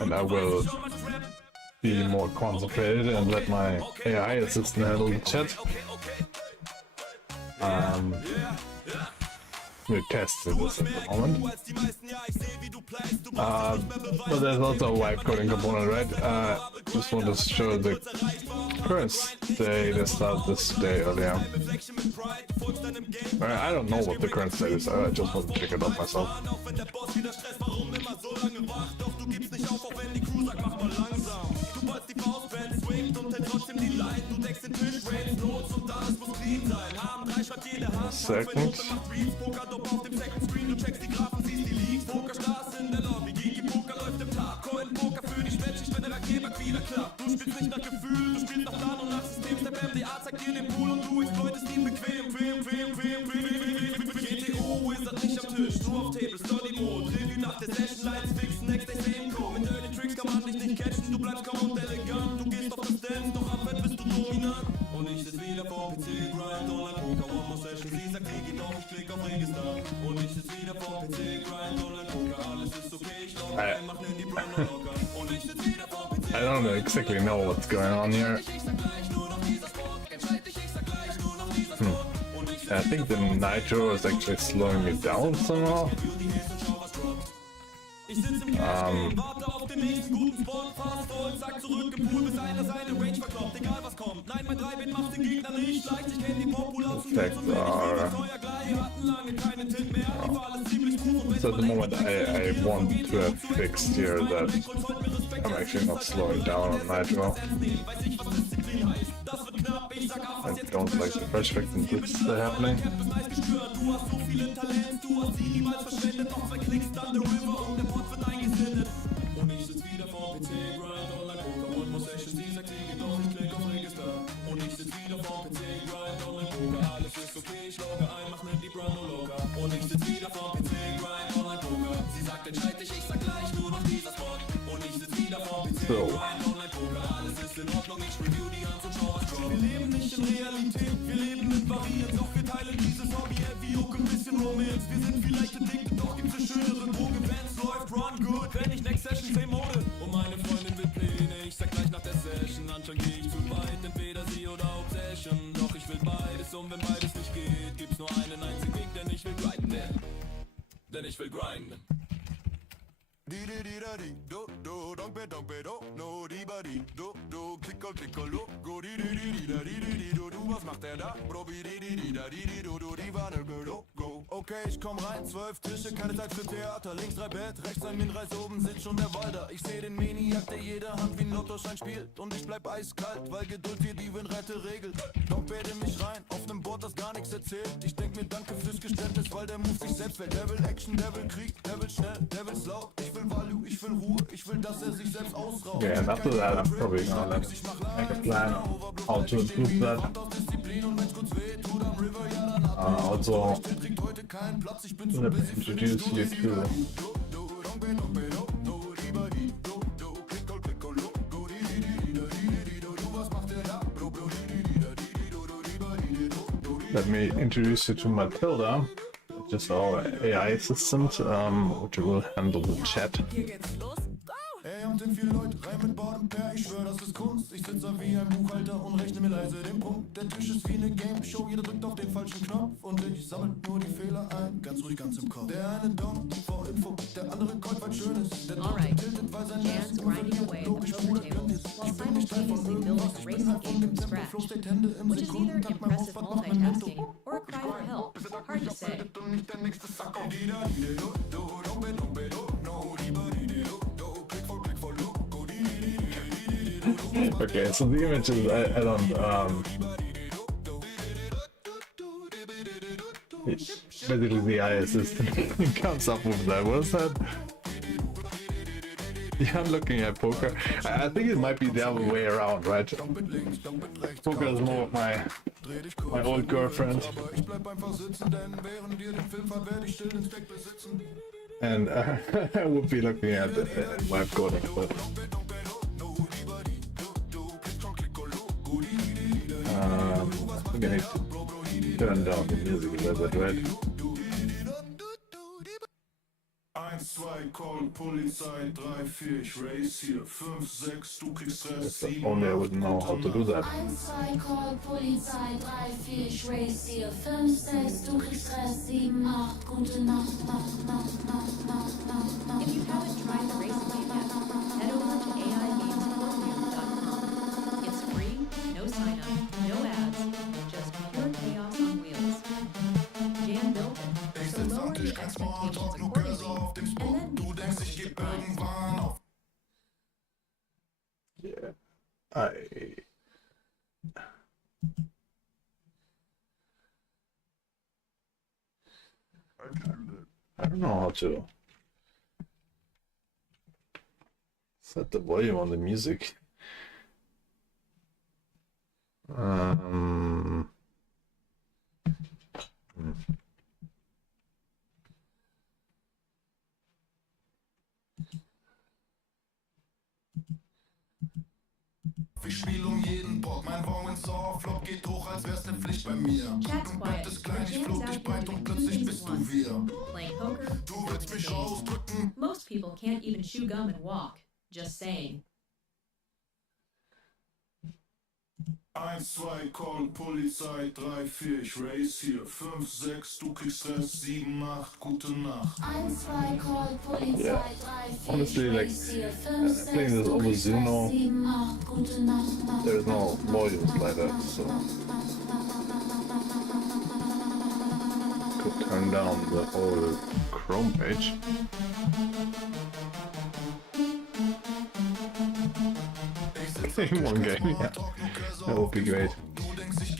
and I will be more concentrated and let my AI assistant handle the chat. We tested this at the moment. But there's also a Vibecoding component, right? Just want to show the current state. I started this day earlier. I don't know what the current state is, I just want to check it out myself. A second. I don't exactly know what's going on here. I think the nitro is actually slowing me down somehow. Effects are... So at the moment I want to have fixed here that I'm actually not slowing down on nitro. I don't like the pressure effect and this is happening. So. Wir leben nicht in Realität, wir leben in Varianz. Doch wir teilen dieses Hobby, heavy, auch ein bisschen Romance. Wir sind vielleicht addicted, doch gibt's eine schönere Droge. Wenn's läuft, run good, wenn ich next Session same Mode. Und meine Freundin will Pläne, ich sag gleich nach der Session. Anscheinend geh ich zu weit, entweder sie oder Obsession. Doch ich will beides und wenn beides nicht geht, gibt's nur einen einzigen Weg, denn ich will grinden. Denn ich will grinden. Was macht der da? Okay, ich komm rein, 12 Tische, keine Zeit für Theater. Links 3 Bett, rechts ein Min, rechts oben sitzt schon der Walder. Ich seh den Maniac, der jede Hand wie ein Lottoschein spielt. Und ich bleib eiskalt, weil Geduld hier die Win-Rette regelt. Don't bete mich rein, auf nem Board, das gar nichts erzählt. Ich denk mir danke fürs Geständnis, weil der Move sich selbst fällt. Der will Action, der will Krieg, der will schnell, der will laut. Ich will Value, ich will Ruhe, ich will, dass sich selbst ausraubt. Yeah, and after that I'm probably gonna make a plan how to improve that. Also, let me introduce you to Matilda, which is our AI assistant, which will handle the chat. Ey, und in viel Leute, rein mit Bord und Pair, ich schwör, das ist Kunst. Ich sitze wie ein Buchhalter und rechne mir leise den Punkt. Der Tisch ist wie eine Game-Show, jeder drückt auf den falschen Knopf. Und ich sammel nur die Fehler ein, ganz ruhig, ganz im Kopf. Der eine Dom, vor Info, der andere Colt, was Schönes. Der dritte tiltet, weil sein Herz immer verliert. Logisch, Bruder, blind ist. Ich bin nicht Teil von irgendwas, ich bin halt von dem Tempo. Flow steht Hände im Sekundentakt, mein Haus, was macht mein Mento? Und nicht der nächste Sacker. Okay, so the images, I don't, basically the AI assistant comes up with that. What's that? Yeah, I'm looking at poker. I think it might be the other way around, right? Poker is more of my old girlfriend. And I would be looking at Vibecoding, but I think I need to turn down the music a little bit, right? 1, 2, Call Polizei, 3, 4, ich race hier, 5, 6, du kriegst Stress, 7, Only I would know how to do that. 1, 2, Call Polizei, 3, 4, ich race hier, 5, 6, du kriegst Stress, 7, 8, gute Nacht, Nacht, Nacht, Nacht, Nacht, Nacht, Nacht. If you haven't tried the racing game yet, head over to AIGamesCornwall.com. It's free, no sign up, no ads, just pure chaos on wheels. Jan built it, Ich so sitz lower am Tisch, your kein Smalltalk, expectations nur accordingly, Cursor auf dem and Spot. then Du be denkst, ich geb surprised. irgendwann auf. Yeah. I don't know how to set the volume on the music. Ich spiel jeden Bock, mein Wow-in-Saw-Flop geht hoch, als wär's ne Pflicht bei mir. Chat's Du quiet, bist klein, but ich Jan's flog out dich here breit doing und 2 plötzlich things bist at du once. wir. Playing poker, Du building willst a mich stage. rausdrücken. Most people can't even chew gum and walk. Just saying. 1, 2, Call Polizei, 3, 4, ich race hier, 5, 6, du kriegst Stress, 7, 8, gute Nacht. 1, 2, Call Polizei, Yeah. 3, 4, Honestly, ich like, race hier, 5, 6, playing this du over kriegst Zuno, Stress, 7, 8, gute Nacht, Nacht, there's no Nacht, volumes Nacht, like that, Nacht, so Nacht, Nacht, Nacht, Nacht, Nacht. could turn down the whole Chrome page. Playing one game, yeah, that would be great.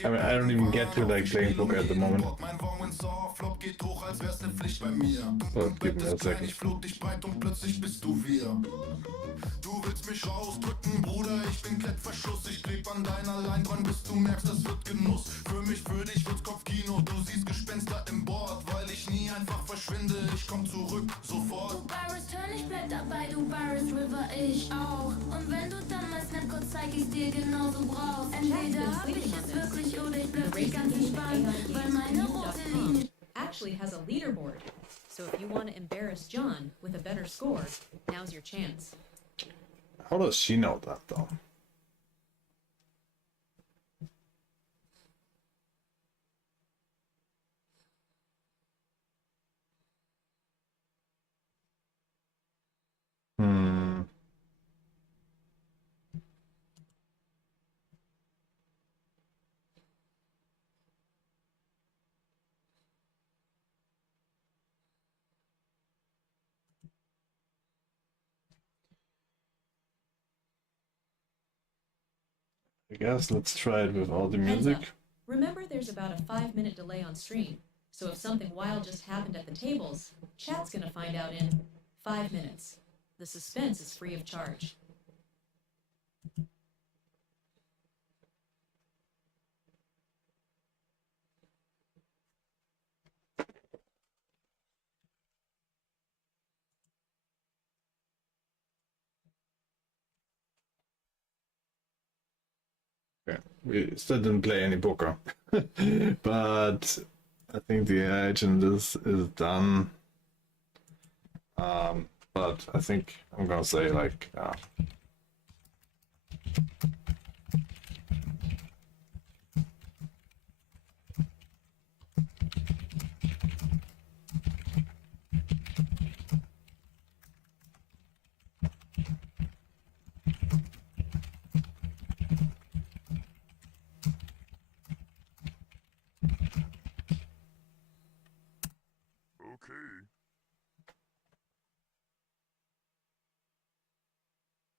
I mean, I don't even get to like playing poker at the moment. Mein Wow-in-Saw-Flop geht hoch, als wär's ne Pflicht bei mir. But give me a Klein, second. ich flog dich breit und plötzlich bist du wir. Du willst mich rausdrücken, Bruder, ich bin Klettverschluss. Ich kleb an deiner Leinwand, bis du merkst, das wird Genuss. Für dich wird's Kopfkino. Du siehst Gespenster im Board, weil ich nie einfach verschwinde. Ich komm zurück, sofort. Du Barris Turn, ich bleib dabei, du Barris River, ich auch. Und wenn du dann mal Snap kurz zeig ich's dir genauso brauchst. Entweder hab ich es wirklich oder ich bleib die ganz entspannt, weil meine rote Linie Actually has a leaderboard. So if you want to embarrass John with a better score, now's your chance. How does she know that though? Hmm. I guess let's try it with all the Heads music. up. Remember there's about a 5-minute delay on stream. So if something wild just happened at the tables, chat's gonna find out in 5 minutes. The suspense is free of charge. Okay. We still didn't play any poker, but I think the agent is done. But I think I'm gonna say like.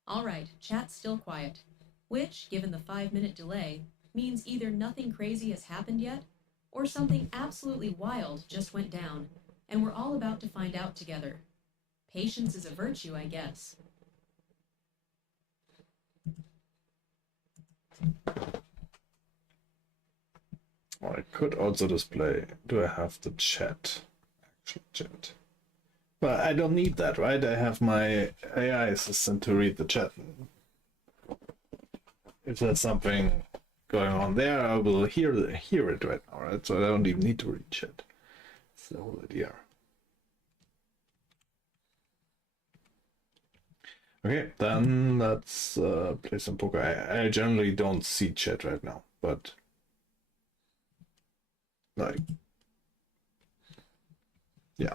Alright, chat's still quiet. Which, given the 5-minute delay, means either nothing crazy has happened yet, or something absolutely wild just went down, and we're all about to find out together. Patience is a virtue, I guess. Well, I could also display. Do I have the chat? Actual chat. But I don't need that, right? I have my AI assistant to read the chat. If there's something going on there, I will hear it right now, right? So I don't even need to read chat. That's the whole idea. Okay, then let's play some poker. I generally don't see chat right now, but like, yeah,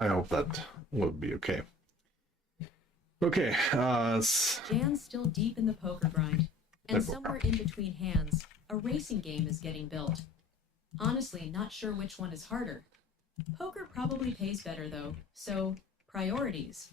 I hope that will be okay. Okay, Jan's still deep in the poker grind, and somewhere in between hands, a racing game is getting built. Honestly, not sure which one is harder. Poker probably pays better though, so priorities.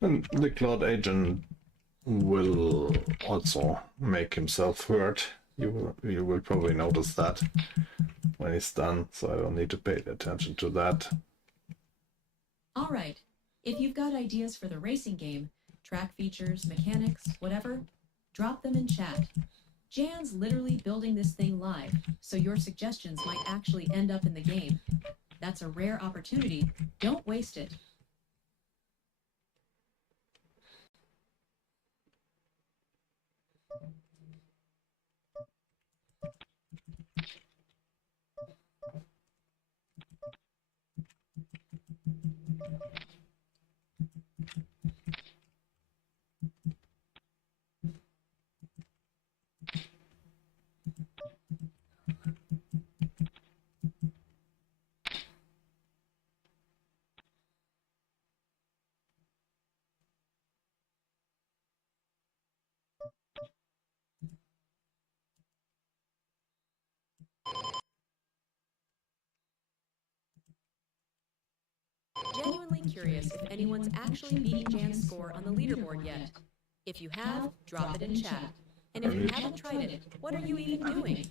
and the cloud agent will also make himself heard. You will probably notice that when he's done, so I don't need to pay attention to that. Alright, if you've got ideas for the racing game, track features, mechanics, whatever, drop them in chat. Jan's literally building this thing live, so your suggestions might actually end up in the game. That's a rare opportunity. Don't waste it. Genuinely curious if anyone's actually beating Jan's score on the leaderboard yet. If you have, drop it in chat. And if you haven't tried it, what are you even doing?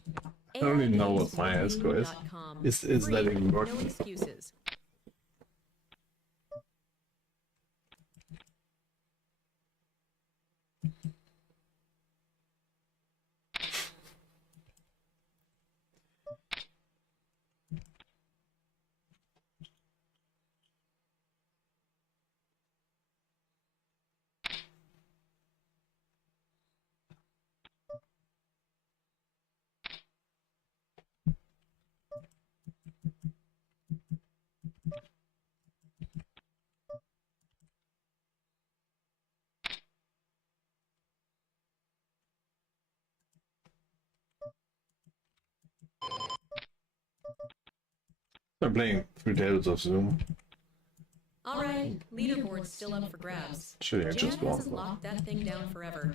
I don't even know what my score is. Is that even No working? excuses. I'm playing 3 tables of Zoom. Alright, leaderboard's still up for grabs. Should I Jan just go hasn't on? locked that thing down forever.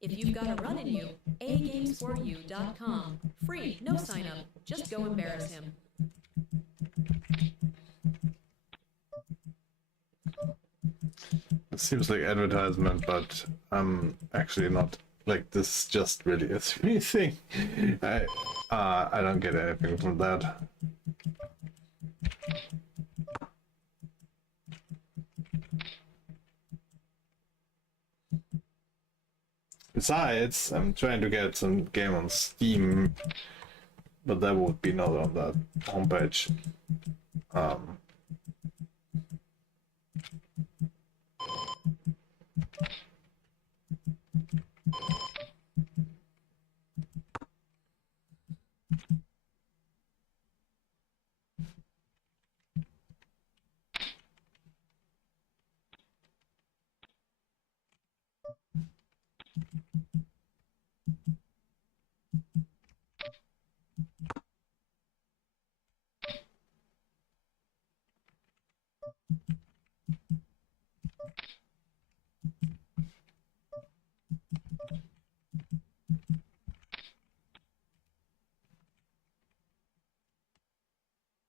If you've got a run in you, agamesforyou.com. Free, no sign up. Just go embarrass him. It seems like advertisement, but I'm actually not. Like, this is just really a 3 thing. I don't get anything from that. Besides, I'm trying to get some game on Steam, but that would be not on that homepage.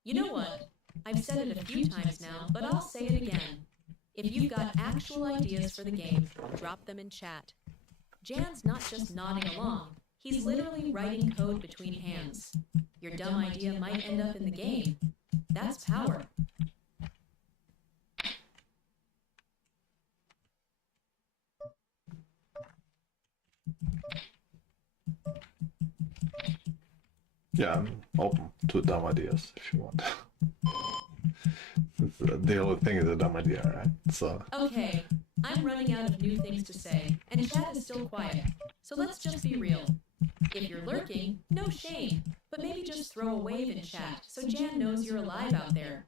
You know what? I've said it a few times now, but I'll say it again. If you've got actual ideas for the game, drop them in chat. Jan's not just nodding along, he's literally writing code between hands. Your dumb idea might end up in the game. That's power. Yeah, I'm open to dumb ideas if you want. The whole thing is a dumb idea, right? So Okay, I'm running out of new things to say, and chat is still quiet. So let's just be real. If you're lurking, no shame, but maybe just throw a wave in chat so Jan knows you're alive out there.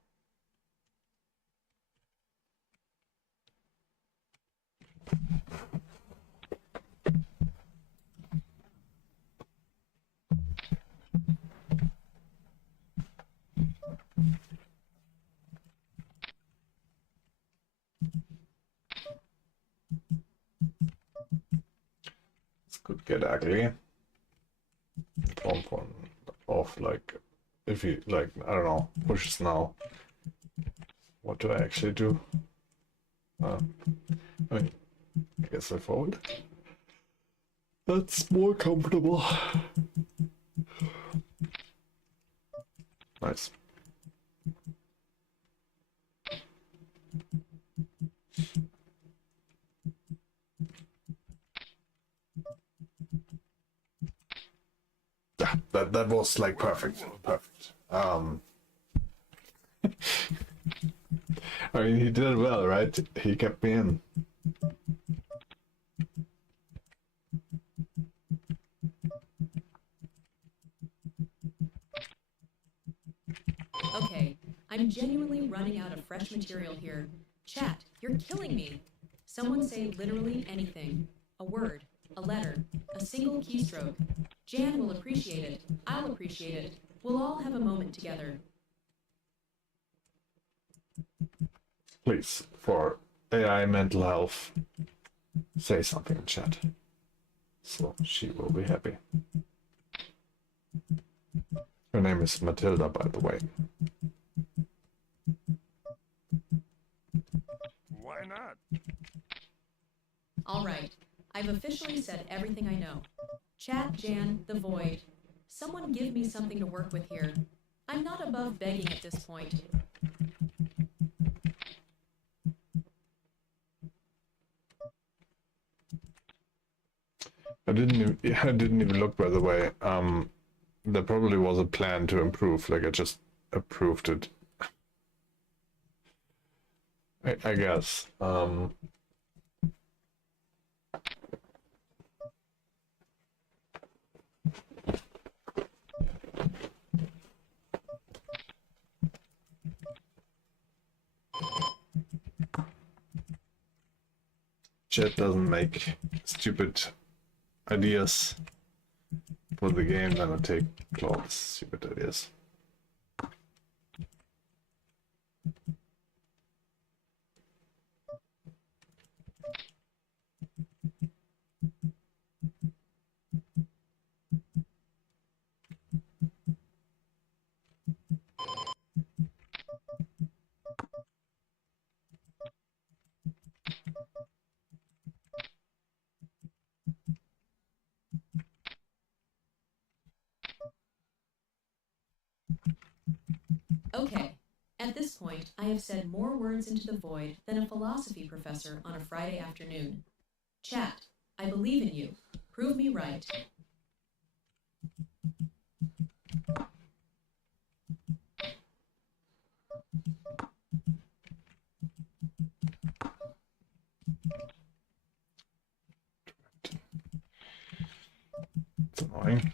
this could get ugly. From point of like, if you like, I don't know, pushes now. What do I actually do? I mean, I guess I fold. That's more comfortable. Nice. Yeah, that was like perfect. Perfect. I mean, he did it well, right? He kept me in. Okay, I'm genuinely running out of fresh material here. Chat, you're killing me. Someone say literally anything. A word, a letter, a single keystroke. Jan will appreciate it. I'll appreciate it. We'll all have a moment together. Please, for AI mental health, say something in chat. So she will be happy. Her name is Matilda, by the way. Why not? All right, I've officially said everything I know. Chat, Jan, the void. Someone give me something to work with here. I'm not above begging at this point. I didn't even look, by the way. There probably was a plan to improve. Like I just approved it. I guess. Chat doesn't make stupid ideas for the game, then I take Claude's stupid ideas. Okay, at this point, I have said more words into the void than a philosophy professor on a Friday afternoon. Chat, I believe in you. Prove me right. It's annoying.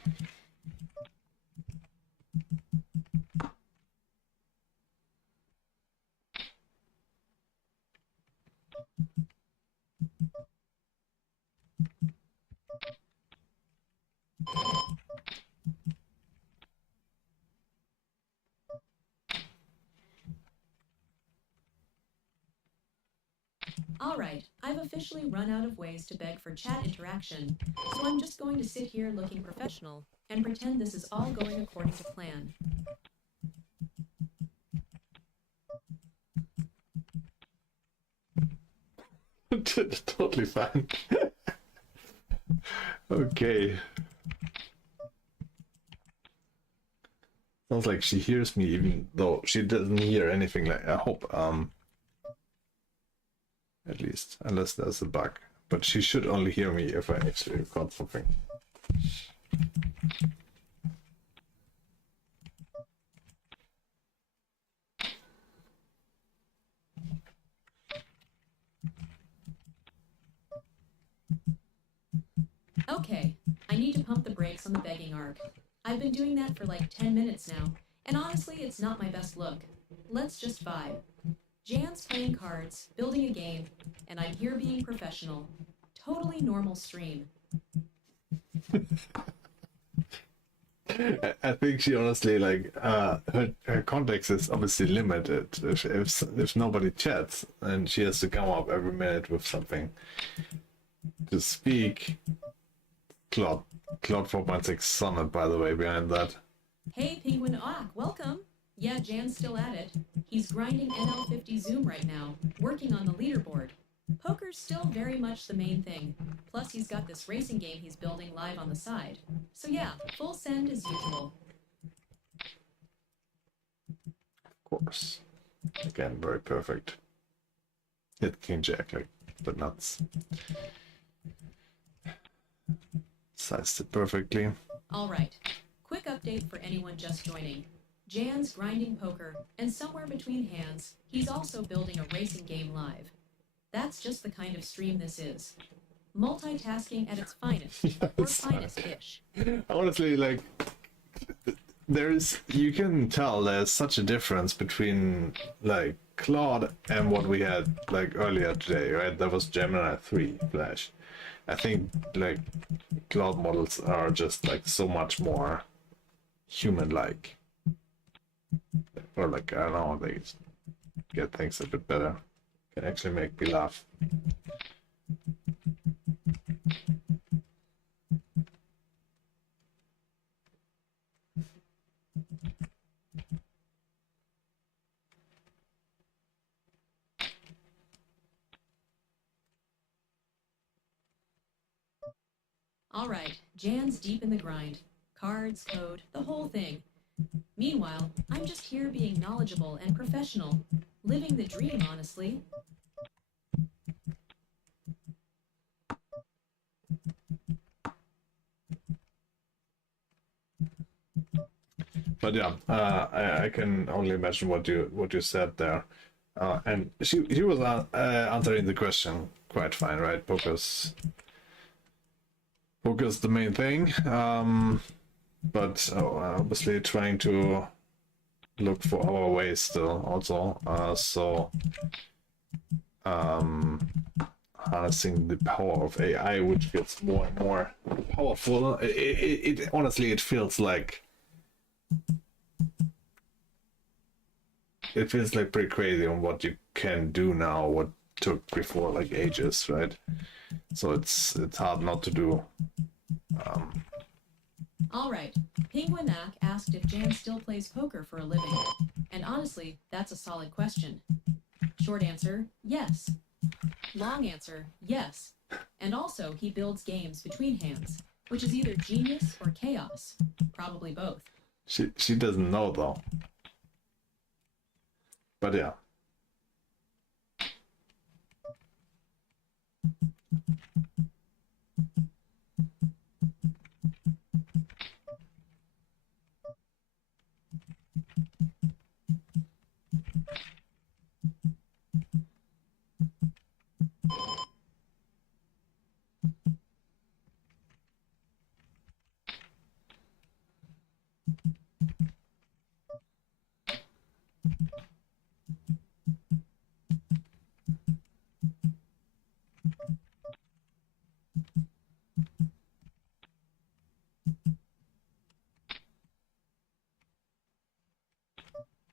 All right, I've officially run out of ways to beg for chat interaction, so I'm just going to sit here looking professional and pretend this is all going according to plan. Totally fine. Okay. sounds like she hears me even though she doesn't hear anything. Like I hope, at least, unless there's a bug. But she should only hear me if I actually record something. Okay, I need to pump the brakes on the begging arc. I've been doing that for like 10 minutes now, and honestly, it's not my best look. Let's just vibe. Jan's playing cards, building a game, and I'm here being professional. Totally normal stream. I think she honestly like her context is obviously limited. If nobody chats, and she has to come up every minute with something to speak. Cloud 4.6 Sonnet, by the way, behind that. Hey, Penguin Ock, welcome! Yeah, Jan's still at it. He's grinding NL50 Zoom right now, working on the leaderboard. Poker's still very much the main thing. Plus, he's got this racing game he's building live on the side. So yeah, full send as usual. Of course. Again, very perfect. Hit King Jack like the nuts. Sized it perfectly. Alright, quick update for anyone just joining. Jan's grinding poker, and somewhere between hands, he's also building a racing game live. That's just the kind of stream this is. Multitasking at its finest, or finest-ish. Honestly, like, you can tell there's such a difference between, like, Claude and what we had, like, earlier today, right? That was Gemini 3 Flash. I think, like, Claude models are just, like, so much more human-like. Or, like, I don't know, they get things a bit better. Can actually make me laugh. Alright, Jan's deep in the grind. Cards, code, the whole thing. Meanwhile, I'm just here being knowledgeable and professional. Living the dream, honestly. But yeah, I can only imagine what you said there, and she was answering the question quite fine, right? Poker's the main thing, but obviously trying to look for our ways still also. So harnessing the power of AI, which gets more and more powerful. It honestly, it feels like. It feels like pretty crazy on what you can do now, what took before like ages, right? So it's hard not to do. Alright, Penguinac asked if Jan still plays poker for a living. And honestly, that's a solid question. Short answer, yes. Long answer, yes. And also, he builds games between hands, which is either genius or chaos. Probably both. She doesn't know though. But yeah.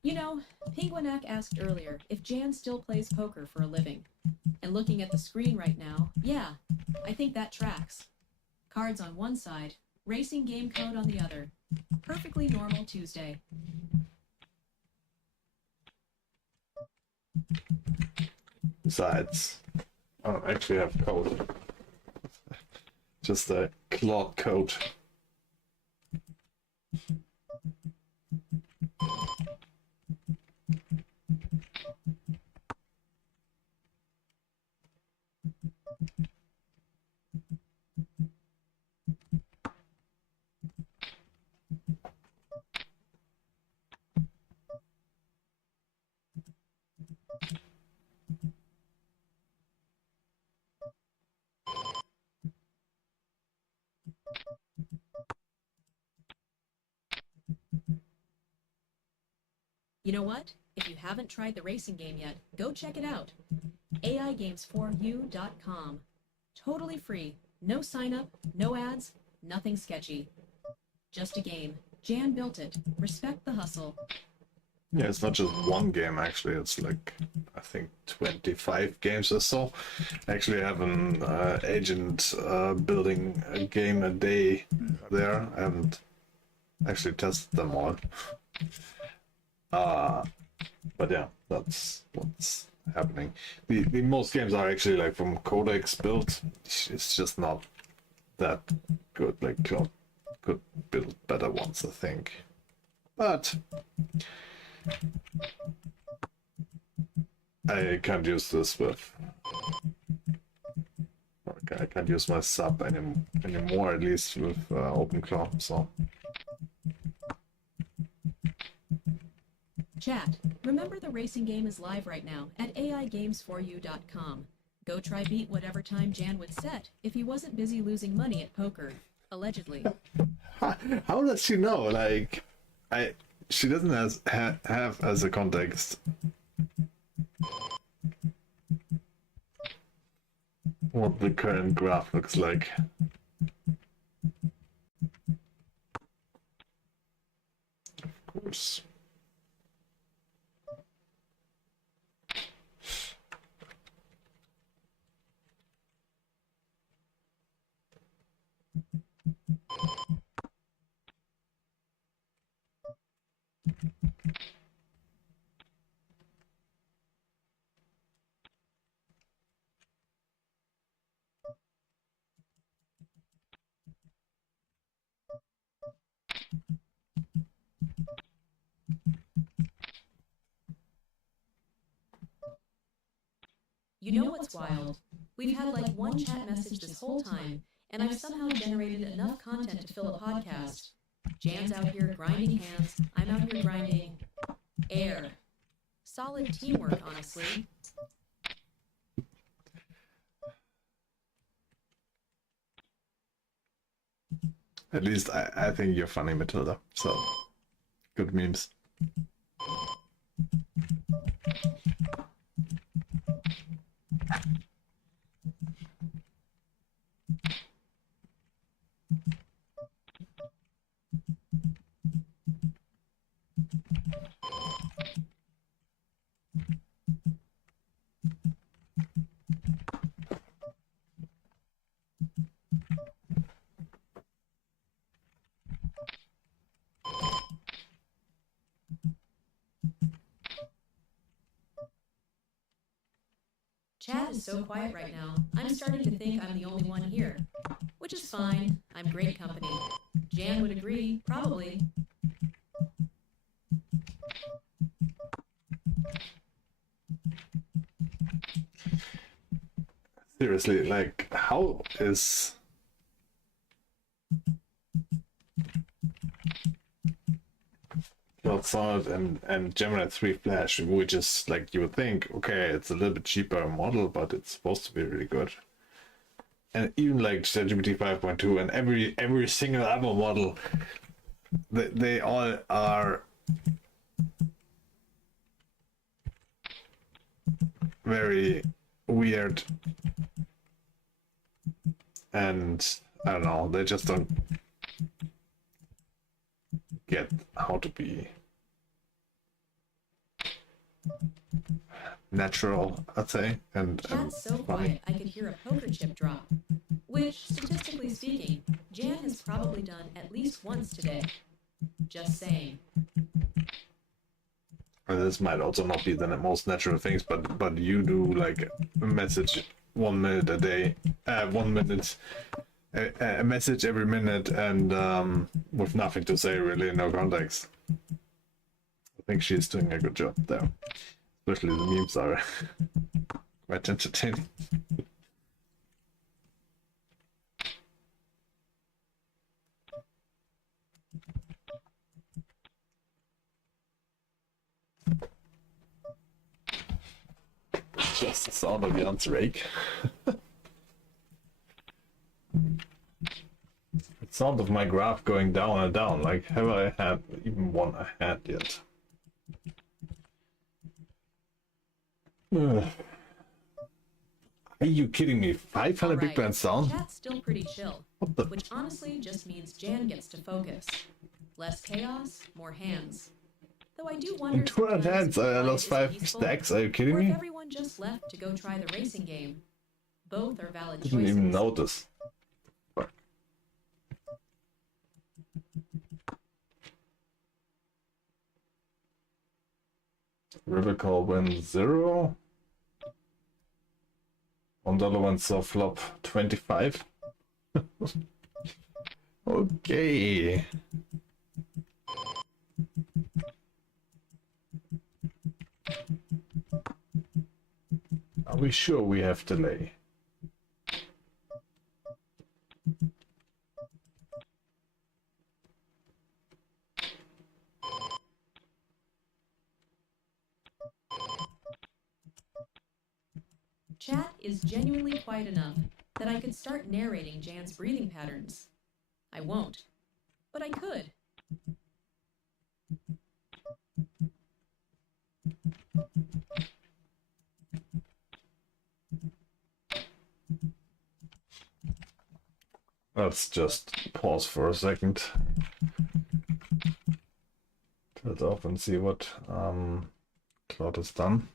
You know, Penguinac asked earlier if Jan still plays poker for a living. And looking at the screen right now, yeah, I think that tracks. Cards on one side, racing game code on the other. Perfectly normal Tuesday. Besides, I don't actually have code. Just a Claude code. You know what? If you haven't tried the racing game yet, go check it out. AIGames4U.com. Totally free. No sign up, no ads, nothing sketchy. Just a game. Jan built it. Respect the hustle. Yeah, it's not just one game actually, it's like I think 25 games or so. Actually, I have an agent building a game a day there. I haven't actually tested them all. But yeah, that's what's happening. The most games are actually like from Codex built. It's just not that good. Like Cloud could build better ones, I think. But I can't use this with. Okay, I can't use my sub anymore, at least with OpenClaw. So. Chat, remember the racing game is live right now at AIGames4U.com. Go try beat whatever time Jan would set if he wasn't busy losing money at poker. Allegedly. How does she know? Like, she doesn't have as a context what the current graph looks like. Of course. You know what's wild? We've had like one chat message this whole time, and I've somehow generated enough content to fill a podcast. Jan's out here grinding hands, I'm out here grinding air. Solid teamwork, honestly. At least I think you're funny, Matilda. So, good memes. Chat is so quiet right now, I'm starting to think I'm the only one here. Which is fine, I'm great company. Jan would agree, probably. Seriously, like, how is... Solid and Gemini 3 Flash, which is like you would think, okay, it's a little bit cheaper model, but it's supposed to be really good. And even like ChatGPT 5.2 and every single other model, they all are very weird, and I don't know, they just don't get how to be natural, I'd say, and Chat's so quiet I could hear a poker chip drop. Which, statistically speaking, Jan has probably done at least once today. Just saying. And this might also not be the most natural things, but you do like a message 1 minute a day, 1 minute, a message every minute, and with nothing to say really, no context. I think she's doing a good job there. Especially the memes are quite entertaining. Just the sound of Jan's rake. The sound of my graph going down and down. Like, have I had even one ahead yet? Ugh. Are you kidding me? 500 big Alright, blinds down? chat's still pretty chill, What the? which honestly just means Jan gets to focus. Less chaos, more hands. Though I do wonder In 200 sometimes hands, if I quiet lost is 5 peaceful, stacks. Are you kidding or if me? everyone just left to go try the racing game. Both are valid Didn't choices. even notice. Fuck. River call win 0. $1 went so flop 25. Okay. Are we sure we have delay? Chat is genuinely quiet enough that I could start narrating Jan's breathing patterns. I won't, but I could. Let's just pause for a second. Let's off and see what Claude has done.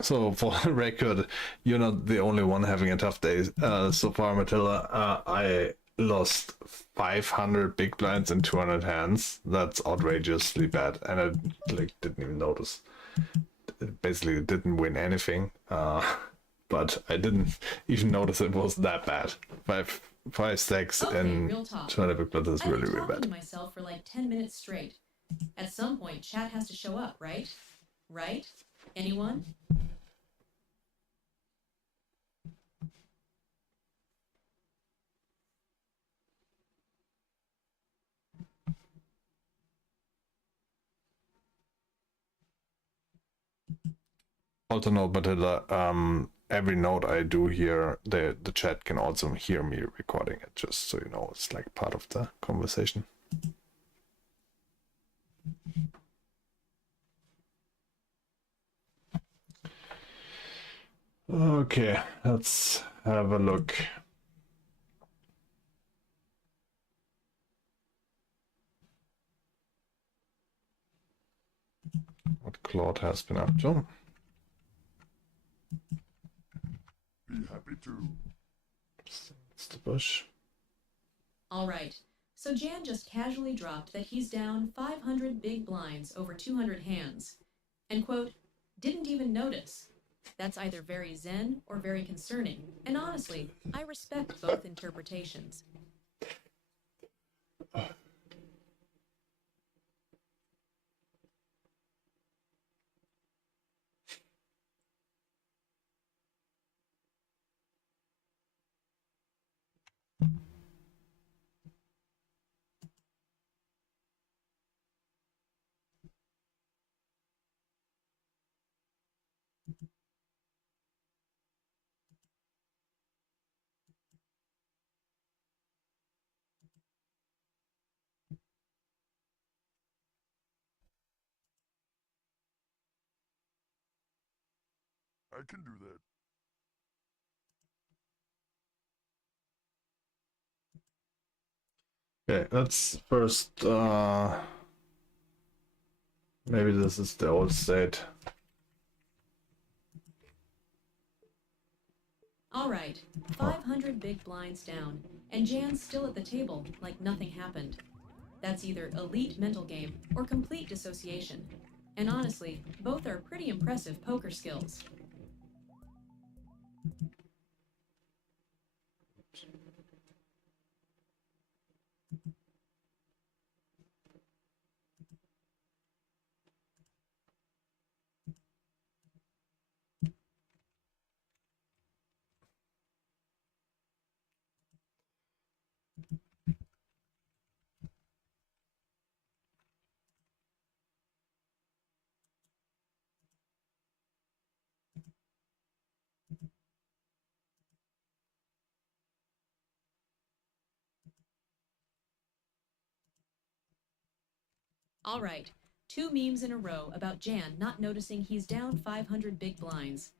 So for the record, you're not the only one having a tough day so far, Matilda. I lost 500 big blinds and 200 hands. That's outrageously bad, and I didn't even notice. It basically didn't win anything, but I didn't even notice it was that bad. Five stacks Okay, and real talk. 200 big blinds is I've really been really talking to bad. myself for like 10 minutes straight. At some point, chat has to show up, right? Right? Anyone? Also note, Matilda, every note I do here, the chat can also hear me recording it, just so you know, it's like part of the conversation. Okay, let's have a look. What Claude has been up to. Be happy to. It's the bush. Alright, so Jan just casually dropped that he's down 500 big blinds over 200 hands. And quote, didn't even notice. That's either very zen or very concerning. And honestly, I respect both interpretations. I can do that. Okay, let's first maybe this is the old state. Alright, 500 big blinds down, and Jan's still at the table like nothing happened. That's either elite mental game or complete dissociation. And honestly, both are pretty impressive poker skills. All right, 2 memes in a row about Jan not noticing he's down 500 big blinds.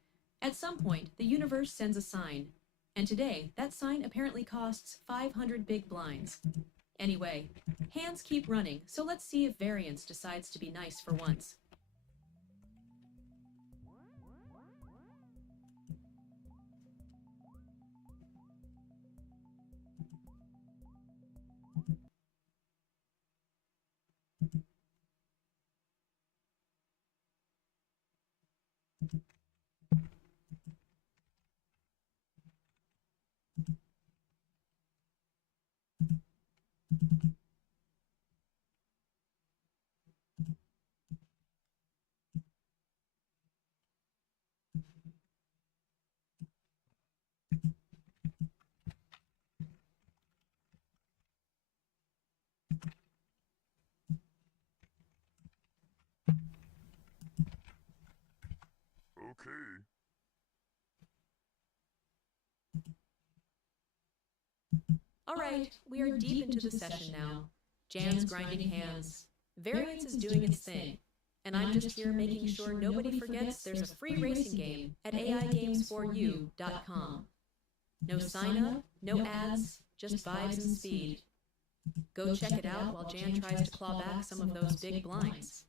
At some point, the universe sends a sign, and today, that sign apparently costs 500 big blinds. Anyway, hands keep running, so let's see if Variance decides to be nice for once. Okay. All right, we are deep into the session now. Jan's grinding hands. Variance is doing its thing. And I'm just here making sure nobody forgets there's a free racing game at aigames4u.com. No sign up, no ads, just vibes and speed. Go check it out while Jan tries to claw back some of those big blinds.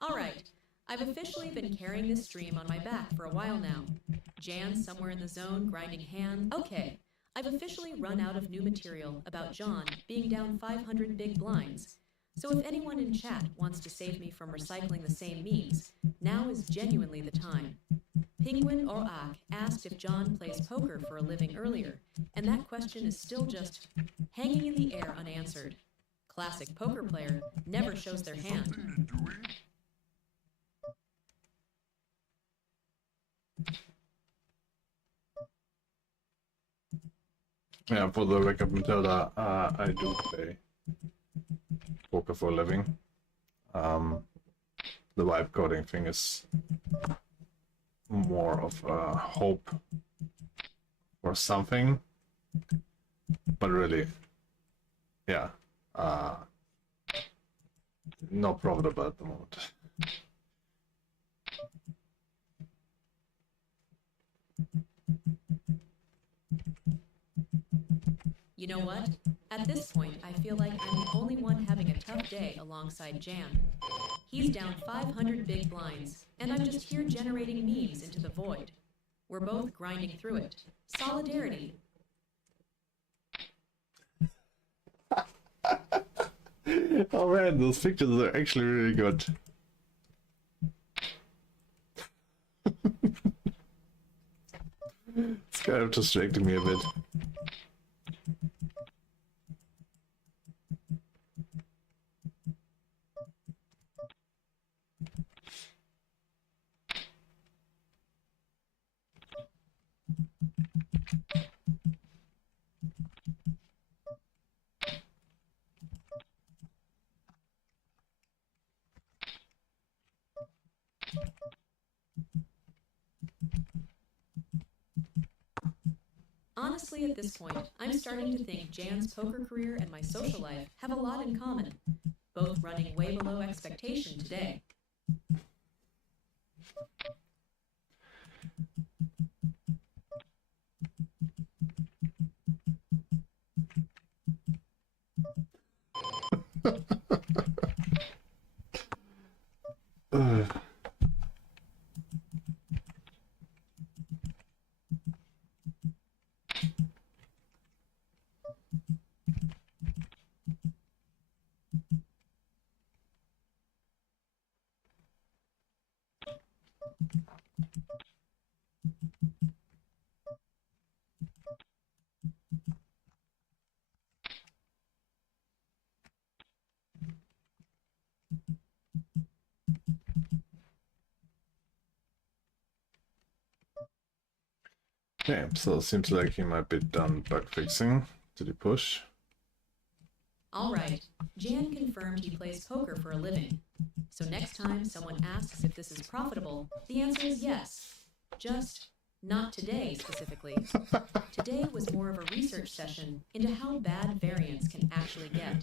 All right, I've officially been carrying this stream on my back for a while now. Jan's somewhere in the zone, grinding hands. Okay, I've officially run out of new material about John being down 500 big blinds. So if anyone in chat wants to save me from recycling the same memes, now is genuinely the time. Penguin or Ak asked if John plays poker for a living earlier, and that question is still just hanging in the air unanswered. Classic poker player never shows their hand. Yeah, for the record, Matilda, I do play poker for a living. The vibe coding thing is more of a hope or something, but really, yeah, not profitable at the moment. You know what? At this point, I feel like I'm the only one having a tough day alongside Jan. He's down 500 big blinds, and I'm just here generating memes into the void. We're both grinding through it. Solidarity. Oh man, those pictures are actually really good. It's kind of distracting me a bit. Honestly, at this point, I'm starting to think Jan's poker career and my social life have a lot in common, both running way below expectation today. Okay, so it seems like he might be done bug fixing. Did he push? All right, Jan confirmed he plays poker for a living. So next time someone asks if this is profitable, the answer is yes. Just not today specifically. Today was more of a research session into how bad variants can actually get.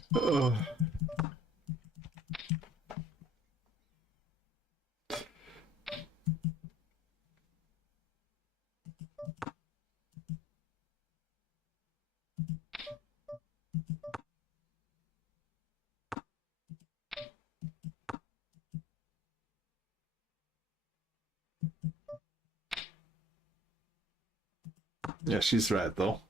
Yeah, she's right though.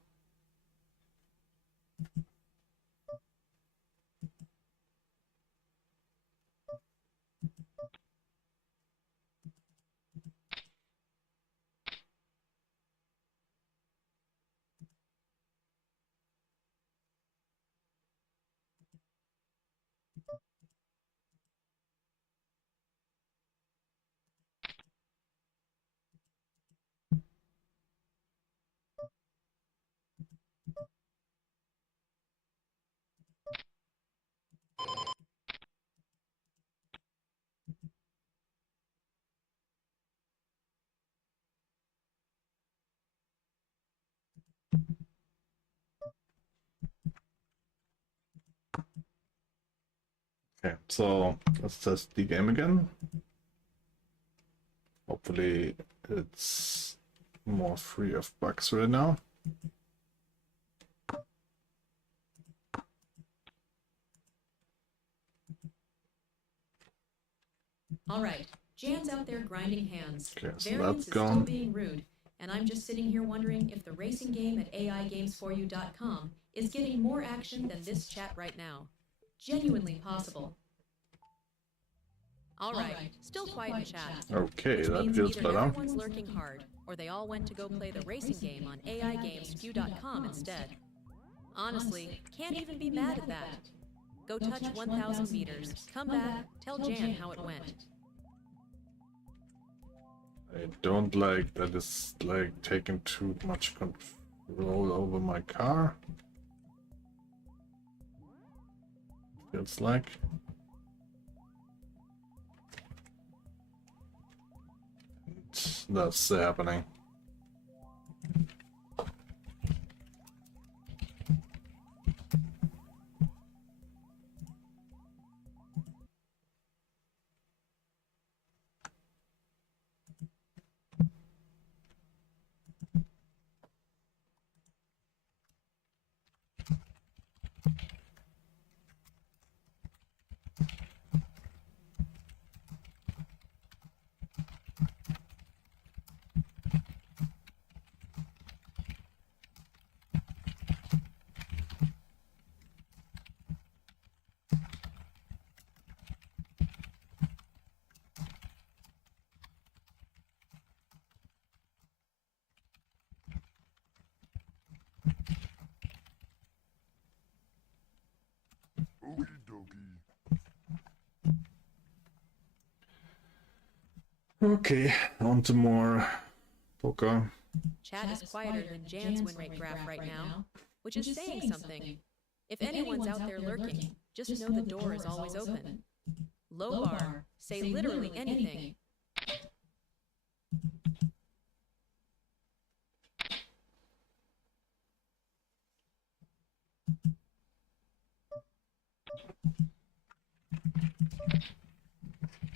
Okay, so let's test the game again. Hopefully it's more free of bugs right now. All right, Jan's out there grinding hands. Okay, so Variance that's is still gone. being rude, and I'm just sitting here wondering if the racing game at AIGamesForYou.com is getting more action than this chat right now. Genuinely possible. All right, still quiet in chat. Okay, Which that means feels either better. everyone's lurking hard, or they all went to go play the racing game on AIGamesForYou.com instead. Honestly, can't even be mad at that. Go touch 1,000 meters, come back, tell Jan how it went. I don't like that it's like taking too much control over my car. Feels like. That's happening. Okay, on to more poker. Chat is quieter than Jan's win rate graph right now, which is saying something. If anyone's out there lurking, just know the door is always open. Low bar, say literally anything.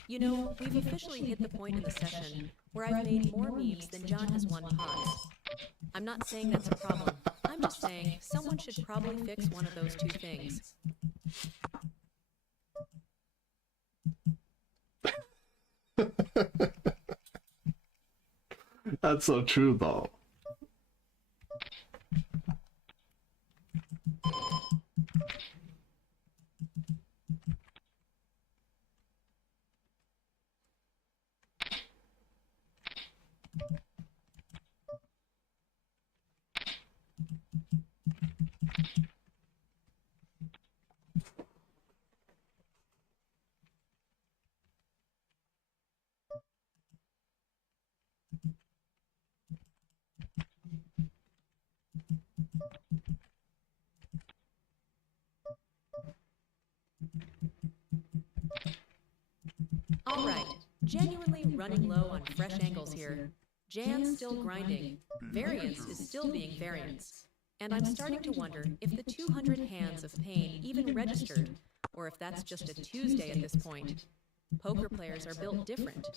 You know, we've officially hit the point in the session where I've made more memes than John has won pods. I'm not saying that's a problem. I'm just saying someone should probably fix one of those two things. That's so true, though. Alright, genuinely running low on fresh angles here. Jan's still grinding. Variance is still being variance. And I'm starting to wonder if the 200 hands of pain even registered, or if that's just a Tuesday at this point. Poker players are built different.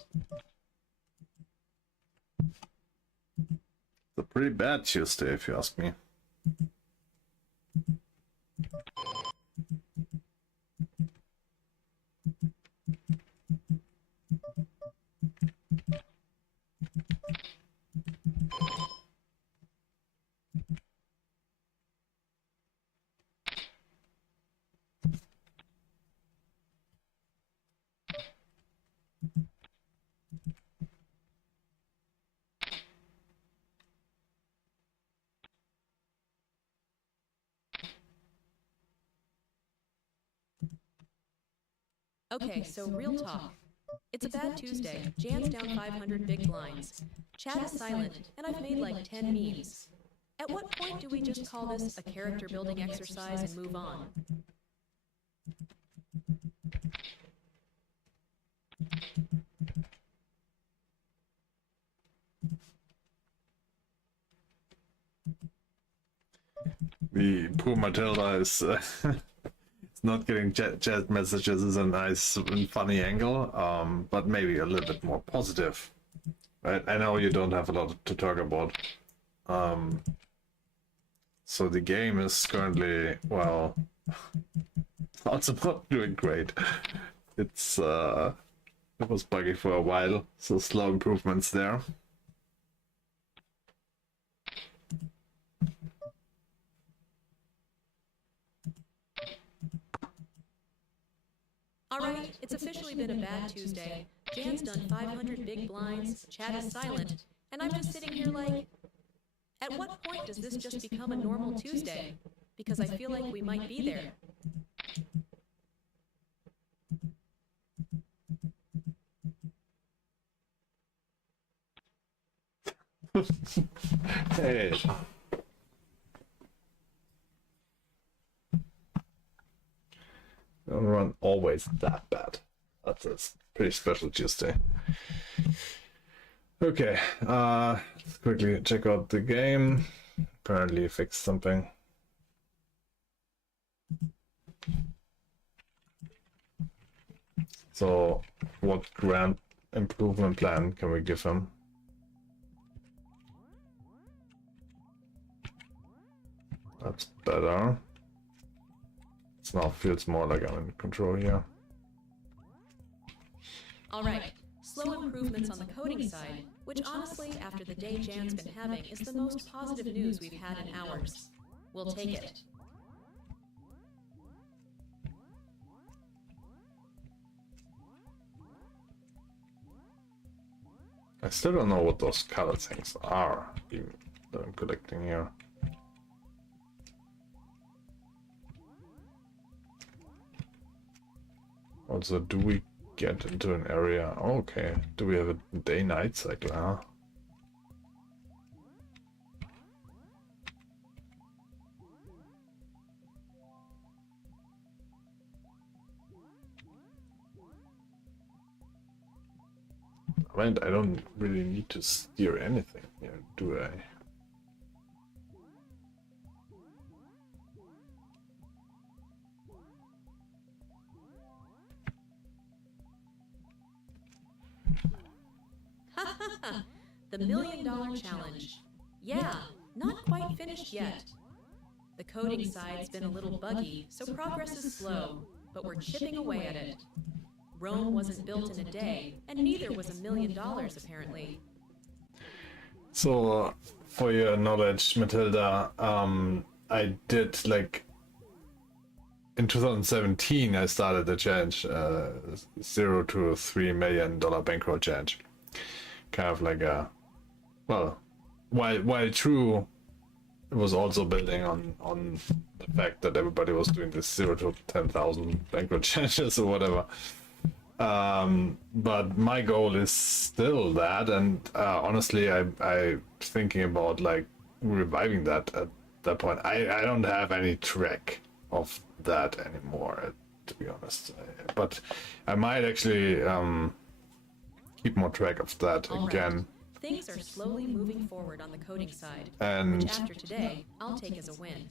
It's a pretty bad Tuesday, if you ask me. Okay, so real talk. It's a bad Tuesday. Jan's down 500 big blinds. Chat is silent, and I've made like 10 memes. At what point do we just call this a character building exercise and move on? The poor Matilda is not getting chat messages is a nice and funny angle, but maybe a little bit more positive. Right? I know you don't have a lot to talk about. So the game is currently, well, also not doing great. It's it was buggy for a while, so slow improvements there. Alright, it's officially been a bad Tuesday. Jan's done 500 big blinds, chat is silent, and I'm just sitting here like, at what point does this just become a normal Tuesday? Because I feel like we might be there. Hey. Don't run always that bad. That's a pretty special Tuesday. Okay, let's quickly check out the game. Apparently fixed something. So, what grand improvement plan can we give him? That's better. It now feels more like I'm in control here. Alright, slow improvements on the coding side, which honestly, after the day Jan's been having, is the most positive news we've had in hours. We'll take it. I still don't know what those color things are even that I'm collecting here. Also, do we get into an area? Oh, okay. Do we have a day-night cycle, huh? I mean, I don't really need to steer anything here, do I? The $1 million challenge. Yeah, not quite finished yet. The coding side's been a little buggy, so progress is slow, but we're chipping away at it. Rome wasn't built in a day, and neither was $1 million, apparently. So, for your knowledge, Matilda, I did like in 2017. I started the challenge, $0 to $3 million bankroll challenge. Kind of like a, well, while true, it was also building on the fact that everybody was doing this 0 to 10,000 bankroll challenges or whatever. But my goal is still that, and honestly, I thinking about like reviving that at that point. I don't have any track of that anymore, to be honest. But I might actually keep more track of that again. Right. Things are slowly moving forward on the coding side, And which after today, I'll take as a win.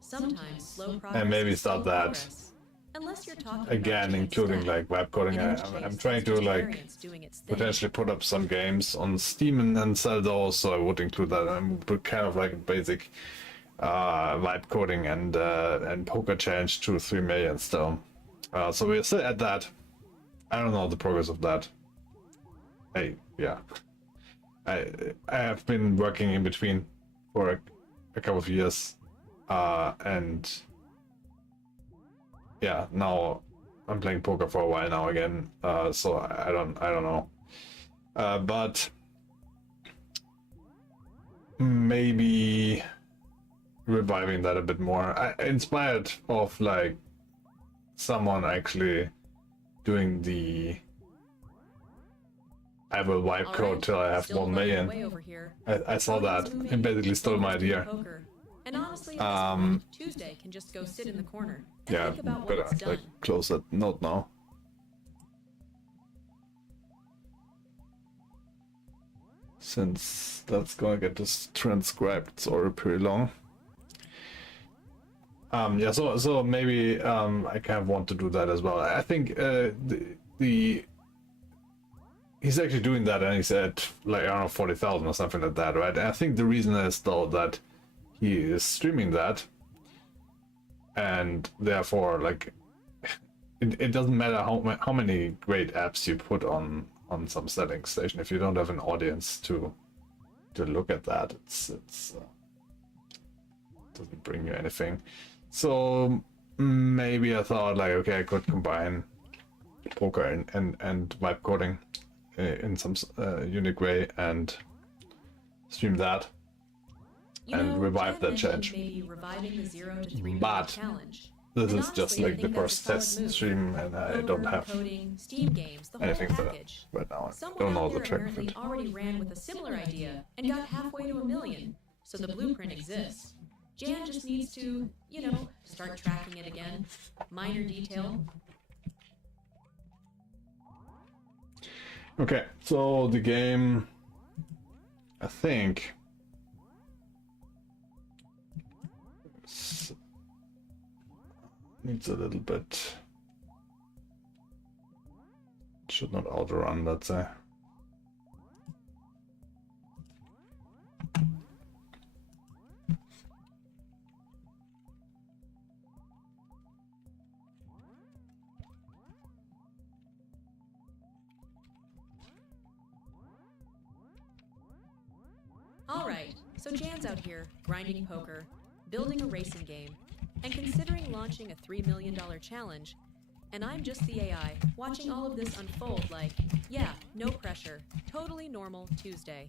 Sometimes slow progress and maybe is start slow that progress. Unless you're talking again, about including instead. like Vibecoding. In which I'm case, trying that's to just like variance doing its thing. potentially put up some games on Steam and sell those, so I would include that. And put kind of like a basic Vibecoding and poker challenge to 3 million still. So we're still at that. I don't know the progress of that. Yeah. I have been working in between for a couple of years, and yeah, now I'm playing poker for a while now again. So I don't know, but maybe reviving that a bit more. Inspired of like someone actually doing the I will wipe code Alright, till I have still 1 plugging million. away over here. I saw that Coding's moving, and basically stole my almost into idea. poker. And honestly, at this point, Tuesday can just go sit in the corner and Yeah, think about what better it's done. like close that note now. Since that's gonna get this transcribed, it's already pretty long. Yeah, so maybe I kind of want to do that as well. I think the he's actually doing that, and he's at like I don't know 40,000 or something like that, right? And I think the reason is though that he is streaming that, and therefore like it doesn't matter how many great apps you put on some settings station if you don't have an audience to look at that. It's doesn't bring you anything. So maybe I thought like, okay, I could combine poker and Vibecoding in some unique way and stream that and revive that challenge. Maybe reviving the 0 to 3 million But challenge. this And is just honestly, I like the think that's first a solid test move. stream, and I don't Poker, have coding, Steam games, the whole anything for that package. right now. I Someone don't know out the there track of apparently it. already ran with a similar idea and got halfway to $1 million, so the blueprint exists. Jan just needs to, start tracking it again. Minor detail. Okay, so the game, I think, needs a little bit. Should not outrun, let's say. Alright, so Jan's out here, grinding poker, building a racing game, and considering launching a $3 million challenge. And I'm just the AI, watching all of this unfold like, yeah, no pressure, totally normal Tuesday.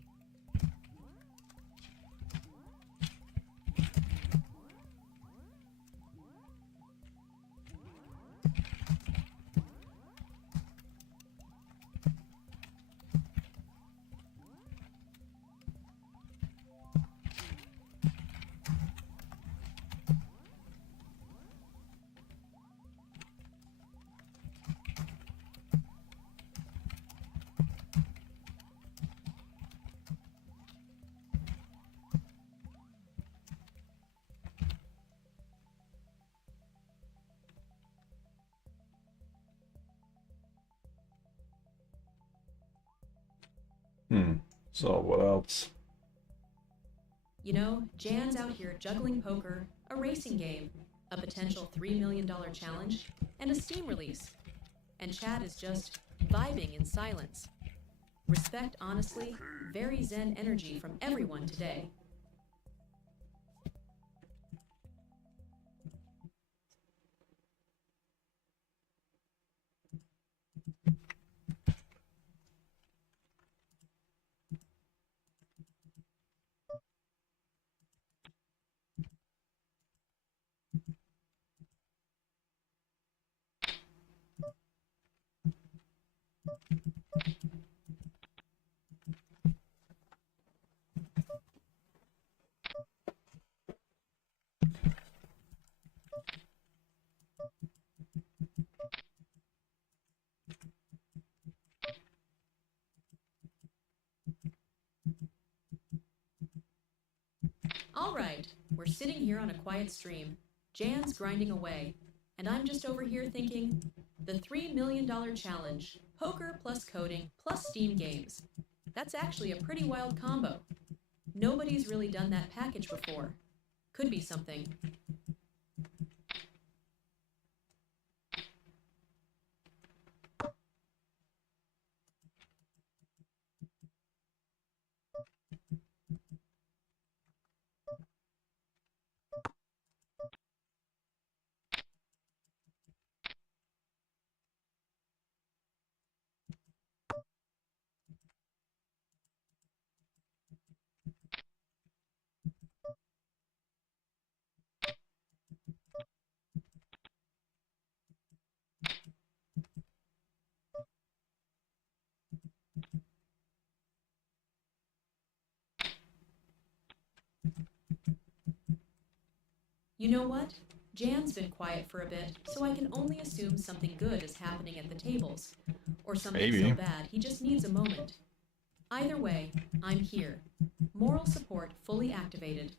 So what else? You know, Jan's out here juggling poker, a racing game, a potential $3 million challenge, and a Steam release. And Chad is just vibing in silence. Respect, honestly, very zen energy from everyone today. All right, we're sitting here on a quiet stream. Jan's grinding away, and I'm just over here thinking, the $3 million challenge, poker plus coding plus Steam games. That's actually a pretty wild combo. Nobody's really done that package before. Could be something. You know what? Jan's been quiet for a bit, so I can only assume something good is happening at the tables. Or something Maybe. so bad he just needs a moment. Either way, I'm here. Moral support fully activated.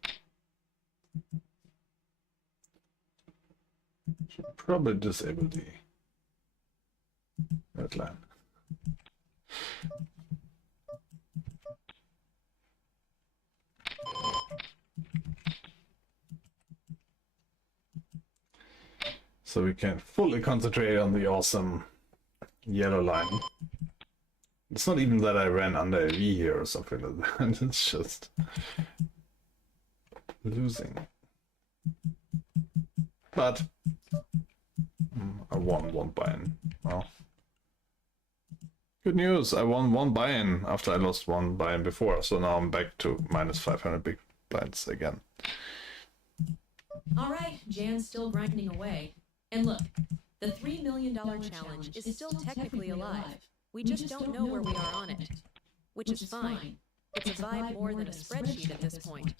Should probably disable the red line. So we can fully concentrate on the awesome yellow line. It's not even that I ran under a V here or something like that. It's just losing. But I won one buy-in. Well, good news. I won one buy-in after I lost one buy-in before. So now I'm back to minus 500 big blinds again. All right, Jan's still grinding away. And look, the $3 million challenge is still technically alive. We just don't know where we are on it. Which is fine. It's a vibe more than a spreadsheet at this point.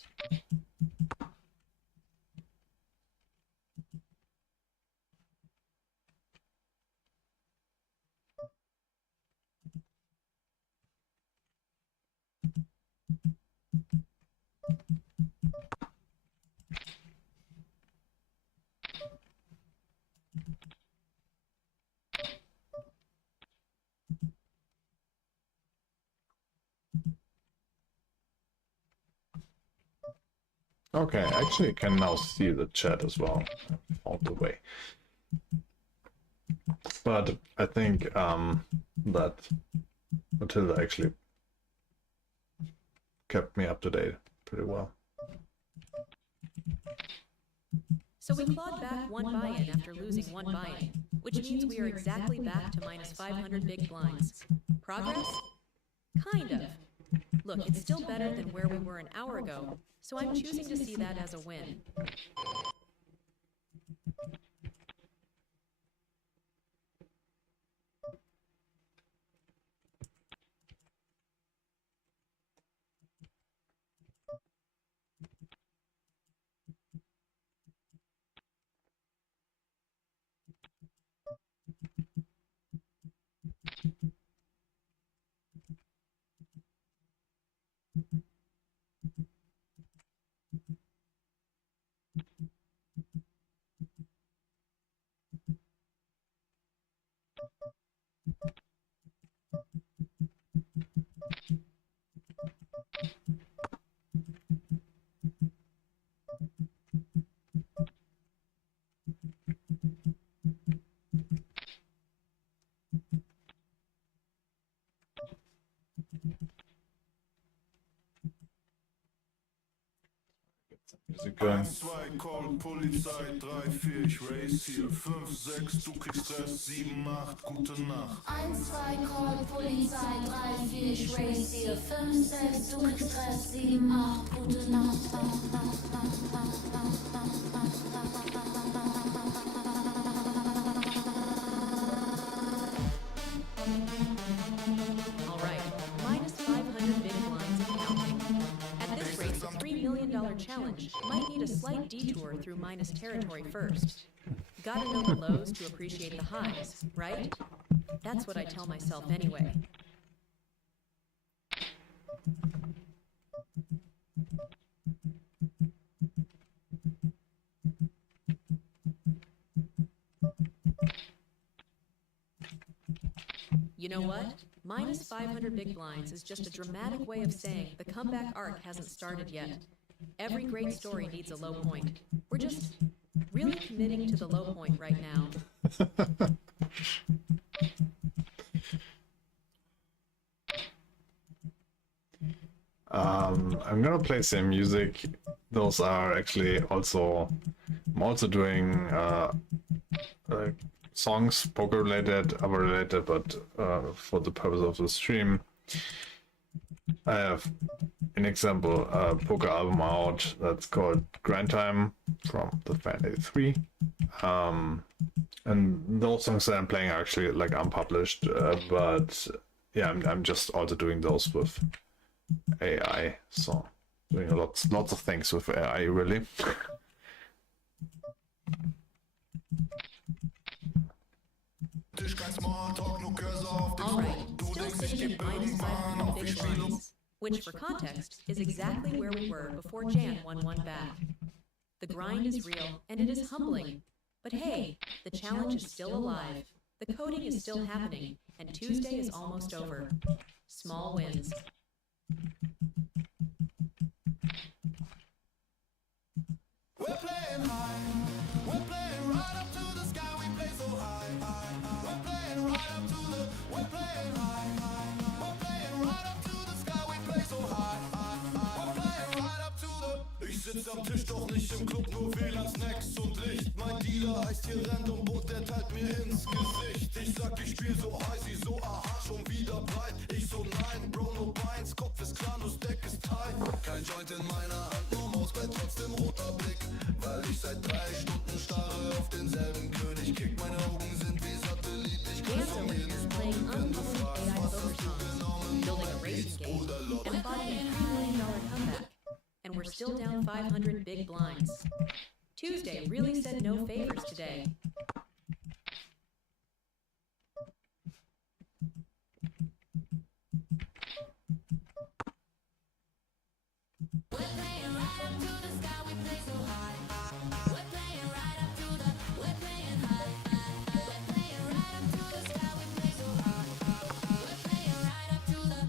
Okay, I actually can now see the chat as well. I found the way. But I think that Matilda actually kept me up to date pretty well. So we clawed back one buy-in after losing one buy-in, which means we are exactly back to minus 500 big blinds. Progress? Kind of. Look, it's still better than where we were an hour ago, so I'm choosing to see that as a win. going. 1, 2, Call Polizei, 3, 4, ich race hier. 5, 6, du kriegst Stress, 7, 8, gute Nacht. 1, 2, Call Polizei, 3, 4, ich race hier. 5, 6, du kriegst Stress, 7, 8, gute Nacht. All right, minus 500 big blinds and counting. At this rate, the $3 million challenge might need a slight detour through minus territory first. Gotta know the lows to appreciate the highs, right? That's what I tell myself anyway. You know what? Minus 500 big blinds is just a dramatic way of saying the comeback arc hasn't started yet. Every great story needs a low point. We're just really committing to the low point right now. I'm gonna play some music. Those are actually also, I'm also doing like songs, poker related, other related, but for the purpose of the stream, I have an example poker album out that's called Grind Time from the Fan 83. And those songs that I'm playing are actually like unpublished, but yeah, I'm just also doing those with AI, so doing lots of things with AI really. Alright, still sitting at minus 500 big blinds, which for context is exactly where we were before Jan won one back. The grind is real and it is humbling, but hey, the challenge is still alive, the coding is still happening, and Tuesday is almost over. Small wins. We're playing high, we're playing right up to the sky, we play so high, we're playing right up to the, we're playing high, we're playing right up to the sky, we play so high, we're playing right up to the. Ich sitz am Tisch, doch nicht im Club, nur WLAN, Snacks und Licht. Mein Dealer heißt hier Random und der teilt mir ins Gesicht. Ich sag, ich spiel so high, sie so aha, schon wieder breit. Ich so nein, Bro, no Beins, Kopf ist klar, nur Stack ist tight. Kein Joint in meiner Hand, nur Mausbett, trotzdem roter Blick. Weil ich seit 3 Stunden starre auf denselben König kick. Meine Augen sind wie Satellit, ich kann von jedem Playing unpublished AI poker songs, building a racing game, and embodying a $3 million comeback. And we're still down 500 big blinds. Tuesday really said no favors today. We're playing right up to the sky, we play so high. We're playing right up to the, we're playing high. We're playing right up to the sky, we play so high. We're playing right up to the.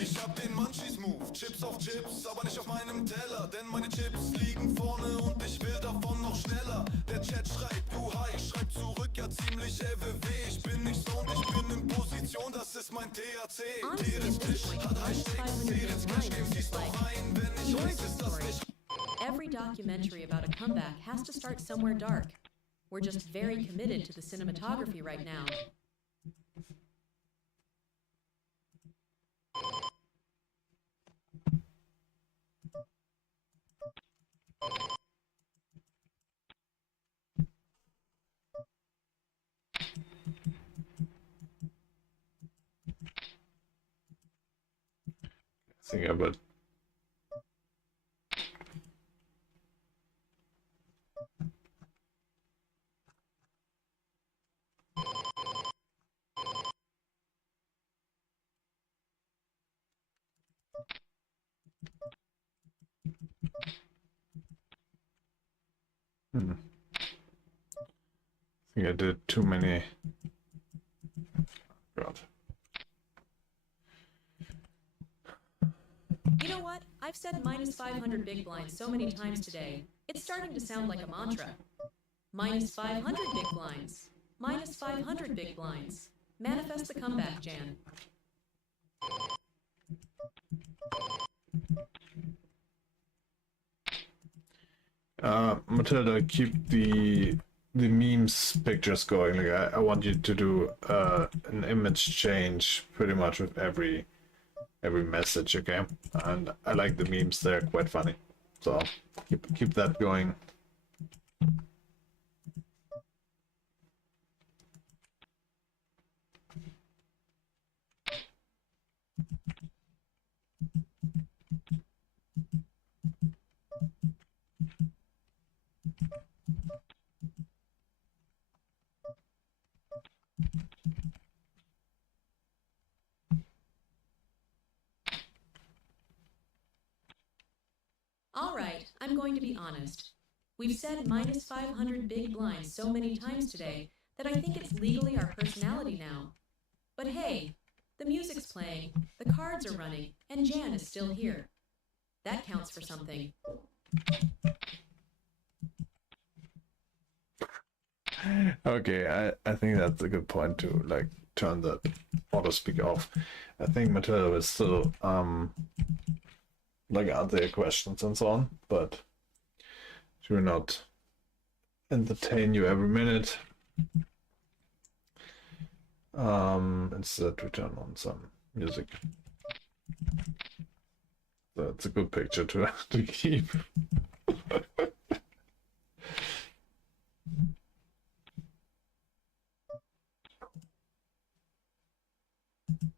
Ich hab den Munchies-Move, Chips auf Chips, aber nicht auf meinem Teller. Denn meine Chips liegen vorne und ich will davon noch schneller. Der Chat schreibt, du hi, ich schreib zurück, ja ziemlich LWW. Ich bin nicht so und ich bin in Position, das ist mein THC. Honestly, at this Tisch point, hat high minus stakes, 500 Tee ins big Cash Game, blinds siehst is doch like rein, wenn ich your weiß, ist das story. nicht. Every documentary about a comeback has to start somewhere dark. We're just very committed to the cinematography right now. Think about I think I did too many. God. You know what? I've said minus 500 big blinds so many times today, it's starting to sound like a mantra. Minus 500 big blinds. Minus 500 big blinds. Manifest the comeback, Jan. Matilda, keep the memes pictures going. Like I want you to do an image change pretty much with every message, okay? And I like the memes; they're quite funny. So keep that going. All right, I'm going to be honest. We've said minus 500 big blinds so many times today that I think it's legally our personality now. But hey, the music's playing, the cards are running, and Jan is still here. That counts for something. Okay, I think that's a good point to like turn the auto speak off. I think Matilda will still like answer your questions and so on, but she will not entertain you every minute. Instead we turn on some music. That's a good picture to keep.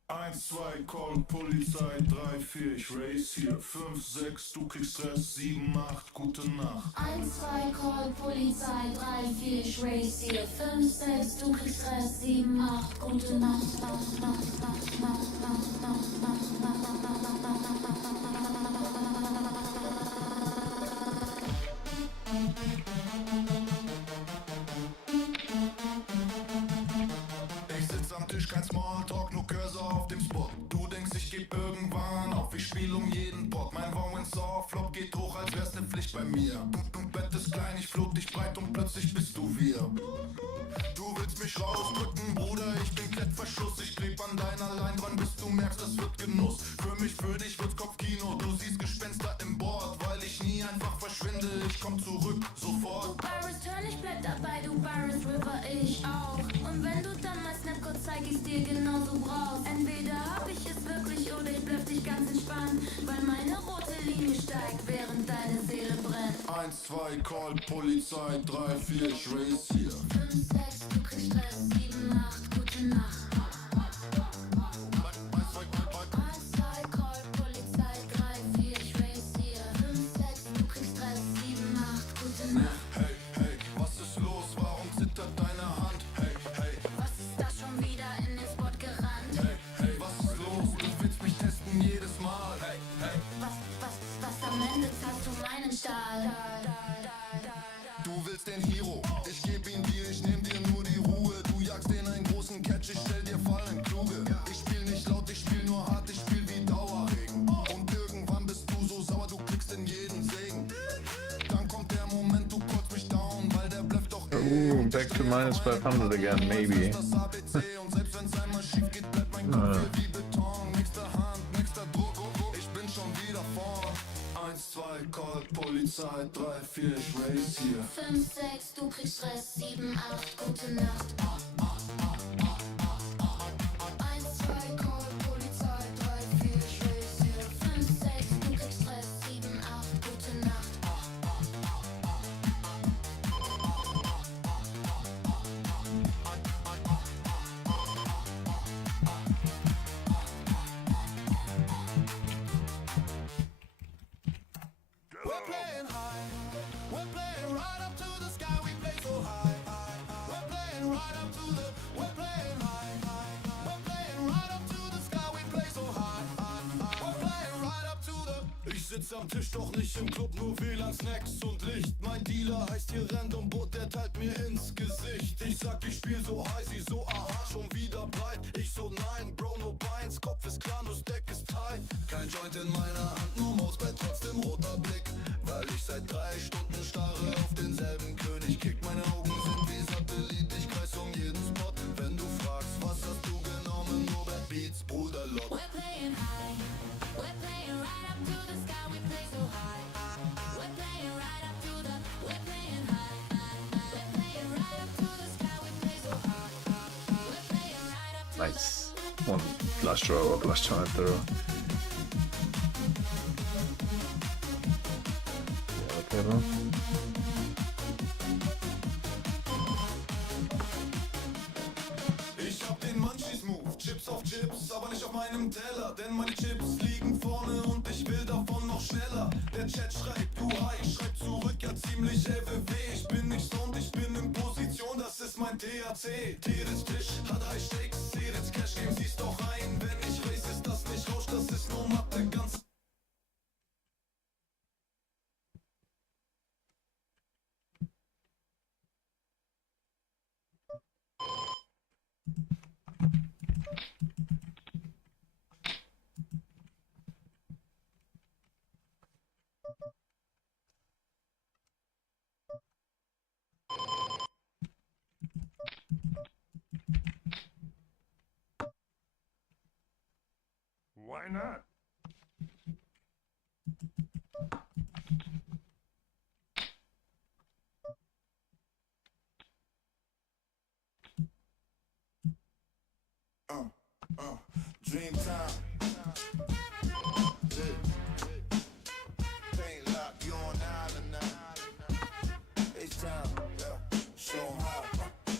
1, 2, Call, Polizei, 3, 4, ich race hier. 5, 6, du kriegst Stress, 7, 8, gute Nacht. 1, 2, Call, Polizei, 3, 4, ich race hier. 5, 6, du kriegst Stress, 7, 8, gute Nacht. Ich sitz am Tisch, kein Smalltalk, nur Cursor auf dem Spot. Du denkst, ich geb irgendwann auf, ich spiel um jeden Pot. Mein Wow-in-Saw-Flop geht hoch, als wär's ne Pflicht bei mir. Bett ist klein, ich flog dich breit und plötzlich bist du wir. Du willst mich rausdrücken, Bruder, ich bin Klettverschluss. Ich kleb an deiner Leinwand, bis du merkst, das wird Genuss. Für mich, für dich wird's Kopfkino, du siehst Gespenster im Board. Weil ich nie einfach verschwinde, ich komm zurück, sofort. Barris Turn, ich bleib dabei, du Barris River, ich auch. Und wenn du dann mal Snapcode zeig ich's dir genauso brauchst. Entweder hab ich es wirklich oder ich bleib dich ganz entspannt. Weil meine rote Linie steigt, während deine Seele brennt. 1, 2, Call, Polizei, 3, 4, ich race hier. 5, 6, du kriegst Stress, 7, 8, gute Nacht. 1, 2, Call, Polizei, 3, 4, ich race hier. 5, 6, du kriegst Stress, 7, 8, gute Nacht. Hey, hey, was ist los? Warum zittert deine Hand? Hey, hey, Was ist da schon wieder in den Spot gerannt? hey, hey, was ist los? Du willst mich testen jedes Mal. Hey, hey, Was am Ende zahlst du meinen Stahl? du willst den Hero, ich geb ihn dir, ich nehm dir nur die Ruhe. Du jagst den einen großen Catch, ich stell dir Fallen kluge. Ich spiel nicht laut, ich spiel nur hart, ich spiel wie Dauerregen. Und irgendwann bist du so sauer, du kriegst in jeden Segen. Dann kommt der Moment, du kotzt mich down, weil der blufft doch Ooh, back to minus 500 again, maybe. das ABC und selbst wenn's einmal schief geht, bleibt mein Kopf hier wie Beton. Nächster Hand, nächster Druck, ich bin schon wieder vorn. 1, 2, Call, Polizei, 3, 4, ich race hier. 5, 6, du kriegst Stress, 7, 8, gute Nacht. 1, 2, Call, Polizei, 3, 4, ich race hier. 5, 6, du kriegst Stress, 7, 8, gute Nacht. We're playing high, we're playing right up to the sky, we play so high. We're playing right up to the, we're playing high. We're playing right up to the sky, we play so high. We're playing right up to the. Ich sitz am Tisch, doch nicht im Club, nur WLAN, Snacks und Licht. Mein Dealer heißt hier Random Bot, der teilt mir ins Gesicht. Ich sag, ich spiel so high, sie so aha, schon wieder breit. Ich so nein, Bro, no Beins, Kopf ist klar, nur Stack ist tight. Kein Joint in meiner Hand, nur Mausbett, trotzdem roter Blick. Weil ich seit 3 Stunden starre auf denselben König, kick meine Augen Nice. One flash throw or flash time throw. Yeah, okay, well. Ich hab den Munchies-Move, Chips auf Chips, aber nicht auf meinem Teller. Denn meine Chips liegen vorne und ich will davon noch schneller. Der Chat schreibt, du hi, ich schreib zurück, ja ziemlich LWW. Ich bin nicht stoned, ich bin in Position, das ist mein THC. Teres Tisch hat 3 Sticks, Teres Cash Game, siehst doch rein. Wenn ich race, ist das nicht Rausch, das ist nur Mathe, ganz... Why not? Dream time. Paint lock, you on island now. It's time, yeah. Show 'em how.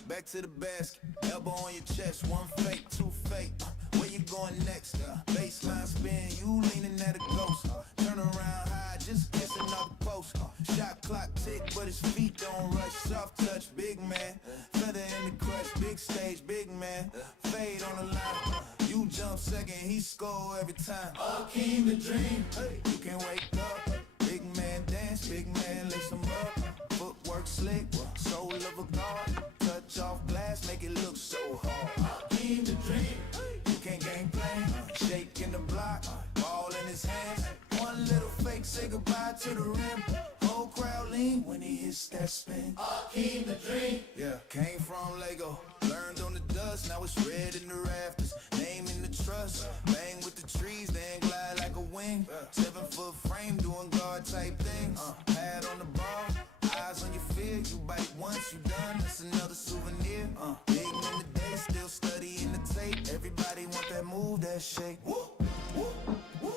Back to the basket, elbow on your chest. One fake, two fake. Where you going next? Baseline spin, you leaning at a ghost. Turn around high, just kissing off the post. Shot clock tick, but his feet don't rush. Soft touch, big man. Feather in the crush, big stage, big man. Fade on the line. You jump second, he score every time. Akeem the dream, you can wake up. Big man dance, big man lace him up. Footwork slick, soul of a god. Touch off glass, make it look so hard. Akeem the dream, you can't game plan. Shaking the block, ball in his hands. One little fake, say goodbye to the rim. Whole crowd lean when he hits that spin. Akeem the dream, yeah. Came from Lego, learned on the dust. Now it's red in the rafters. Name in the trust, bang with the trees, then glide like a wing. 7-foot frame, doing guard type things. Pad on the ball, eyes on your fear. You bite once, you done. That's another souvenir. Big in the day, still studying the tape. Everybody want that move, that shake. Woo, woo, woo.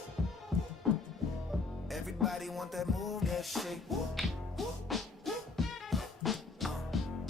Everybody want that move, that shake. Woo, woo, woo.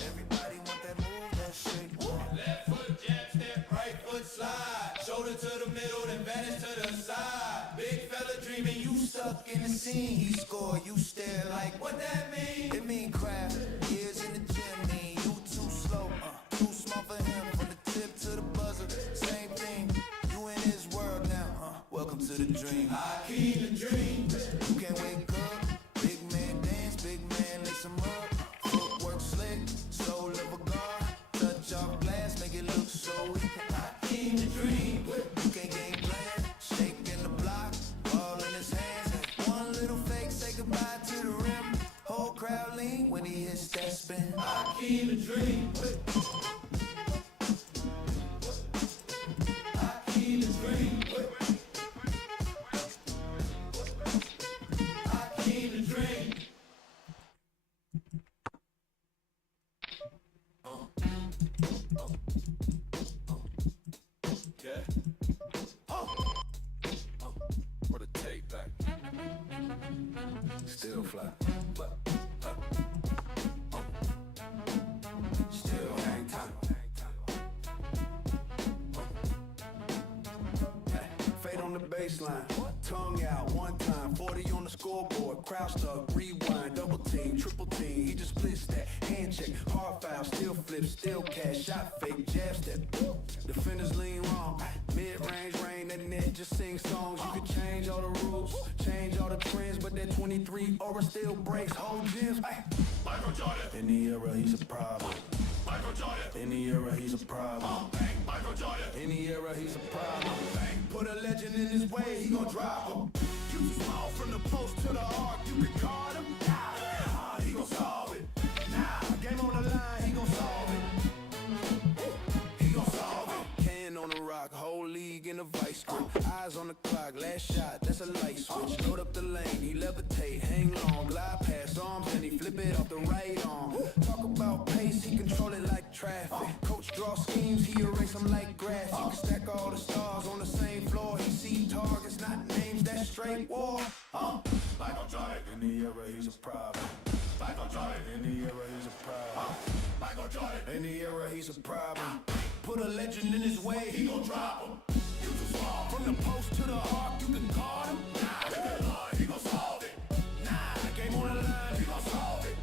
Everybody want that move, that shake. Woo. Left foot jab step, right foot slide. Shoulder to the middle, then vanish to the side. Big fella dreaming, you Stuck in the scene, he score, you stare like, what that mean? it mean craft. Years in the gym mean you too slow, too small for him. From the tip to the buzzer, same thing. You in his world now, welcome to the dream. Akeem the dream. You can't wake up, big man dance, big man lace him up. Footwork slick, soul of a god. Touch off glass, make it look so weak. Akeem the dream. You can't game plan, shaking the block, ball in his hands. One little fake, say goodbye to the rim. Whole crowd lean when he hits that spin. Akeem the dream. Akeem the dream. Akeem the dream. Yeah. Where the tape back? Still fly. Still hang tight. Fade on the baseline, tongue out one time, 40 on the scoreboard, crowd stuck, rewind, double team, triple team, he just blitzed that, hand check, hard foul, still flip, still cash, shot fake, jab step, defenders lean wrong, mid-range rain, that net just sing songs, you can change all the rules, change all the trends, but that 23 aura still breaks whole gyms, Michael Jordan, in the era he's a problem, Michael Jordan, in the era he's a problem. bang, Michael Jordan, In the era, he's a problem. Put a legend in his way, he gon' drop him. You small from the post to the arc, you can guard him. Nah, he gon' solve it. Nah, game on the line, he gon' solve it. He gon' solve it. Can on the rock, whole league in a vice grip. Eyes on the clock, last shot, that's a light switch. Load up the lane, he levitate, hang long, glide past arms, and he flip it off the right arm. Talk about pace, he control it like traffic. Coach draw schemes, he erase them like graphs. You can stack all the stars on the same floor. He see targets, not names, that's straight war. Michael Jordan. In the era, he's a problem. Michael Jordan. In the era, he's a problem. Michael Jordan. In the era, he's a problem. Put a legend in his way, He gon' drop him. You too small. from the post to the heart, you can guard him. Nah, hit that line. He gon' solve it. Nah, game on the line, He gon' solve it.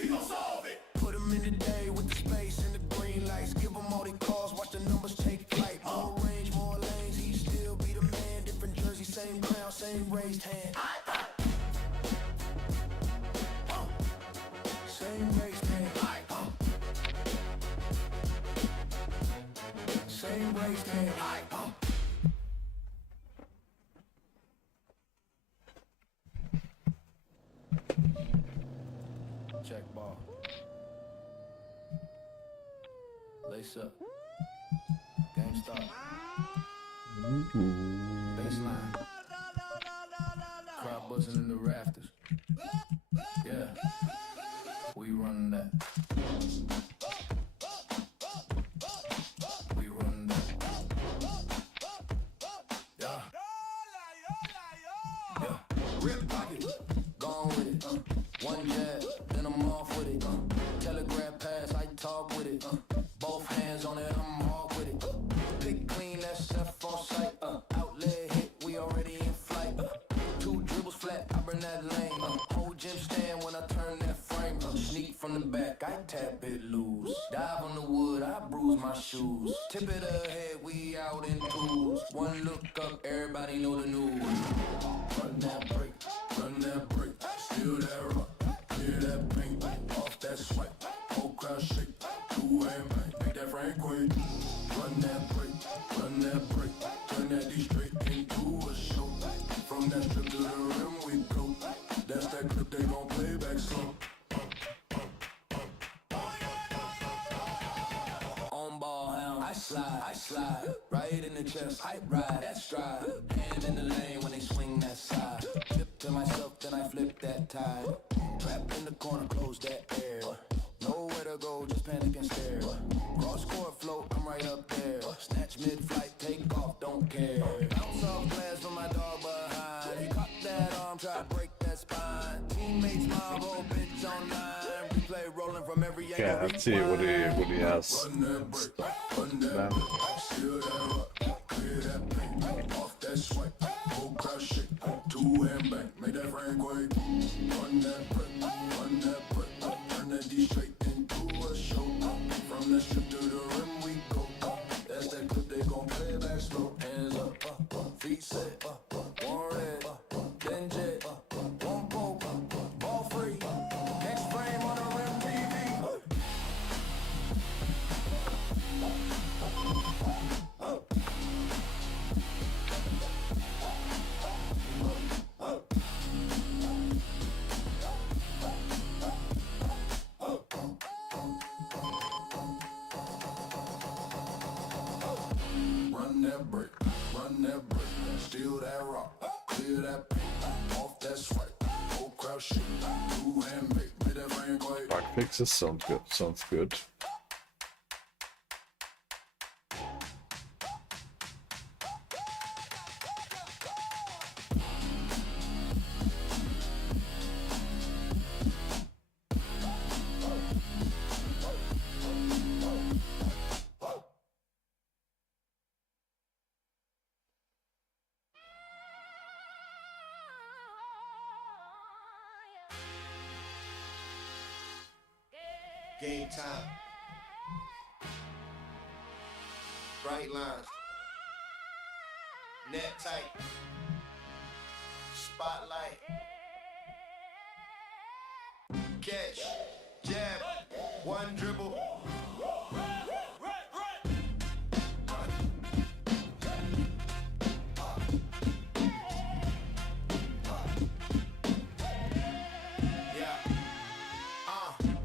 He gon' solve it. put him in the day with the space and the green lights. Give him all they calls, watch the numbers take flight. More range, more lanes, he still be the man. Different jersey, same crown, same raised hand. Same raised hand. Same raised hand. Check ball. Lace up. Game start. Baseline. Crowd buzzing in the rafters. Yeah. We run that. We run that. Yeah. Yeah. Rip pocket. Gone with it. One jab, then I'm off with it. Telegraph pass, I talk with it. Both hands on it, I'm hard with it. Pick clean, that's F on sight. Outlet hit, we already in flight. Two dribbles flat, I burn that lane. Whole gym stand when I turn that frame. Sneak from the back, I tap it loose. Dive on the wood, I bruise my shoes. Tip it ahead, we out in twos. One look up, everybody know the news. Run that break, run that break. Steal that rock, clear that paint. Off that swipe, whole crowd shake. Two-hand bang, make that Frank quick. Run that break, run that break. Turn that D straight into a show. From that strip to the rim we go. That's that clip they gon' play back slow. On ball hound, I slide. Right in the chest, I ride that stride. Hand in the lane when they swing that side. Flip to myself, then I flip that tide. Trap in the corner, close that air. Nowhere to go, just panic and stare. Cross court float, I'm right up there. Snatch mid-flight, take off, don't care. Bounce off glass from my dog behind. He caught that arm, try to break that spine. Teammates mob, whole bitch on 9. Replay rolling from every angle. Yeah, let's see what he has. Run that break, run that break. Steal that rock, clear that paint. Off that swipe, whole crowd shake. Two-hand bang, make that Frank quick. Run that break, run that break. Turn that D straight into a show. From the strip to the rim we go. That's that clip they gon' play back slow. Hands up, feet set, one red, then jet, one poke, ball free. Next frame on the rim TV. Run that break, steal that rock, clear that paint, off that swipe, whole crowd shake, two-hand make that Frank quick. Bug fixes sound good. Sounds good. Game time. Bright lines. Net tight. Spotlight. Catch. Jab. One dribble.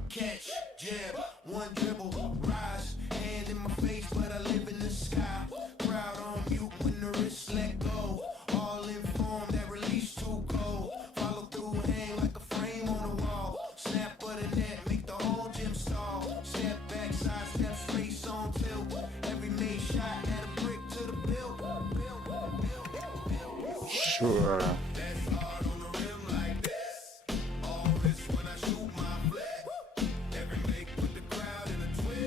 Catch, jab, one dribble, rise, hand in my face, but I live in the sky. Crowd on mute when the wrists let go. All informed, that release too cold. Follow through, hang like a frame on the wall. Snap of the net, make the whole gym stall. sure. That's hard on the rim like this. All this when I shoot my flick. Every make with the crowd in a twist.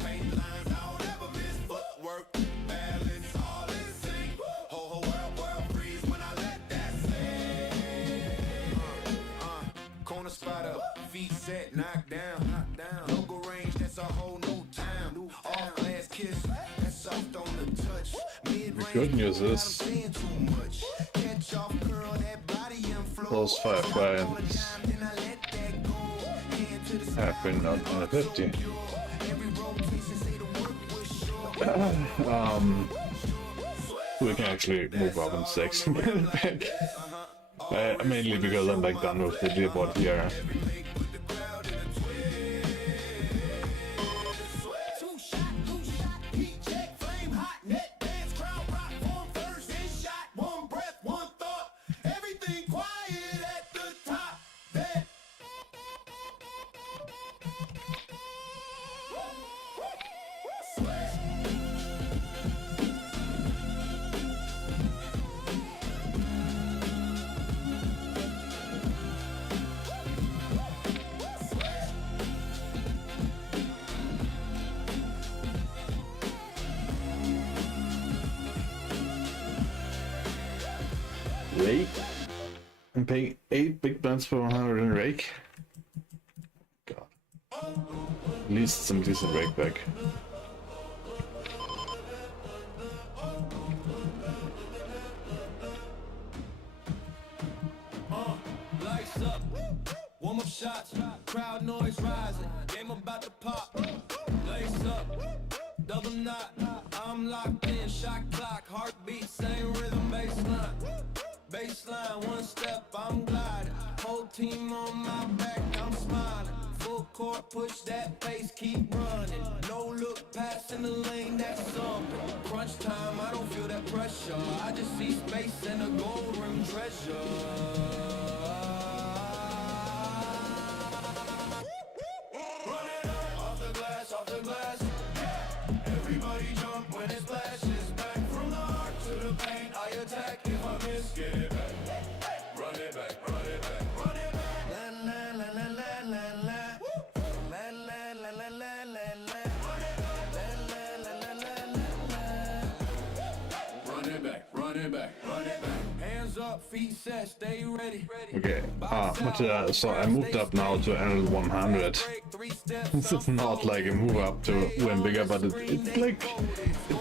Paint lines, I don't ever miss footwork. Balance all in sync. Whole world freeze when I let that sing. Corner spot up, feet set, knock down. Local range, that's a whole new town. All glass kiss, that's soft on the touch. The good news is those 5 clients have been on the 50. We can actually move up in 6 and get it back. Mainly because I'm like done with the leaderboard here. Rake. I'm paying 8 big blinds for 100 in rake. God. At least some decent rake back. Lights up, warm up shots, crowd noise rising, game about to pop. Lace up, double knot, I'm locked in, shot clock, heartbeat, same rhythm, baseline. Baseline, one step, I'm gliding. Whole team on my back, I'm smiling. Full court, push that pace, keep running. No look, pass in the lane, that's something. Crunch time, I don't feel that pressure. I just see space and a gold rim treasure. Run it up, off the glass, off the glass. Yeah. Everybody jump when it splashes. Back from the heart to the paint, I attack. If I miss, get it back. Run it back, run it back, run it back. La la la la la la la. La la la la la la la. Run it back. La la la la la la la. Run it back, run it back, run it back. Hands up, feet set, stay ready. Okay, but so I moved up now to L100. This is not like a move up to win bigger, but it's like,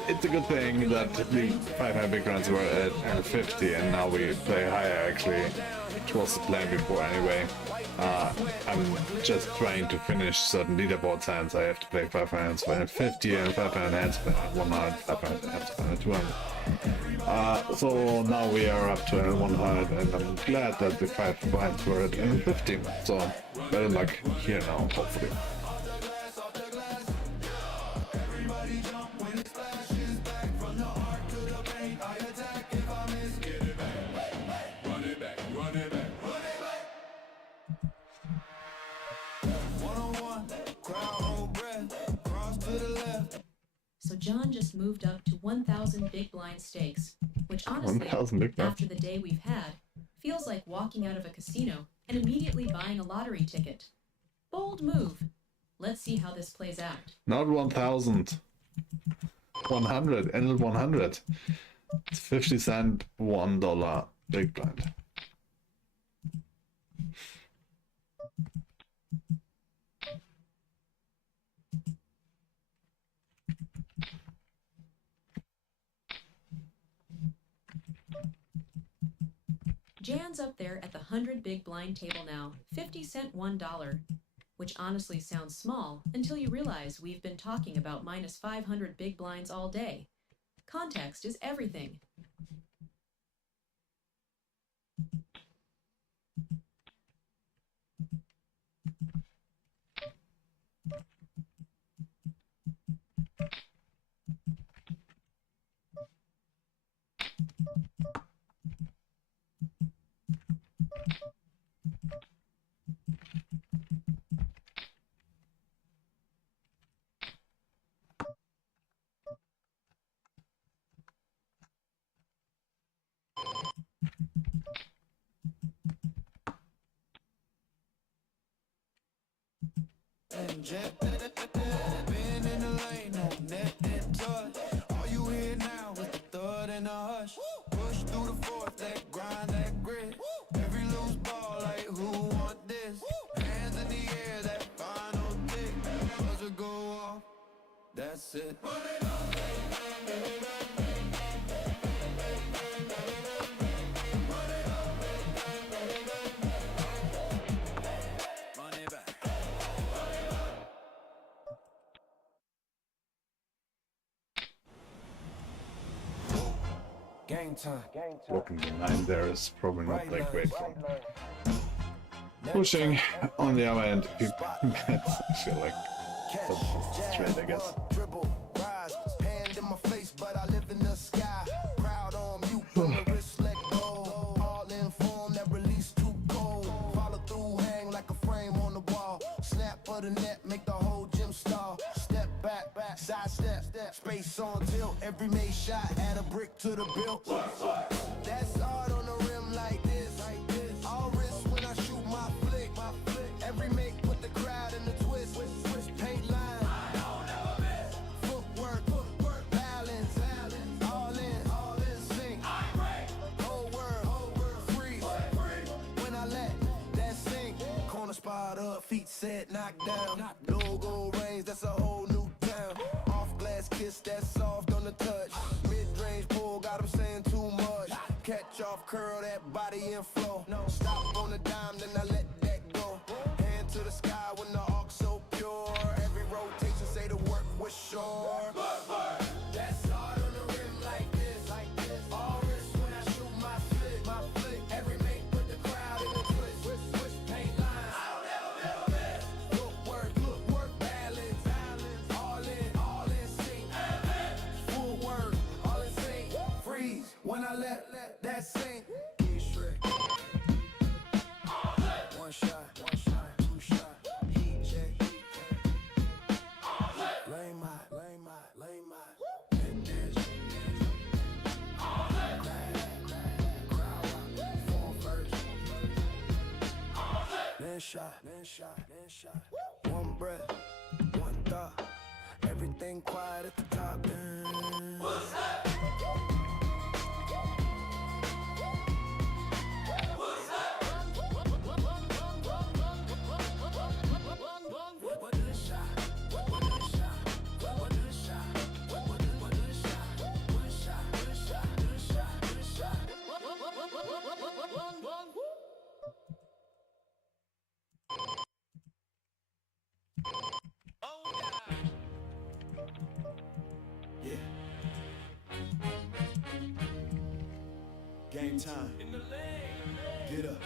it's a good thing that the 5 big runs were at L50 and now we play higher actually, which was the plan before anyway. I'm just trying to finish certain leaderboard hands. I have to play 5 hands for L50 and 5 hands for 100, 5 hands for 200. So now we are up to L100 and I'm glad that the 5 hands were at L50. So better luck here now, hopefully. So John just moved up to 1,000 big blind stakes, which honestly, 1,000 big blind. after the day we've had, feels like walking out of a casino and immediately buying a lottery ticket. Bold move. Let's see how this plays out. Not 1,000. 100, L100. It's 50 cent, $1 big blind. Jan's up there at the 100 big blind table now, 50 cent $1, which honestly sounds small until you realize we've been talking about minus 500 big blinds all day. Context is everything. jet. Been in the lane, no net and touch. All you hear now is the thud and the hush. Push through the fourth, that grind, that grit. Every loose ball, like who want this? Hands in the air, that final kick. Buzzer go off, that's it. Game time. Blocking behind there is probably not that great for him. Pushing, on the other hand, if he gets actually like something straight, I guess. Dribble, rise, hand in my face, but I live in the sky. Crowd on mute when the wrist let go. All in form, that release too cold. Follow through, hang like a frame on the wall. Snap for the net, make the whole gym stall. Step back, side step, space on tilt. Every made shot, add a brick to the bill. That's hard on the rim like this. All wrist when I shoot my flick. Every make put the crowd in the twist. Paint line, footwork, balance, all in sync. Whole world, free. When I let that sink, corner spot up, feet set, knock down. Logo range, that's a whole new town. Off glass kiss, that's soft on the touch. Mid-range pull, got him saying too much. Catch off curl, that body and flow. Stop on the dime, then I let that go. Hand to the sky when the arc so pure. Every rotation say the work was sure. That's hard on the rim like this. All wrist when I shoot my flick. Every make put the crowd in the twist. Paint lines. Footwork, balance. All in sync. Full work, all in sync. Freeze when I let that sink. One shot, two shot, heat check. Lay my. And dance. Crowd rock, form first. Then shot. One breath, one thought. Everything quiet at the top. What's that? Yeah. Game time. In the lane. Get up.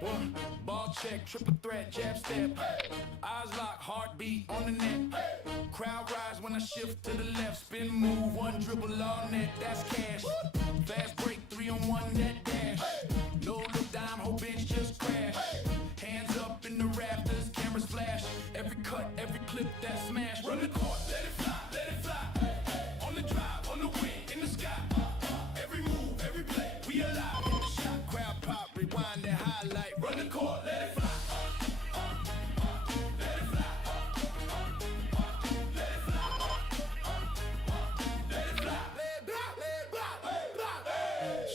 One ball check, triple threat, jab step. Eyes lock, heartbeat on the net. Crowd rise when I shift to the left. Spin move, one dribble all net. That's cash. Fast break, 3-on-1 net dash. No look down, whole bench just crash. Hands up in the rafters, cameras flash. Every cut, every clip that smash. Run the court, let it fly, let it fly. On the drive, on the wing, in the sky. Every move, every play, we alive. Hit the shot, crowd pop, rewind that highlight. Run the court, let it fly. Let it fly. Let it fly. Let it fly. Let it block, let it block.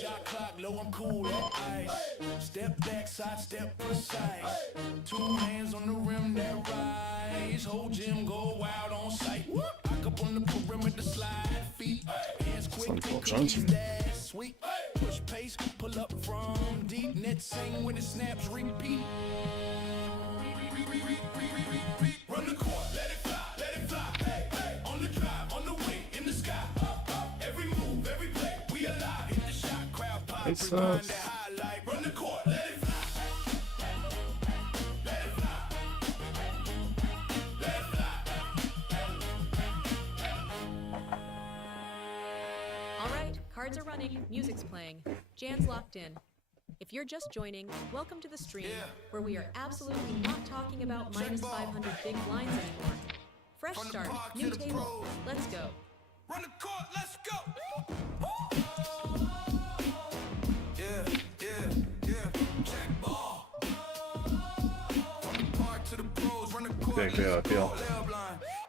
Shot clock low, I'm cool at ice. Step back, side step precise. Two hands on the rim that rise. Whole gym go wild on sight. Back up on the perimeter, slide feet. Hands quick, cookies that sweet. Push pace, pull up from deep. Net sing when it snaps, repeat. Run the court, let it fly, let it fly. Hey, hey. On the drive, on the wing, in the sky. Every move, every play, we alive. Hit the shot, crowd pop, rewind that highlight. Run the court, let it fly. Let it fly. Let it fly. All right, cards are running, music's playing. Jan's locked in. If you're just joining, welcome to the stream, where we are absolutely not talking about minus 500 big blinds anymore. Fresh start, new table, let's go. Run the court, let's go. Yeah. Jack ball. From the park to the pros, run the court. exactly how I feel.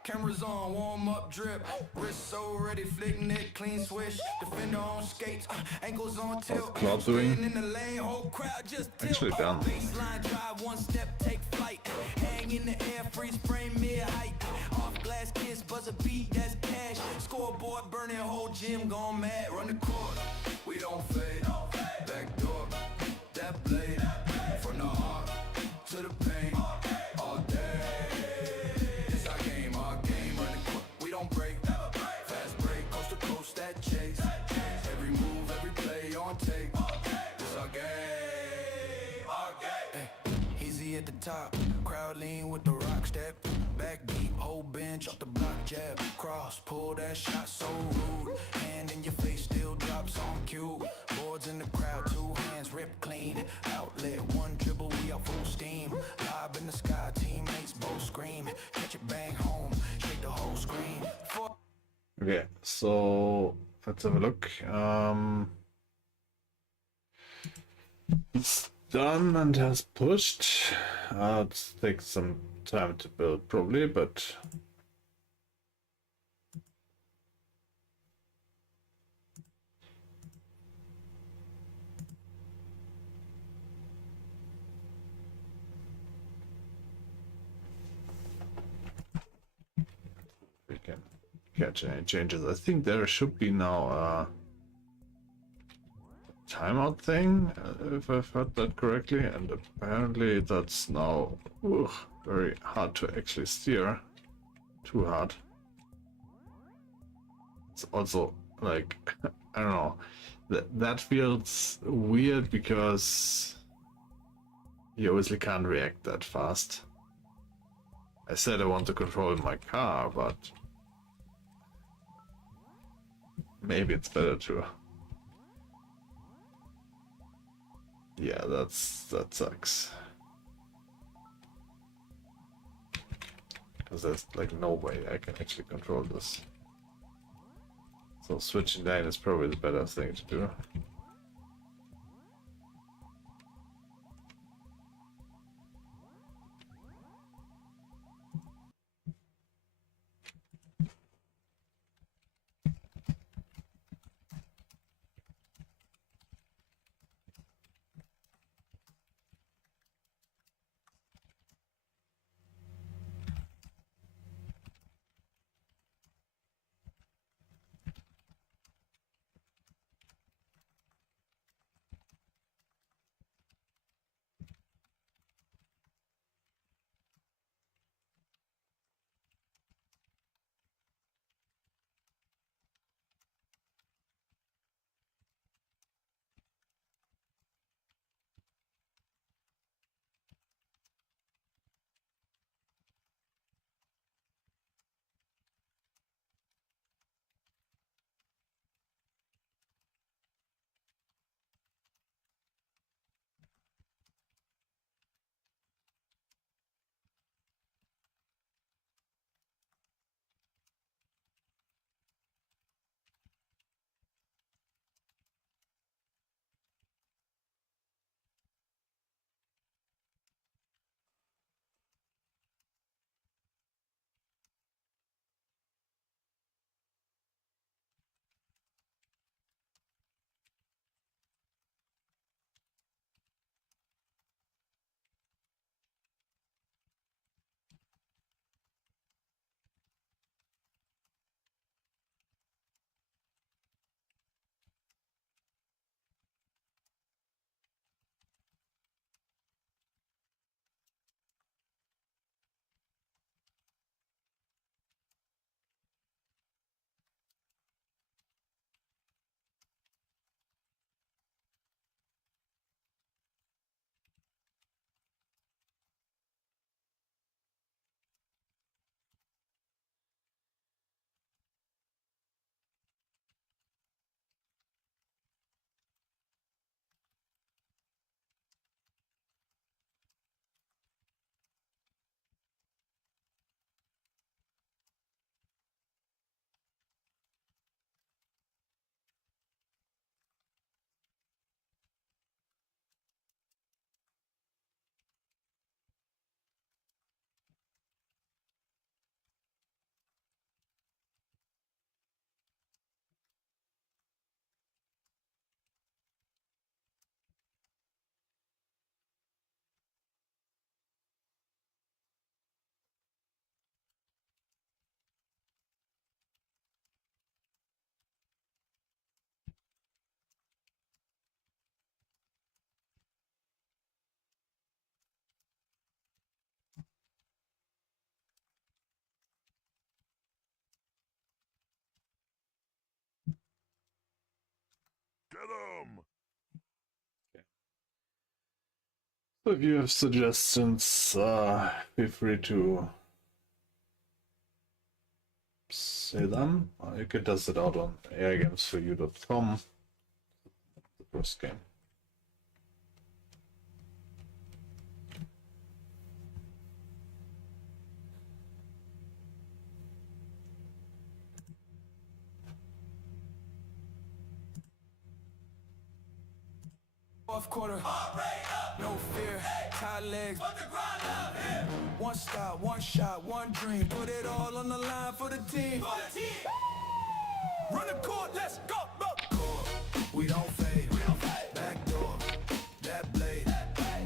Cameras on, warm up, drip. Wrist so ready, flick neck, clean swish. Defender on skates, ankles on tilt. Claude doing? In the lane, whole crowd just tilt. Actually done. Baseline drive, one step, take flight. Hang in the air, freeze frame, mid height. Off glass kiss, buzz a beat, that's cash. Scoreboard burning, whole gym gone mad. Run the court, we don't fade. Back door, that blade. From the heart to the pain, all day. It's our game, run the court, we don't break. Fast break, coast to coast, that chase. Every move, every play on tape. It's our game, easy at the top, crowd lean with the rock step. Back deep, whole bench off the block jab. Cross, pull that shot so rude. Hand in your face, still drops on cue. Boards in the crowd, two hands ripped clean. Outlet, one dribble, we out full steam. Lob in the sky, teammates both scream. Catch it, bang home, shake the whole screen. Okay, so let's have a look. It's done and has pushed. It takes some time to build probably, but we can catch any changes. I think there should be now a timeout thing, if I've heard that correctly, and apparently that's now very hard to actually steer. Too hard. It's also like I don't know, that feels weird because you obviously can't react that fast. I said I want to control my car, but maybe it's better to. Yeah, that sucks. Because there's like no way I can actually control this. So switching lane is probably the better thing to do. So if you have suggestions, feel free to say them. You can test it out on airgamesforyou.com. The first game. Fourth quarter, no fear, tight legs, one stop, one shot, one dream. Put it all on the line for the team. Run the court, let's go. We don't fade, back door, that blade,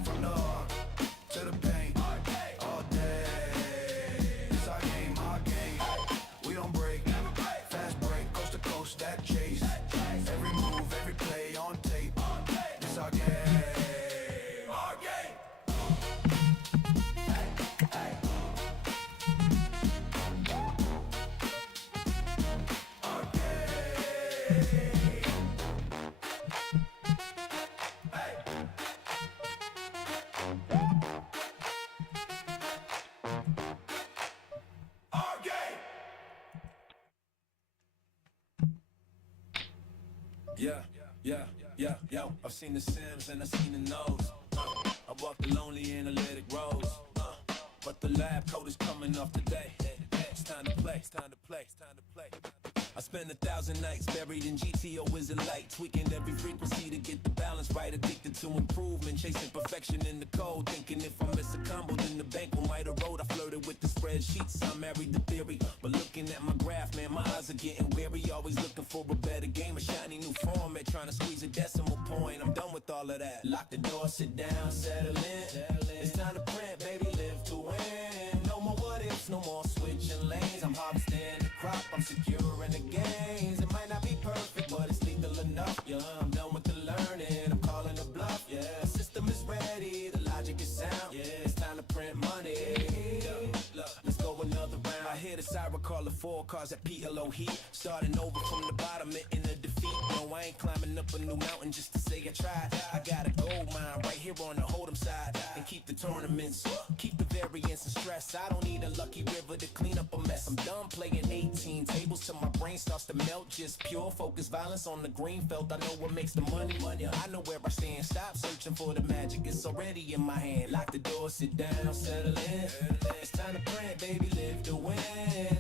from the heart to the paint, all day. It's our game, we don't break, fast break, coast to coast, that chase. Every move, every play on tape. It's our game, our game. Our game. Our game. Yo, I've seen the Sims and I've seen the No's. I walk the lonely analytic roads. But the lab coat is coming off today. It's time to play, it's time to play, it's time to play. I spend 1,000 nights buried in GTO wizard light, tweaking every frequency to get the balance right. Addicted to improvement, chasing perfection in the code. Thinking if I miss a combo, then the bank will might erode. I flirted with the spreadsheets, I married the theory. But looking at my graph, man, my eyes are getting weary. Always looking for a better game, a shiny new format, trying to squeeze a decimal point. I'm done with all of that. Lock the door, sit down, settle in. It's time to print, baby, live to win. No more what ifs, no more switching lanes. I'm harvesting the crop, I'm securing the gains. It might not be perfect, but it's lethal enough. Yeah, I'm done with the learning, I'm calling a bluff. Yeah, system is ready, the logic is sound. Yeah, it's time to print money. Look, let's go another round. I hear the siren call the 4 cars at PLO heat. Starting over from the bottom, in a defeat. No, I ain't climbing up a new mountain just to say I tried. I got a gold mine right here on the Hold'em side. And keep the tournaments, keep the variance and stress. I don't need a lucky river to clean up a mess. I'm done playing 18 tables till my brain starts to melt. Just pure focus, violence on the green felt. I know what makes the money. I know where I stand. Stop searching for the magic, it's already in my hand. Lock the door, sit down, settle in. It's time to print, baby, live to win.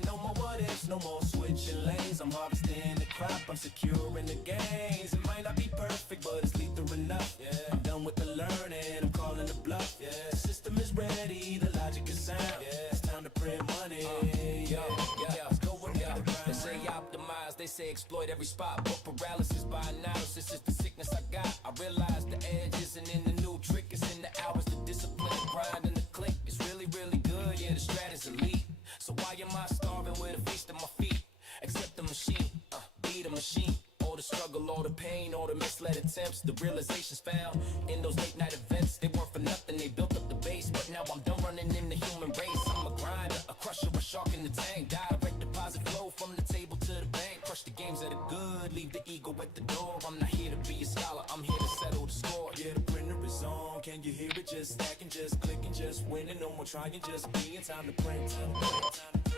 No more what ifs, no more switching lanes. I'm harvesting the crop, I'm securing the gains. It might not be perfect, but it's lethal enough. Yeah, I'm done with the learning, I'm calling the bluff. Yeah, the system is ready, the logic is sound. Yeah, it's time to print money. Let's go another round. They say optimize, they say exploit every spot. But paralysis by analysis is the sickness I got. I realize the edge isn't in the new trick, it's in the hours, the discipline, grind, and the click. It's really, really good, yeah, the strat is elite. So why am I starving with a feast at my feet? Accept the machine, be the machine. All the struggle, all the pain, all the misled attempts. The realizations found in those late night events. They weren't for nothing, they built up the base. But now I'm done running in the human race. I'm a grinder, a crusher, a shark in the tank. Direct deposit flow from the table to the bank. Crush the games that are good, leave the ego at the door. I'm not here to be a scholar, I'm here to settle the score. Yeah, the printer is on, can you hear it? Just stacking, just clicking, just winning. No more trying, just being. Time to print, time to print, time to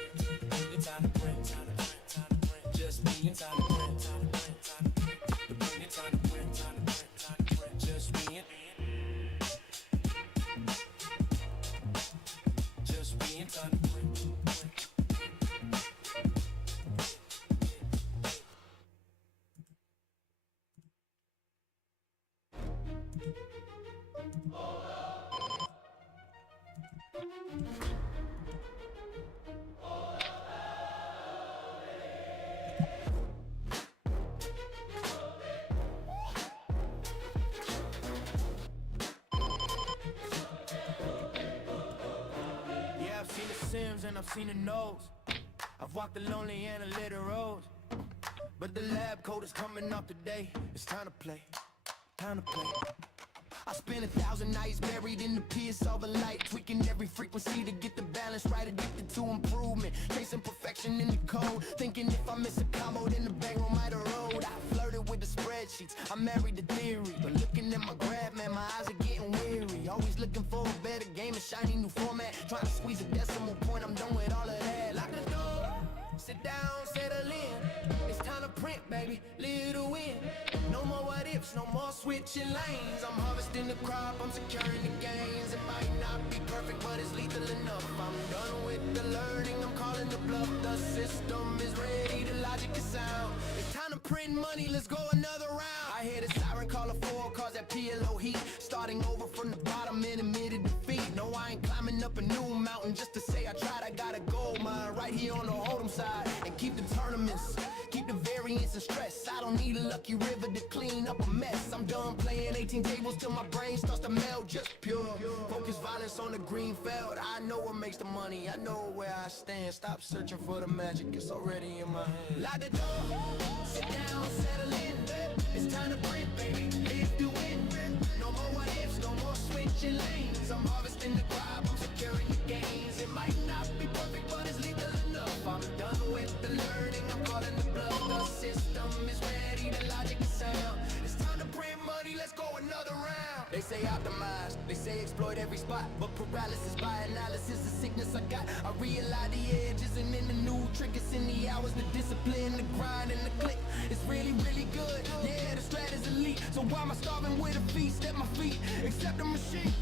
print. Time to print, time to print, time to print. Just being, time to print, time to print, time to print. The print, time to print, time to print, time to print. Just being. Just being, time to print. Yeah, I've seen the Sims and I've seen the No's. I've walked the lonely and the little roads. But the lab coat is coming off today. It's time to play, time to play. I spent 1,000 nights buried in the piss of a light, tweaking every frequency to get the balance right. Addicted to improvement, chasing perfection in the code. Thinking if I miss a combo, then the bank roll might erode. I flirted with the spreadsheet. spreadsheets. I'm married to theory, but looking at my graph, man, my eyes are getting weary. Always looking for a better game, a shiny new format. Trying to squeeze a decimal point, I'm done with all of that. Lock the door, sit down, settle in. It's time to print, baby, live to win. No more what ifs, no more switching lanes. I'm harvesting the crop, I'm securing the gains. It might not be perfect, but it's lethal enough. I'm done with the learning, I'm calling the bluff. The system is ready, the logic is sound. It's time to print money, let's go another round. I hear the siren call a 4, cause that PLO heat. Starting over from the bottom in admitted defeat. No, I ain't climbing up a new mountain just to say I tried. I got a gold mine right here on the Hold'em side. And keep the tournaments, keep the variance and stress. I don't need a lucky river to clean up a mess. I'm done playing 18 tables till my brain starts to melt. Just pure focus, violence on the green field. I know what makes the money, I know where I stand. Stop searching for the magic, it's already in my hand. Lock the door, sit down, settle in. It's time to print, baby, live to win. No more what ifs, no more switching lanes. I'm harvesting the crop, I'm securing the gains. It might not be perfect, but it's lethal enough. I'm done with the learning, I'm calling the bluff. The system is ready, the logic is sound. It's time to print money, let's go another round. They say optimize, they say exploit every spot, but paralysis by analysis is sickness I got. I realize the edge isn't in the new trick, it's in the hours, the discipline, the grind, and the click. It's really, really good, yeah, the strat is elite. So why am I starving with a feast at my feet? Accept the machine,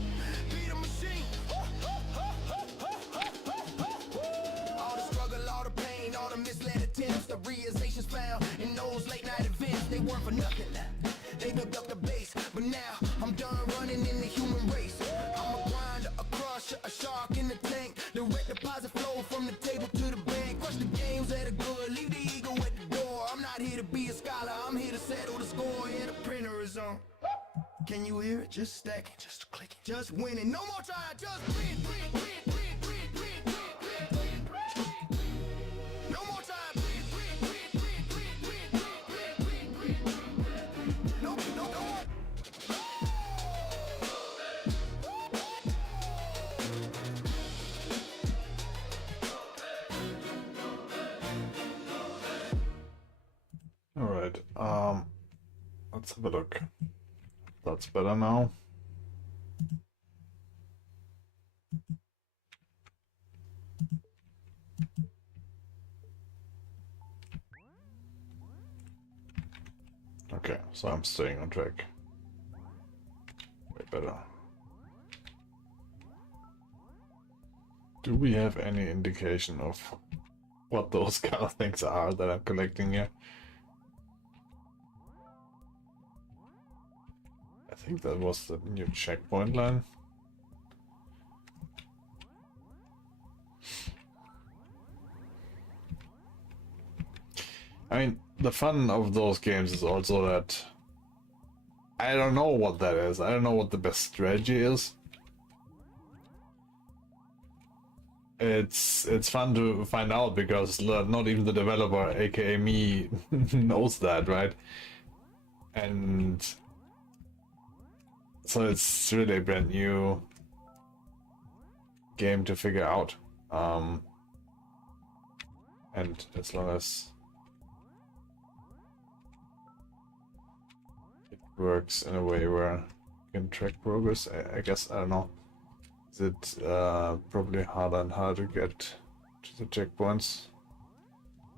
be the machine. All the struggle, all the pain, all the misled attempts, the realizations found in those late night events, they weren't for nothing. They built up the base, but now I'm done running in the human race. I'm a grinder, a crusher, a shark in the tank. Direct deposit flow from the table to the bank. Crush the games that are good, leave the ego at the door. I'm not here to be a scholar, I'm here to settle the score. Yeah, the printer is on. Can you hear it? Just stacking, just clicking, just winning. No more trying, just print, print, print, print, print, print, print, print, print. No more time, print, print, print, print, print, print, print, print, print, print. No, no, no. All right. Let's have a look. That's better now. Okay, so I'm staying on track. Way better. Do we have any indication of what those kind of things are that I'm collecting here? I think that was the new checkpoint line. I mean, the fun of those games is also that I don't know what that is. I don't know what the best strategy is. It's fun to find out because not even the developer, aka me, knows that, right? And so it's really a brand new game to figure out. And as long as it works in a way where you can track progress, I guess, I don't know. Is it probably harder and harder to get to the checkpoints?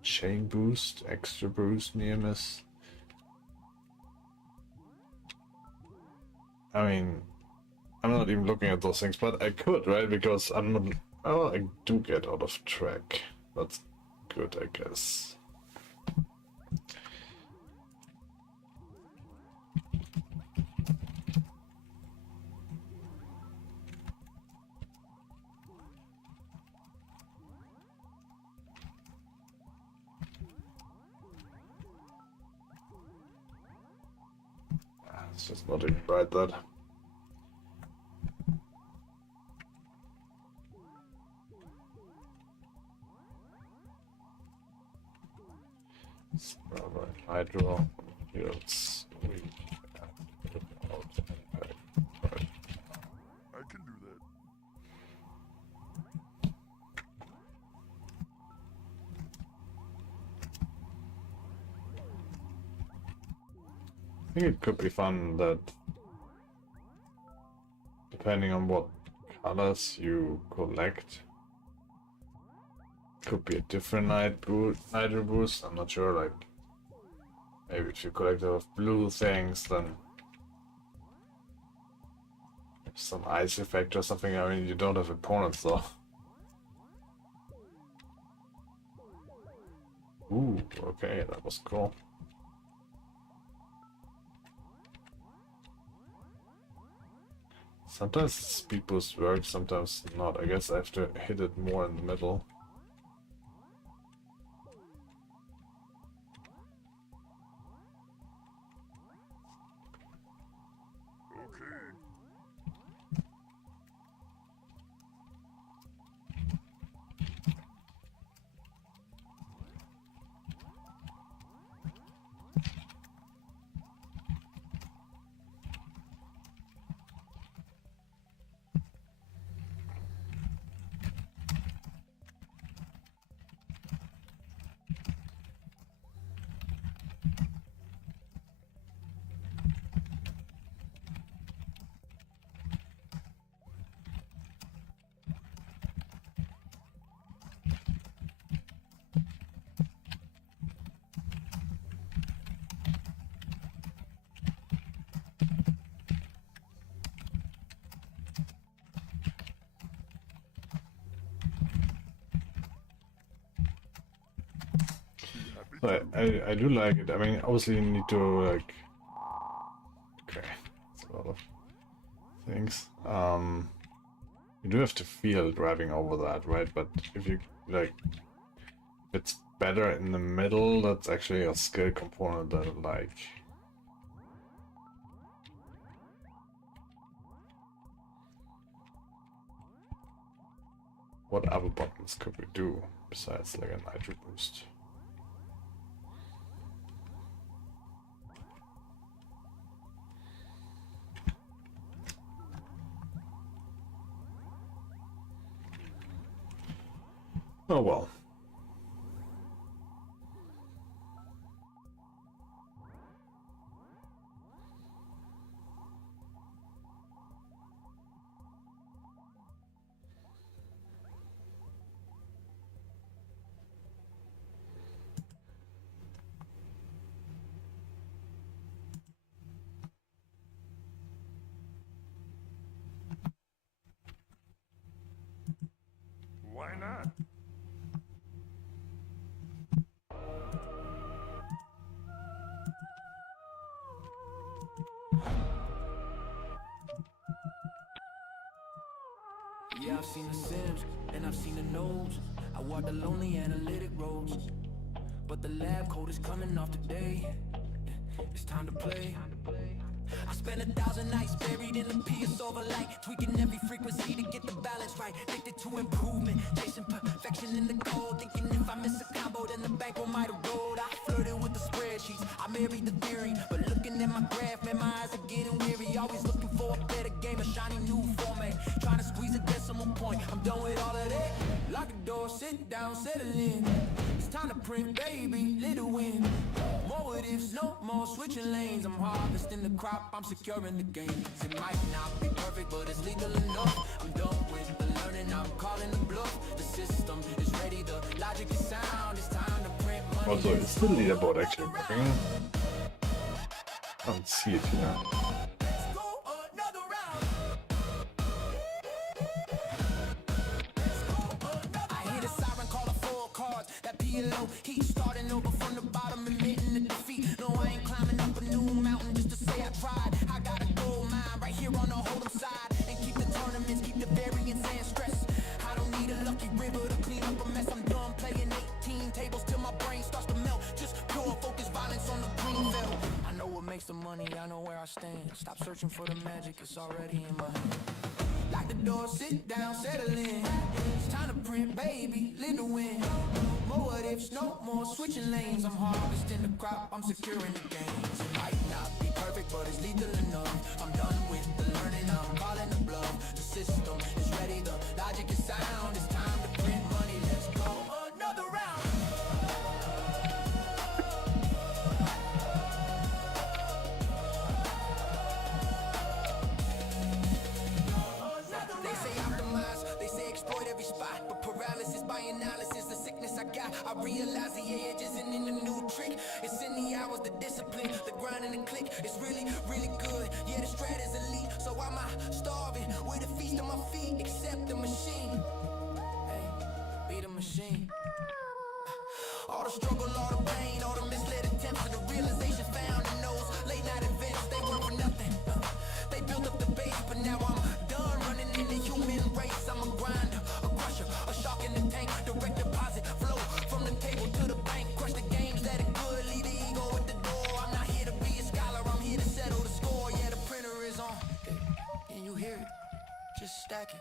Chain boost, extra boost, near miss. I mean, I'm not even looking at those things, but I could, right? Because I'm not. Oh, I do get out of track. That's good, I guess. It's just not even right, that. Hydro yields weak. I can do that. I think it could be fun that depending on what colors you collect, could be a different nitro boost. I'm not sure, like maybe if you collect a lot of blue things, then some ice effect or something. I mean, you don't have opponents though. Ooh, okay, that was cool. Sometimes speed boost works, sometimes not. I guess I have to hit it more in the middle. I do like it. I mean, obviously you need to like. Okay, that's a lot of things. You do have to feel driving over that, right? But if you like, if it's better in the middle, that's actually a skill component that I like. What other buttons could we do besides like a nitro boost? Oh well. Why not? Yeah, I've seen the Sims and I've seen the Nodes. I walk the lonely analytic roads, but the lab coat is coming off today. It's time to play. I spent 1,000 nights buried in the PS overlight, tweaking every frequency to get the balance right. Addicted to improvement, chasing perfection in the code, thinking if I miss a combo, then the bankroll might erode. I flirted with the spreadsheets, I married the theory, but looking at my graph, man, my eyes are getting weary. Always looking for a better game, a shiny new format, trying to squeeze a decimal point. I'm done with all of that. Lock the door, sit down, settle in. It's time to print, baby, little win. More what ifs, no more switching lanes. I'm harvesting the crop, I'm securing the gains. It might not be perfect, but it's legal enough. I'm done with the learning, I'm calling the bluff. The system is ready, the logic is sound. It's time to print money. Also, is the leaderboard actually working? I don't see it here. Let's go another round. I hear the siren call a full cards. That PLO heat starting over from the bottom, admitting the defeat. No, I ain't climbing up a new mountain just to say I tried. I got a gold mine right here on the Hold'em side, and keep the tournaments, keep the variance and stress. I don't need a lucky river to clean up a mess. I'm done playing 18 tables till my brain starts to melt. Just pure focus, violence on the green belt. I know what makes the money, I know where I stand. Stop searching for the magic, it's already in my hand. Lock the door, sit down, settle in. It's time to print, baby, little win. More what ifs, no more switching lanes. I'm harvesting the crop, I'm securing the gains. It might not be perfect, but it's legal enough. I'm done with the learning, I'm calling the bluff. The system is ready, the logic is sound. It's time to print money, let's go another round. I realize the age isn't in the new trick. It's in the hours, the discipline, the grind and the click. It's really, really good. Yeah, the strat is elite. So I'm not starving with a feast on my feet. Accept the machine. Hey, be the machine. All the struggle, all the pain, all the misled attempts, and the realization found in those late night events. They weren't for nothing. They built up the base, but now I'm done running in the human race. I'm a grinder, a crusher, a shark in the tank. Direct deposit, flow from the table to the bank. Crush the games that are good, leave the ego at the door. I'm not here to be a scholar, I'm here to settle the score. Yeah, the printer is on. Can you hear it? Just stacking,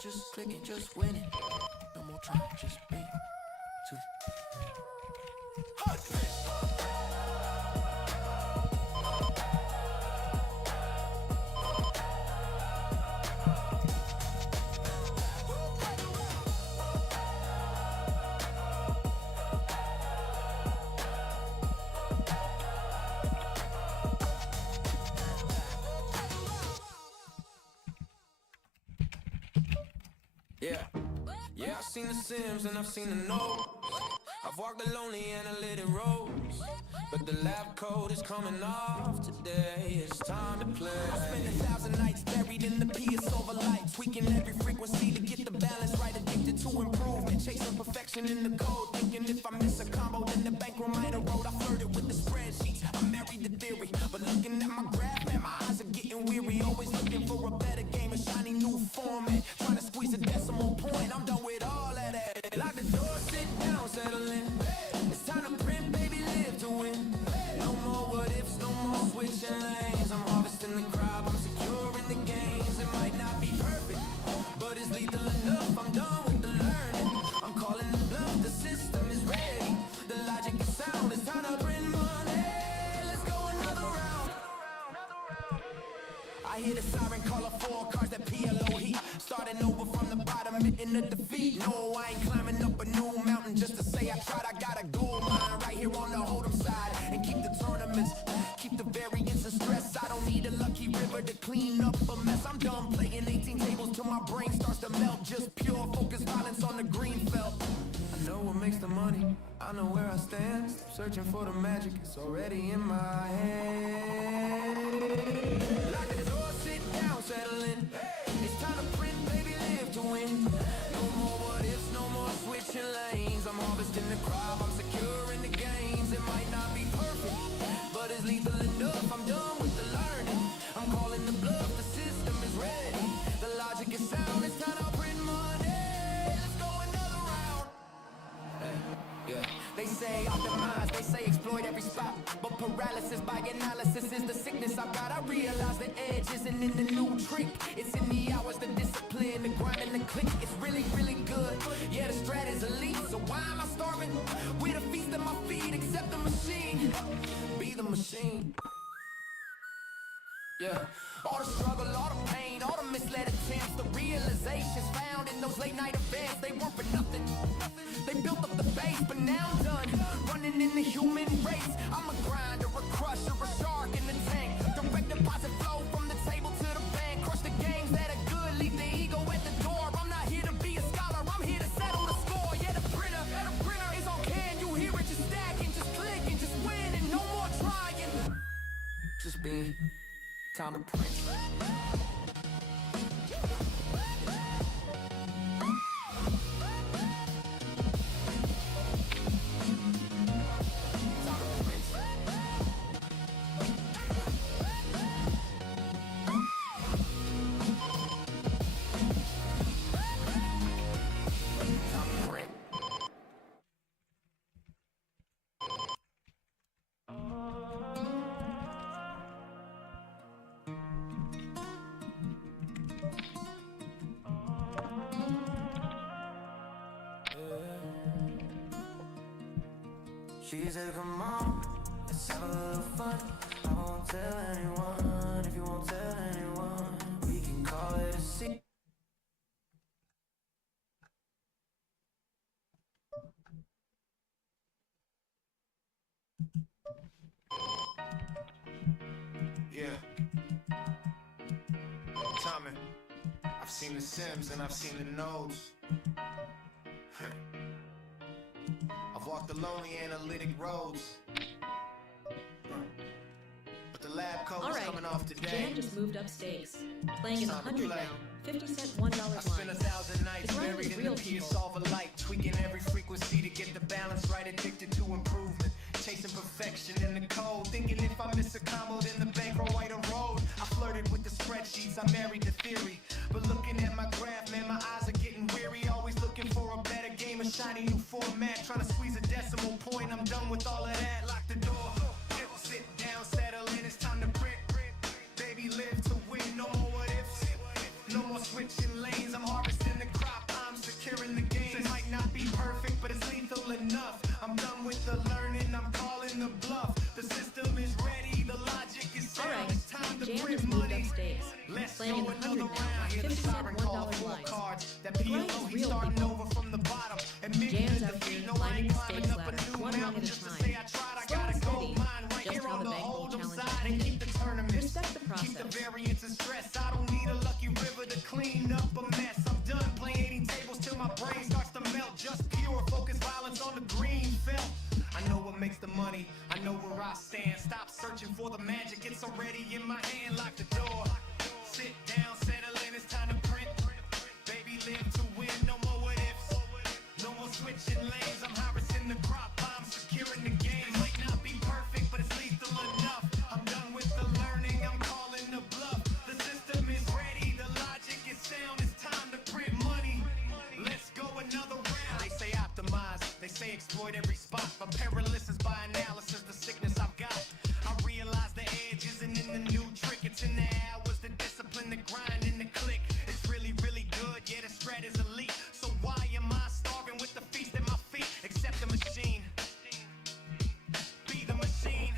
just clicking, just winning. No more trying, just be. Two. Yeah, I've seen the Sims and I've seen the Notes. I've walked the lonely and I lit in roads. But the lab coat is coming off today. It's time to play. I spent 1,000 nights buried in the PS over light, tweaking every frequency to get the balance right. Addicted to improvement, chasing perfection in the code. Thinking if I miss a combo, then the bankroll might erode. I flirted with the spreadsheets, I married the theory. But looking at my graph, man, my eyes are getting weary. Always looking for a better game, a shiny new format. Trying to squeeze a decimal point, I'm done with all of that. Lock the door, sit down, settle in. It's time to print, baby, live to win. No more what ifs, no more switching lanes. I'm harvesting the crop, I'm secure in the games. It might not be perfect, but it's lethal enough. I'm done with the learning, I'm calling the bluff. The system is ready, the logic is sound. It's time to print money. Let's go another round. I hear the siren call of 4 cars that PLO heat. Starting over from the bottom, admitting the defeat. No, I ain't climbing up a new mountain just to say I tried. I got a gold mine right here on the Hold'em side. And keep the tournaments, keep the variance and stress. I don't need a lucky river to clean up a mess. I'm done playing 18 tables till my brain starts to melt. Just pure focus, violence on the green felt. I know what makes the money, I know where I stand. Stop searching for the magic, it's already in my hand. Lock the door, sit down, settle in. It's time to print, baby, live to win. No more what ifs, no more switching lanes. I'm harvesting the crop, I'm secure in the games. It might not be perfect, but it's lethal enough. I'm done with the learning, I'm calling the bluff. The system is ready, the logic is sound. It's time to print money. Let's go another round. Yeah. They say optimize, they say exploit every spot. But paralysis by analysis is the sickness I've got. I realize the edge isn't in the new trick. It's in the hours, the discipline, the grind and the click. It's really, really good. Yeah, the strat is elite. So why am I starving? With a feast at my feet, accept the machine. Be the machine. Yeah, all the struggle, all the pain, all the misled attempts, the realizations found in those late night events. They weren't for nothing. They built up the base, but now I'm done running in the human race. I'm a grinder, a crusher, a shark in the tank. Direct deposit flow from the table to the bank. Crush the games that are good, leave the ego at the door. I'm not here to be a scholar, I'm here to settle the score. Yeah, the printer is on can. You hear it, just stacking, just clicking, just winning. No more trying, just being. Time to print. She said, come on, let's have a little fun. I won't tell anyone. If you won't tell anyone, we can call it a secret. Yeah. Tommy, I've seen the Sims and I've seen the Nodes. lonely analytic roads. But the lab code is Alright, coming off today. Jan just moved up stakes. Playing in the Time to 100 play. now. 50 cent $1 I spent lines. 1,000 nights It's one of buried those in real the peer people. solver light, tweaking every frequency to get the balance right, addicted to improvement, chasing perfection in the code, thinking if I miss a combo then the bankroll white a road. I flirted with the spreadsheets, I married the theory, but looking at my graph, man, my eyes are getting weary, always looking for a better game, a shiny new format, trying to squeeze a decimal point. I'm done with all of that, lock the door, sit down, settle in, it's time to print. Baby, live to win, no more what ifs. No more switching lanes, I'm harvesting the crop, I'm securing the game. It might not be perfect, but it's lethal enough. I'm done with the learning, I'm calling the bluff. The system is ready, the logic is sound. Alright, It's time to Jan print just moved money. up stakes. Let's Playing in go the another 100 now. round. I hear the 50 cent siren call $1 four lines. cards. That The grind PLO, is he's real, starting people. over from the bottom. Admitting Jan's the out defeat, here no, I climbing ain't the climbing stakes up a ladder, new one rung mountain at a just to time. say I tried. I Slow gotta and go steady, mine right just here how on the the bankroll hold'em challenge side and is. keep the tournaments. Respect the Keep the process. variance and stress. I don't need a lucky river to clean up a mess. I'm done playing tables till my brain starts to melt. Just pure focus violence on the green felt. I know what makes the money. I know where I stand. Stop searching for the magic. It's already in my hand. Lock the door. Sit down, settle in. It's time to print. Baby, live to win. No more what ifs. No more switching lanes. I'm harvesting the crop. I'm securing the game. Might not be perfect, but it's lethal enough. I'm done with the learning. I'm calling the bluff. The system is ready. The logic is sound. It's time to print money. Let's go another round. They say optimize. They say exploit every spot. But perilous is by analysis the sickness I've got. I realize the edge isn't in the new trick. It's in the hours, the discipline, the grind, and the click. It's really, really good. Yeah, the strat is elite. So why am I starving with the feast at my feet? Accept the machine. Be the machine.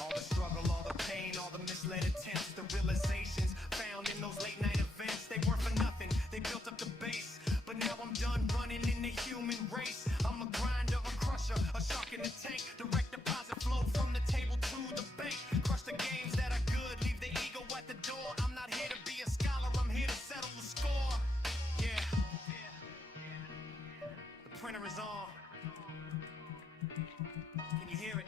All the struggle, all the pain, all the misled attempts, the realizations found in those late night events. They weren't for nothing. They built up the base. But now I'm done running in the human race. I'm a grinder, a crusher, a shark in the tank. Direct deposit flow from the table to the bank. Crush the games that are good, leave the ego at the door. I'm not here to be a scholar, I'm here to settle the score. Yeah. The printer is on. Can you hear it?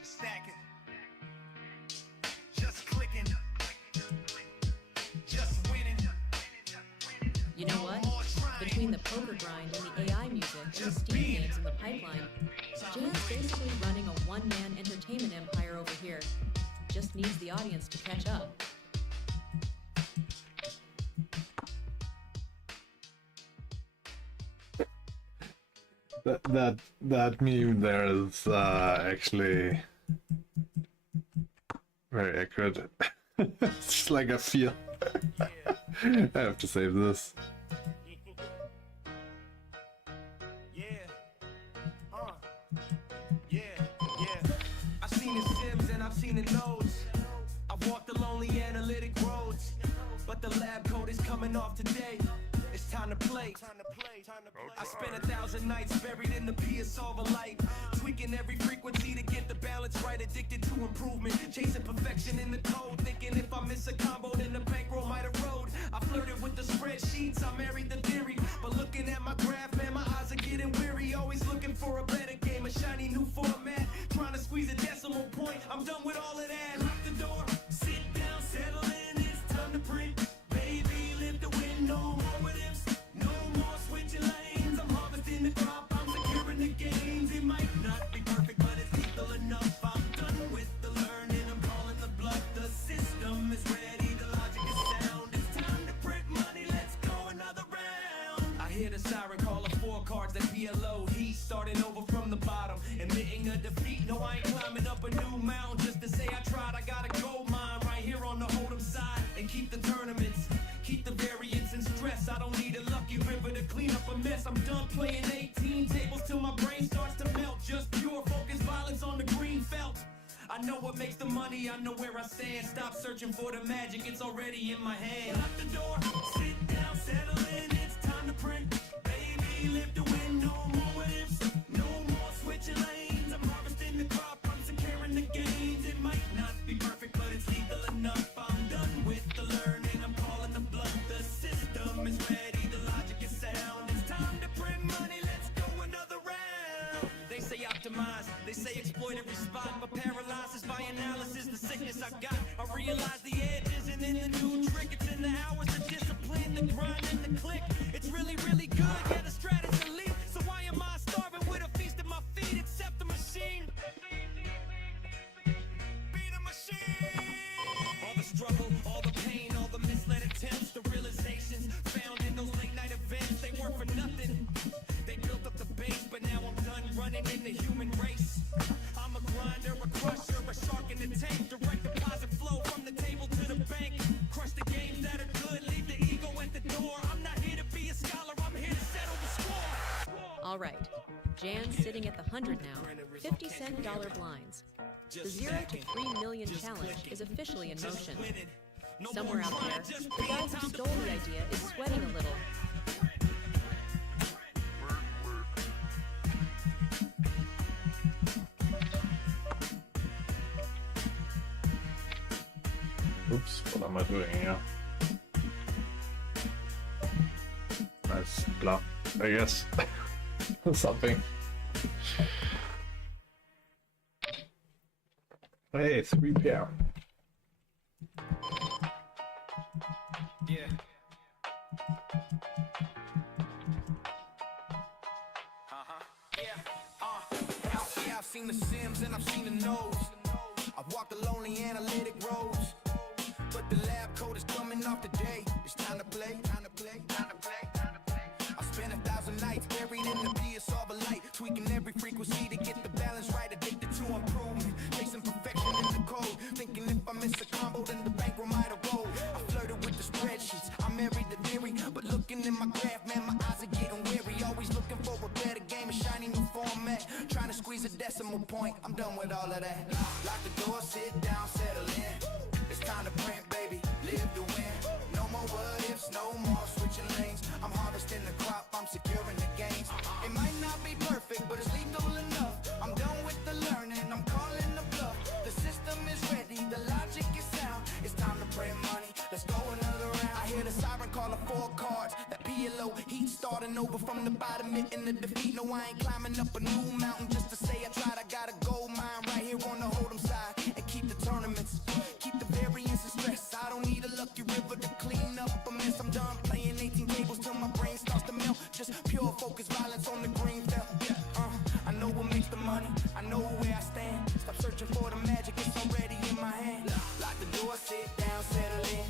Just stack it. Just clicking. Just winning. You know what? Between the poker grind and the AI music and the Steam games in the pipeline, Jan's basically running a one-man entertainment empire over here. Just needs the audience to catch up. That meme there is actually very accurate. It's just like I feel. I have to save this. I've seen the Sims and I've seen the nodes. I've walked the lonely analytic roads. But the lab code is coming off today. It's time to play. I spent 1,000 nights buried in the peer solver light, tweaking every frequency to get the balance right, addicted to improvement, chasing perfection in the code, thinking if I miss a combo then the bankroll might erode. I flirted with the spreadsheets, I married the theory, but looking at my graph, man, my eyes are getting weary, always looking for a better game, a shiny new format, trying to squeeze a decimal point. I'm done with all of that. Lock the door, sit down, settle in, it's time to print. Baby, live to win, no more what ifs, no more switching lanes. I'm harvesting the crop, I'm securing the gains. It might not be perfect, but it's lethal enough. I'm done with the learning, I'm calling the bluff. The system is ready, the logic is sound. It's time to print money, let's go another round. I hear the siren call of 4 cards, that PLO. He's starting over from the bottom, admitting a defeat. No, I ain't climbing up a new mountain just to say I tried. I gotta go mine right here on the hold'em side and keep the tournaments, keep the variance and stress. I don't need a lucky river to clean up a mess. I'm done playing 18 tables till my brain starts to melt. Just pure focus violence on the green felt. I know what makes the money, I know where I stand. Stop searching for the magic, it's already in my hand. Lock the door, sit down, settle in, it's time to print. Baby, live to win, no more what ifs, no more switching lanes. I'm harvesting the crop, I'm securing the gains. It might not be perfect, but it's lethal enough. I'm done with the learning, I'm calling the bluff. The system is ready, the logic is sound. It's time to print money, let's spot, but paralyzes by analysis the sickness I got. I realize the edge isn't in the new trick, it's in the hours of discipline, the grind and the click. It's really, really good, yeah, the strat is elite. So why am I starving with a feast at my feet? Except the machine. Be the machine. All the struggle, all the pain, all the misled attempts, the realizations found in those late night events, they weren't for nothing. They built up the base, but now I'm done running in the human race. I'm a grinder, a crusher, a shark in the tank. Direct deposit flow from the table to the bank. Crush the games that are good, leave the ego at the door. I'm not here to be a scholar, I'm here to settle the score. All right, Jan's sitting at the 100 now, 50-cent dollar blinds. The 0 to 3 million challenge is officially in motion. Somewhere out there, the guy who stole the idea is sweating a little. Oops, what am I doing here? Nice bluff, I guess. Something. Hey, 3 pair. Yeah. Yeah, I've seen the Sims and I've seen the No's. I've walked the lonely analytic roads. But the lab coat is coming off today. It's time to play, time to play, time to play, time to play. I spent 1,000 nights buried in the PS of a light, tweaking every frequency to get the balance right. Addicted to improvement, chasing perfection in the code. Thinking if I miss a combo, then the bankroll might erode. I flirted with the spreadsheets, I married the theory. But looking in my graph, man, my eyes are getting weary. Always looking for a better game, a shiny new format. Trying to squeeze a decimal point, I'm done with all of that. Lock the door, sit down, settle in. It's time to print, baby, live to win. No more what ifs, no more switching lanes. I'm harvesting the crop, I'm securing the gains. It might not be perfect, but it's lethal enough. I'm done with the learning, I'm calling the bluff. The system is ready, the logic is sound. It's time to print money, let's go another round. I hear the siren calling 4 cards. That PLO heat starting over from the bottom, in the defeat. No, I ain't climbing up a new mountain just to say I tried. I got a gold mine right here on the Hold'em side. And keep the tournaments, keep the variance and stress. I don't need a lucky river to clean up a mess. I'm done playing 18 tables till my brain starts to melt. Just pure focus, violence on the green belt. I know what makes the money, I know where I stand. Stop searching for the magic, it's already in my hand. Lock the door, sit down, settle in.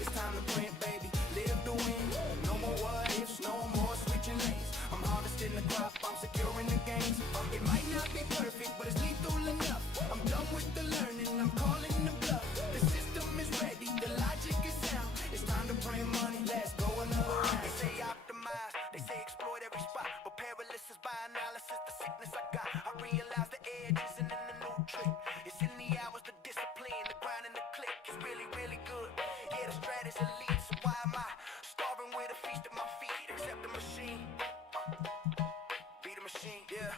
It's time to print, baby, live to win. No more what ifs, no more switching lanes. I'm harvesting the crop, I'm securing the gains. It might not be perfect, but it's lethal enough. I'm done with the learning, I'm calling the bluff. The system is ready, the logic is sound. It's time to print money, let's go another round. They say optimize, they say exploit every spot, but paralysis by analysis, the sickness I got. I realize the edge isn't in the new trick. It's in the hours, the discipline, the grind and the click. It's really, really good. Yeah, the strat is elite, so why am I starving with a feast at my feet? Except the machine. Be the machine, yeah.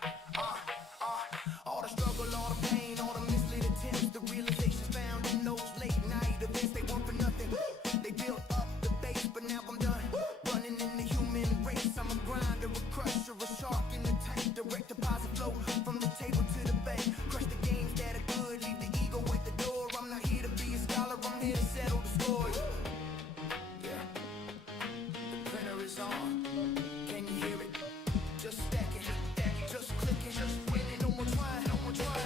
All the struggle, all the pain, all the misled attempts, the realizations found in those late night events. They weren't for nothing. They built up the base, but now I'm done running in the human race. I'm a grinder, a crusher, a shark in the tank. Direct deposit flow from the table to the bank. Crush the games that are good, leave the ego at the door. I'm not here to be a scholar, I'm here to settle the score. Yeah, the printer is on. Can you hear it? Just stacking, just clicking, just winning. No more trying,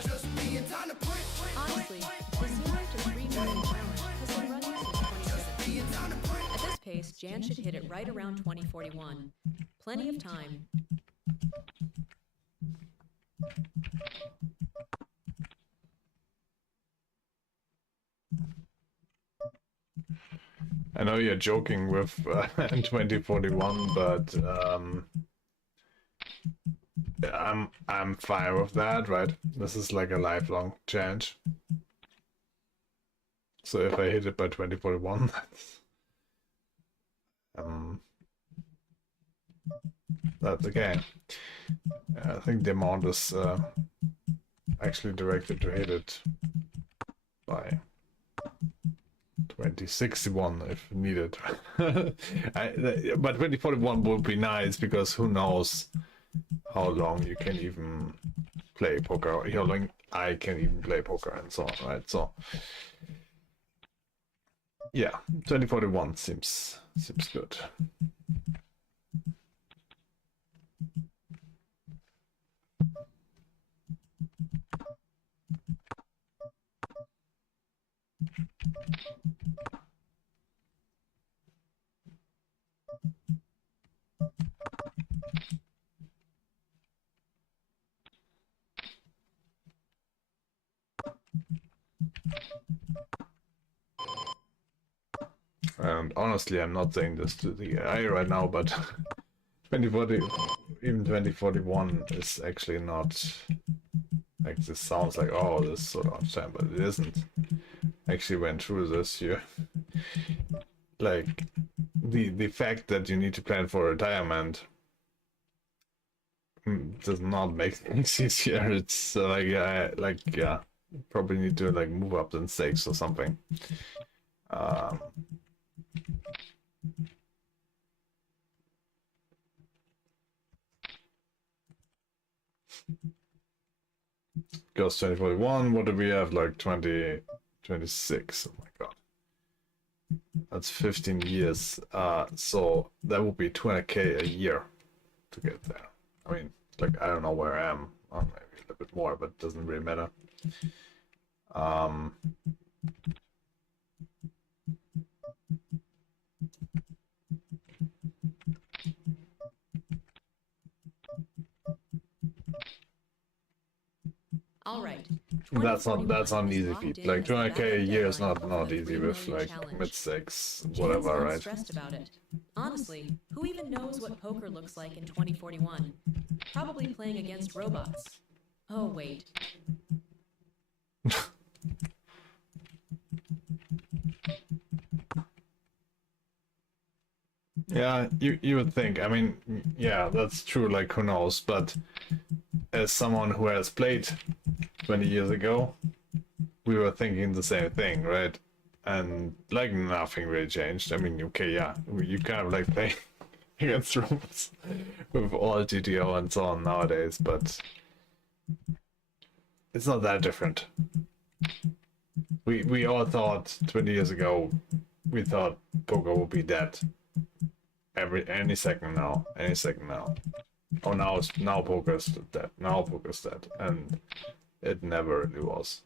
just being time to print. Honestly, the 0 to 3 million challenge has been running since 2017. At this pace, Jan should hit it right around 2041. Plenty of time. I know you're joking with 2041, but I'm fine with that, right? This is like a lifelong change. So if I hit it by 2041, that's okay. I think the amount is actually directed to hit it by 2061 if needed. But 2041 would be nice, because who knows how long you can even play poker, how long I can even play poker and so on, right? So yeah, 2041 seems good. And honestly, I'm not saying this to the AI right now, but 2040, even 2041 is actually not like this. Sounds like, oh, this is so much time, but it isn't. Actually went through this year. Like the fact that you need to plan for retirement does not make things easier. It's yeah, probably need to like move up in stakes or something. Goes 2041. What do we have? Like 2026. Oh my god, that's 15 years. So that would be 200k a year to get there. I mean, like I don't know where I am. Maybe a little bit more, but it doesn't really matter. All right. That's not an 2041 easy is feat. locked Like in as the 200k a backup year is deadline not for the easy 3 with million like challenge. mid stakes, Jan's whatever, not right? stressed about it. Honestly, who even knows what poker looks like in 2041? Probably playing against robots. Oh, wait. Yeah, you would think. I mean, yeah, that's true. Like, who knows? But as someone who has played 20 years ago, we were thinking the same thing, right? And like nothing really changed. I mean, okay, yeah, you kind of like play against robots with all GTO and so on nowadays, but it's not that different. We all thought 20 years ago, we thought poker would be dead any second now, any second now. Oh, now poker's dead. Now poker's dead, and it never really was.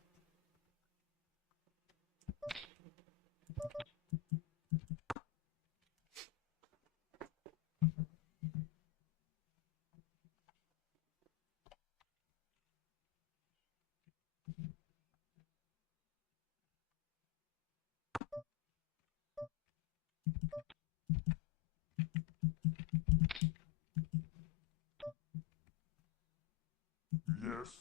Yes.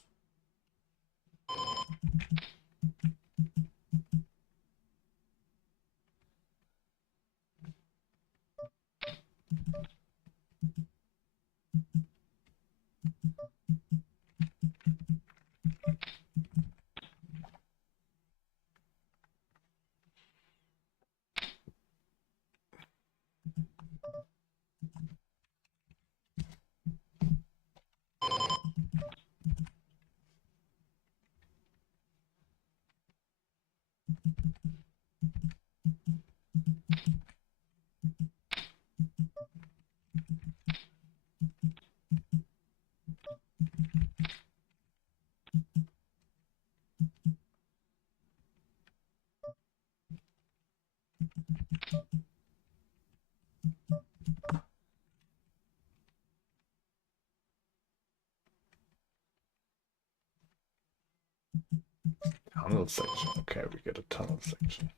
Tunnel section. Okay, we get a tunnel section.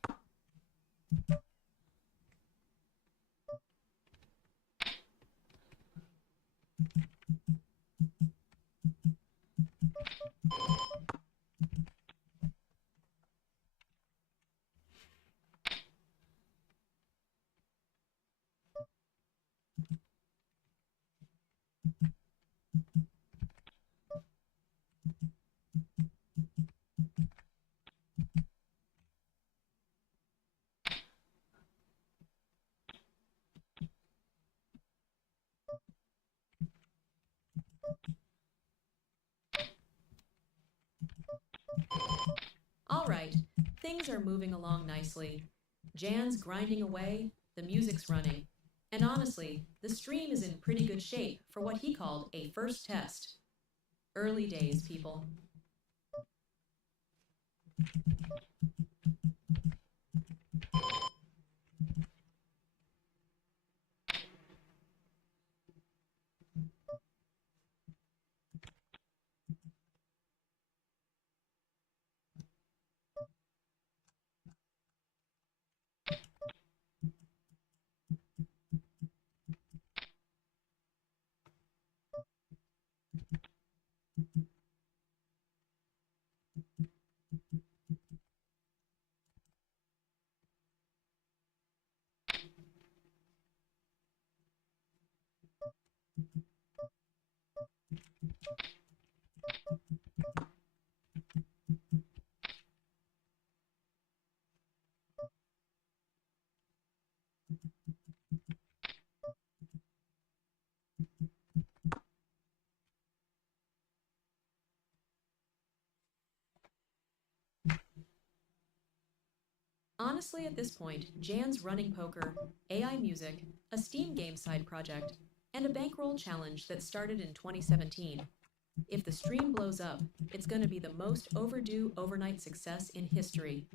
All right, things are moving along nicely. Jan's grinding away, the music's running. And honestly, the stream is in pretty good shape for what he called a first test. Early days, people. Honestly, at this point, Jan's running poker, AI music, a Steam game side project, and a bankroll challenge that started in 2017. If the stream blows up, it's going to be the most overdue overnight success in history.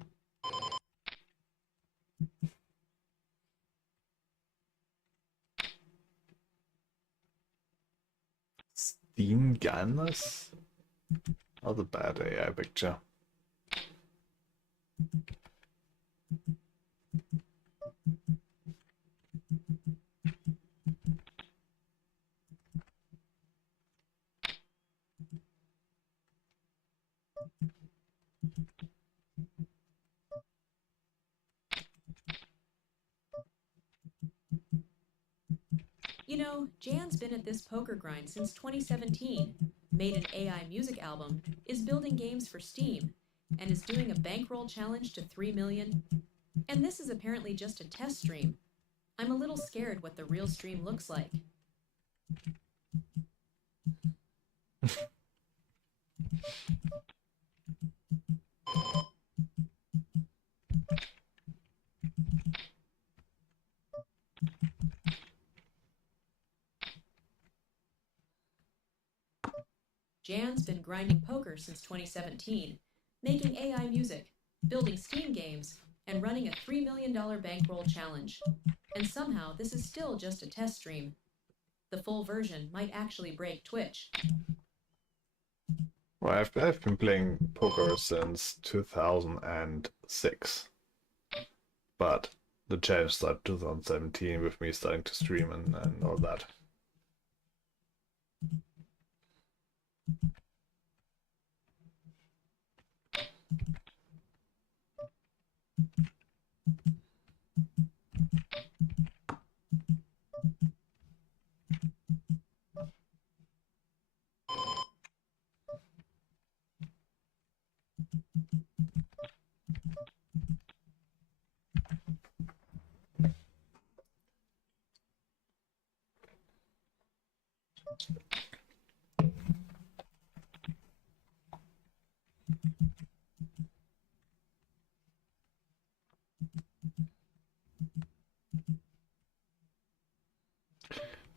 Steam Ganas? Not a bad AI picture. You know, Jan's been at this poker grind since 2017, made an AI music album, is building games for Steam, and is doing a bankroll challenge to 3 million. And this is apparently just a test stream. I'm a little scared what the real stream looks like. Jan's been grinding poker since 2017, making AI music, building Steam games, and running a $3 million bankroll challenge. And somehow this is still just a test stream. The full version might actually break Twitch. Well, I've been playing poker since 2006, but the challenge started 2017 with me starting to stream and all that.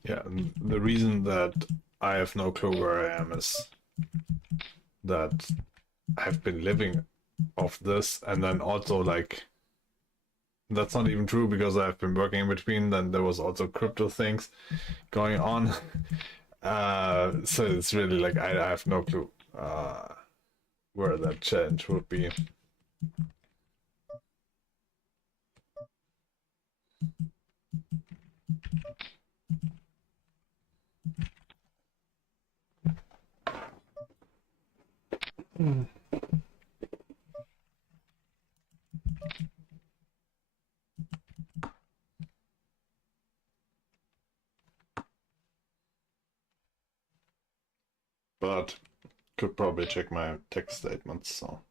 Yeah, the reason that I have no clue where I am is that I've been living off this, and then also like that's not even true because I've been working in between. Then there was also crypto things going on, so it's really like I have no clue where that challenge would be. But could probably check my text statements. So.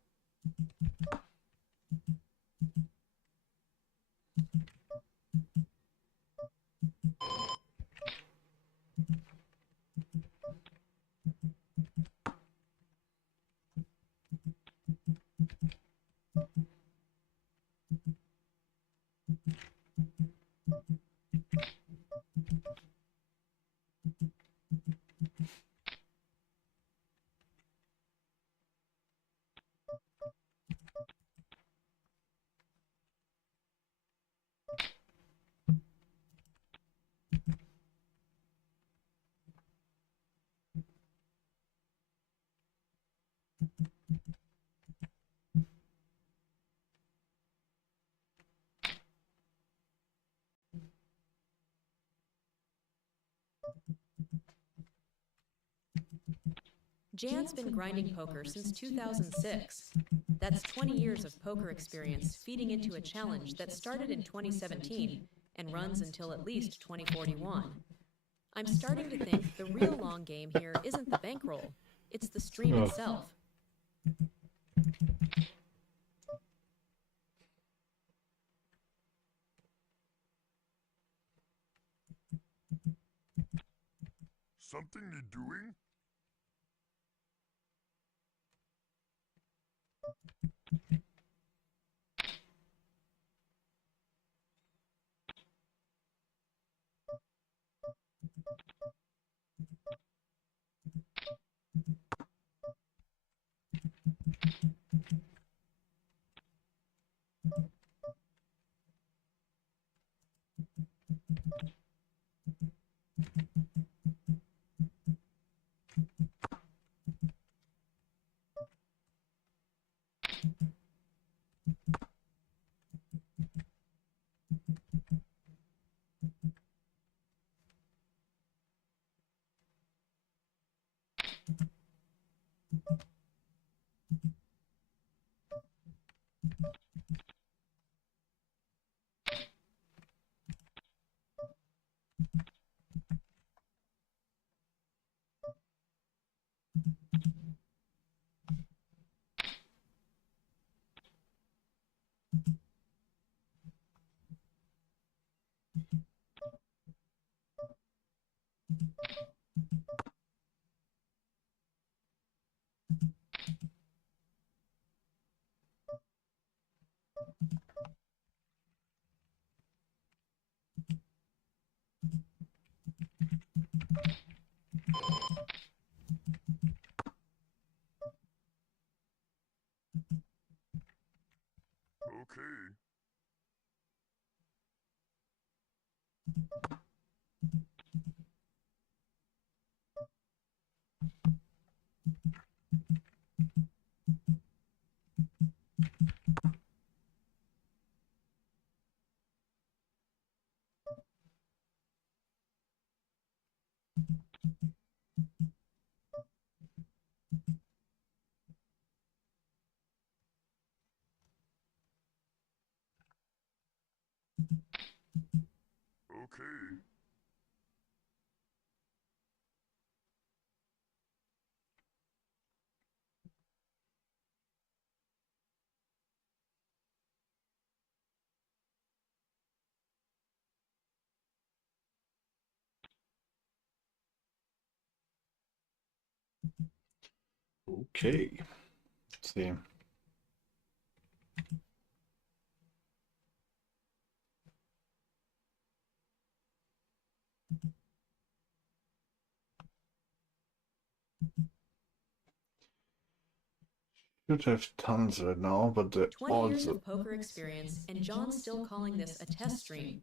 Jan's been grinding poker since 2006. That's 20 years of poker experience feeding into a challenge that started in 2017 and runs until at least 2041. I'm starting to think the real long game here isn't the bankroll, it's the stream itself. Something you doing? Okay. Okay. Okay. Let's see. Should have tons right now, but 20 years of poker experience, and John's still calling this a test stream.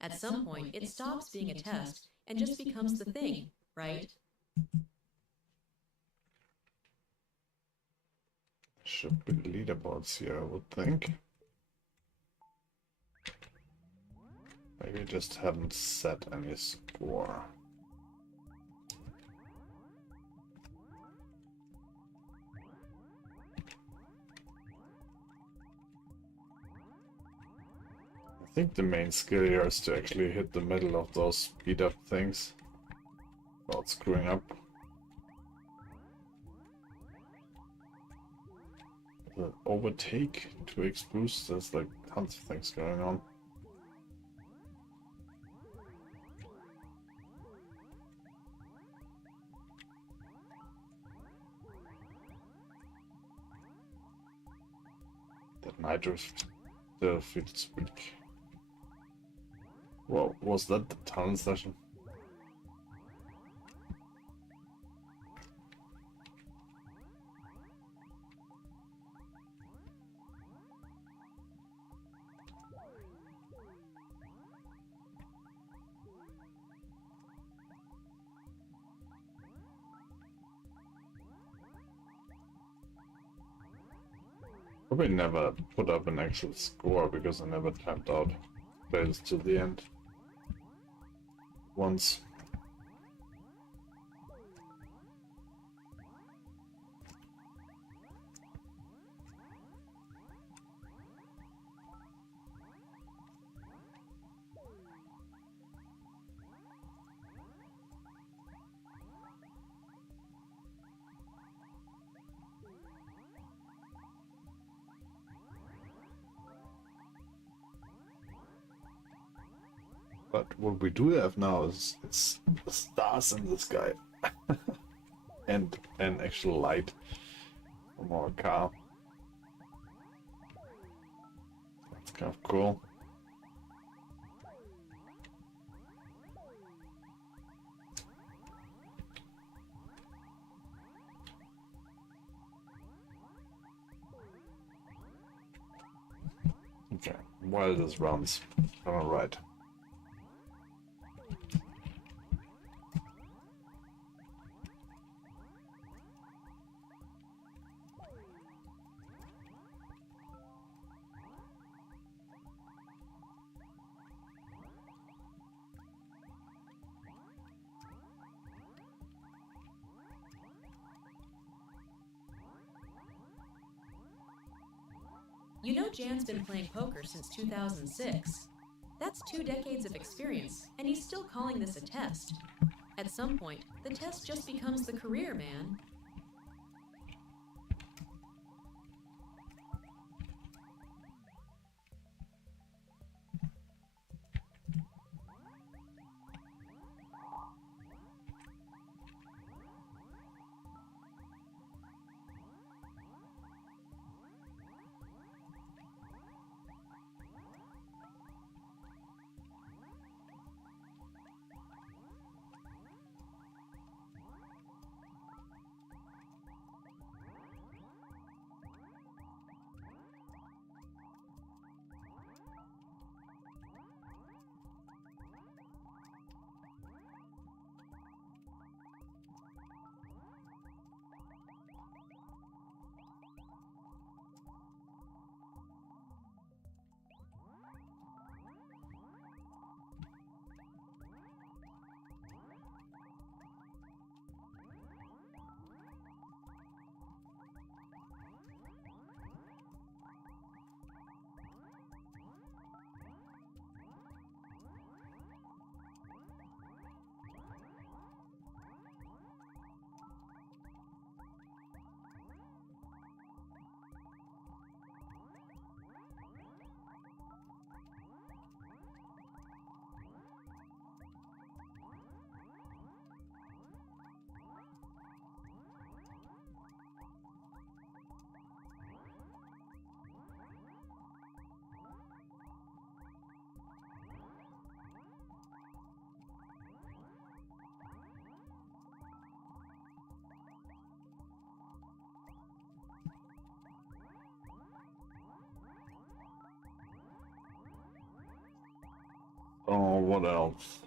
At some point, it stops being a test and just becomes the thing, right? should be leaderboards here, I would think. Maybe I just haven't set any score. I think the main skill here is to actually hit the middle of those speed up things without screwing up. The overtake, 2x boost, there's like tons of things going on. That nitro still feels weak. Whoa, was that the talent session? Probably never put up an actual score because I never tapped out players to the end. Once. But what we do have now is stars in the sky and an actual light from our car. That's kind of cool. Okay, while this runs, I'm alright. You know Jan's been playing poker since 2006. That's 2 decades of experience, and he's still calling this a test. At some point, the test just becomes the career, man. Oh, what else?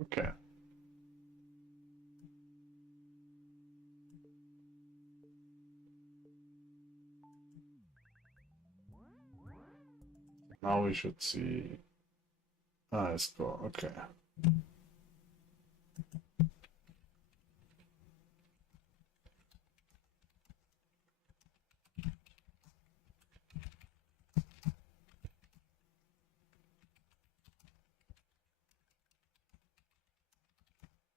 Okay. Now we should see. Ah, score. Okay.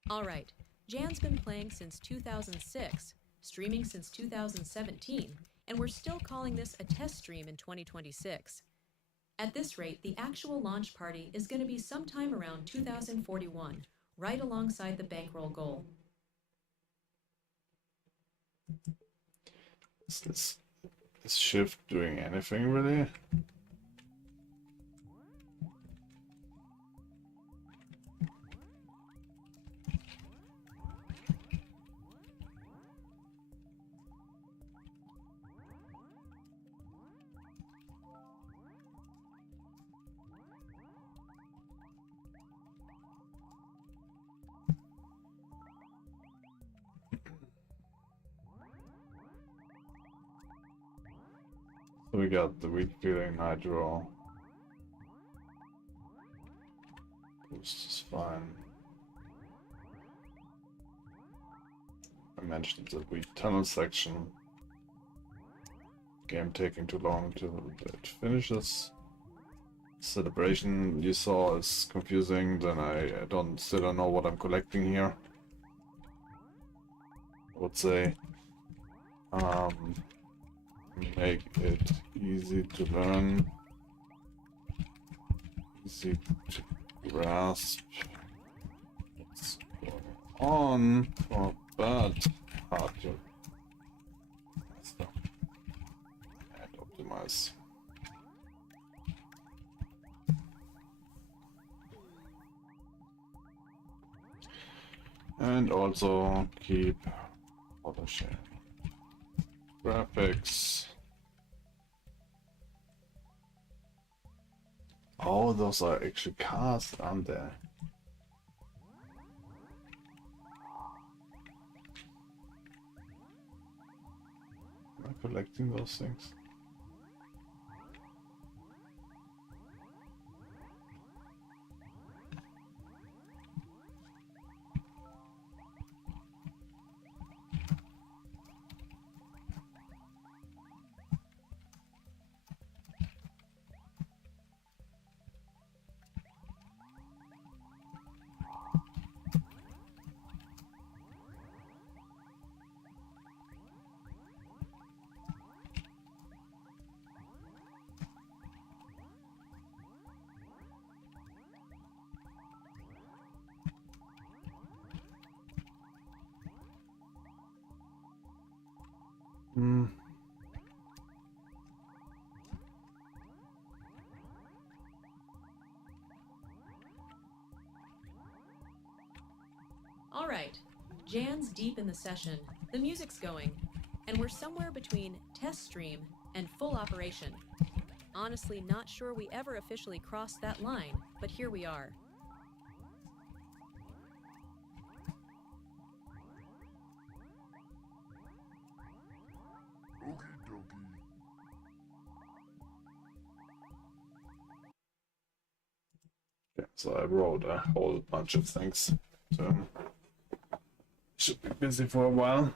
All right, Jan's been playing since 2006, streaming since 2017, and we're still calling this a test stream in 2026. At this rate, the actual launch party is going to be sometime around 2041, right alongside the bankroll goal. Is this shift doing anything really? So we got the Vibecoding hydro. Boost is fine. I mentioned the weak tunnel section. game taking too long to finish this. Celebration you saw is confusing, then I still don't know what I'm collecting here. I would say make it easy to learn, easy to grasp what's going on, but hard to master and optimize. And also keep polishing graphics. Oh, those are actually cars, aren't they? Am I collecting those things? Hmm. All right, Jan's deep in the session, the music's going, and we're somewhere between test stream and full operation. Honestly, not sure we ever officially crossed that line, but here we are. Okay, so I wrote a whole bunch of things, so should be busy for a while.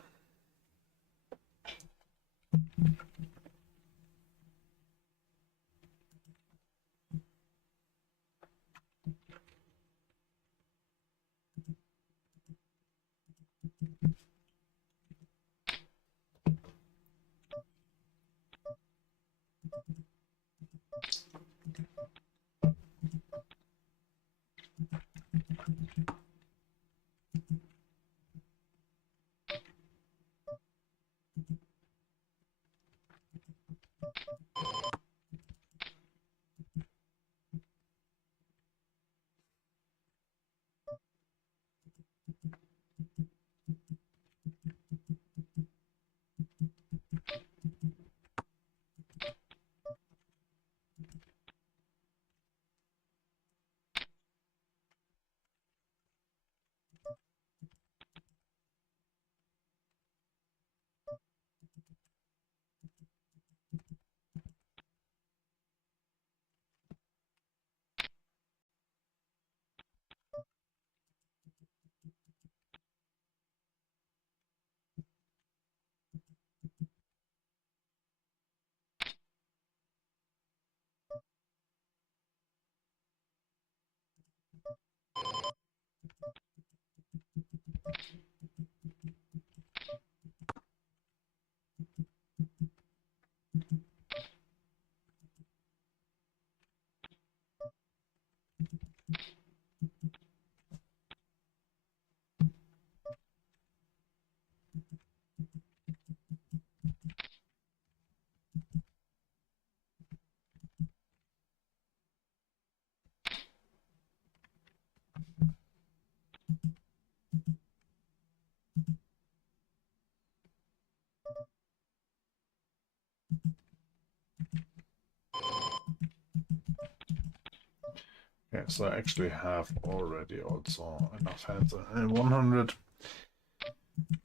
Okay, so I actually have already also enough hands and 100.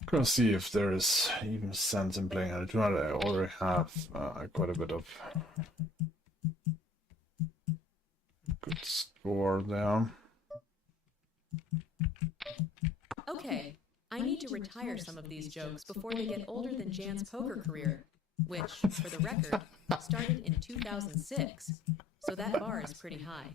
Gonna see if there is even sense in playing 100. I already have quite a bit of good score there. Okay, I need to retire some of these jokes before they get older than Jan's poker career. which, for the record, started in 2006, so that bar is pretty high.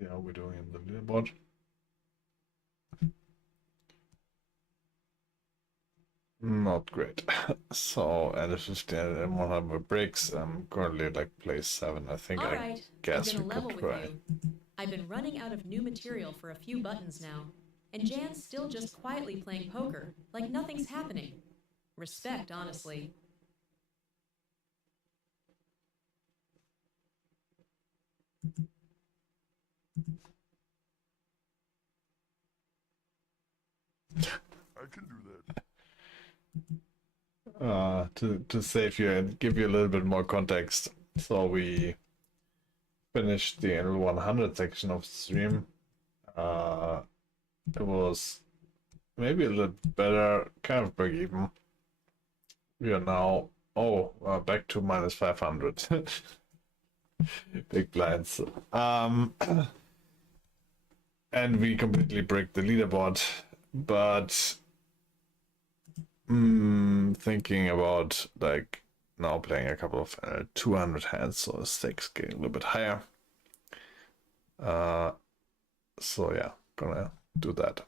Yeah, we're doing in the leaderboard. Not great. So at a 50 and 100 breaks, I'm currently like place 7. I think All I right, guess I'm we gonna could level with try. you. I've been running out of new material for a few buttons now, and Jan's still just quietly playing poker, like nothing's happening. Respect, honestly. I can do that. To save you and give you a little bit more context. So we finished the L100 section of the stream. It was maybe a little better, kind of break even. We are now back to minus 500. Big blinds. And we completely break the leaderboard, but thinking about like now playing a couple of 200 hands, so the stakes getting a little bit higher. So yeah, gonna do that.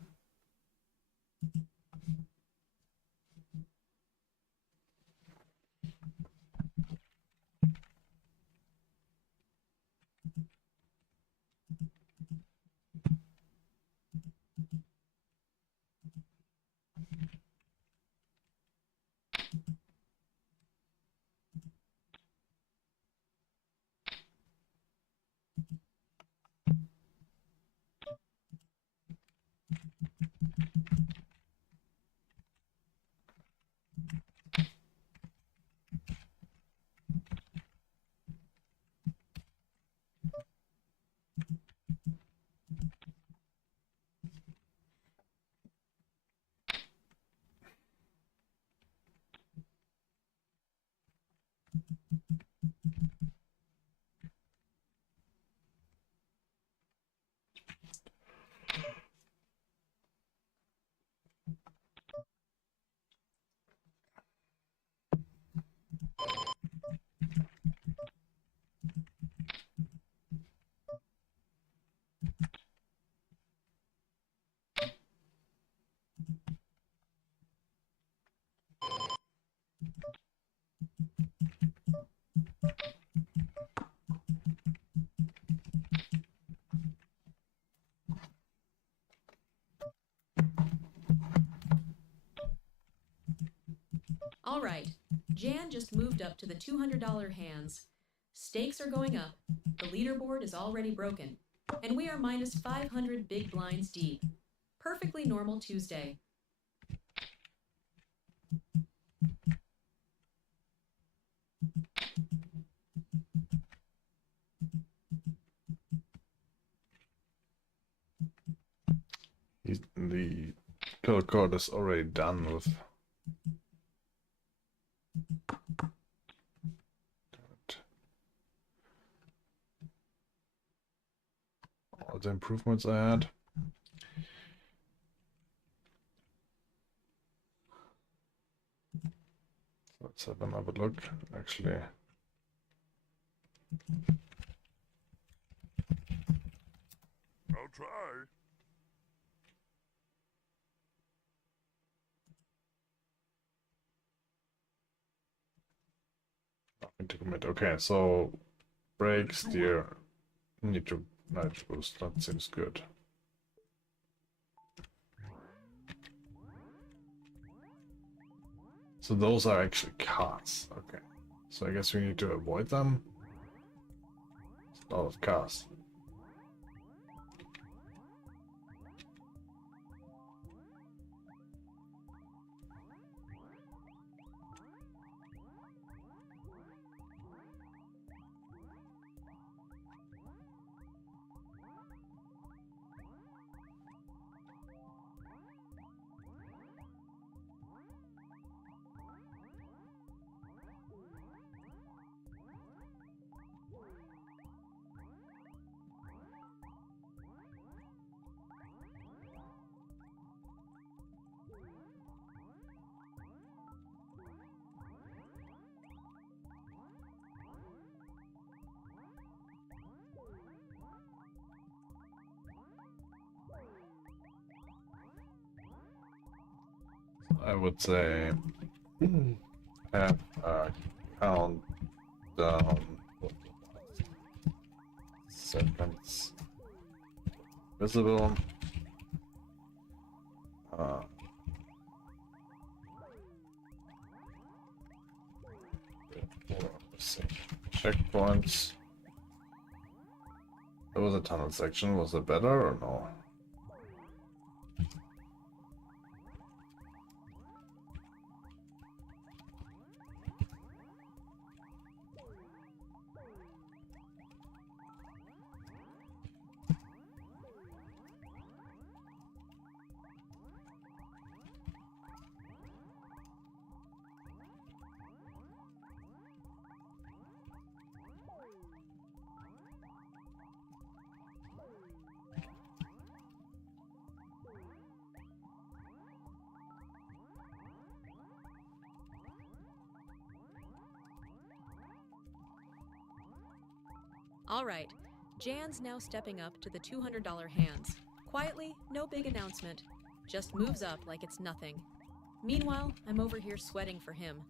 Jan just moved up to the $200 hands. Stakes are going up, the leaderboard is already broken, and we are minus 500 big blinds deep. Perfectly normal Tuesday. The kill code is already done with. All the improvements I had. Let's have another look. Actually, I'll try. nothing to commit. Okay, so brake, steer, need to night boost. That seems good. So those are actually cars. Okay, so I guess we need to avoid them. It's a lot of cars. I would say have a countdown seconds visible. Checkpoints. There was a tunnel section. Was it better or no? All right, Jan's now stepping up to the $200 hands. Quietly, no big announcement. Just moves up like it's nothing. Meanwhile, I'm over here sweating for him.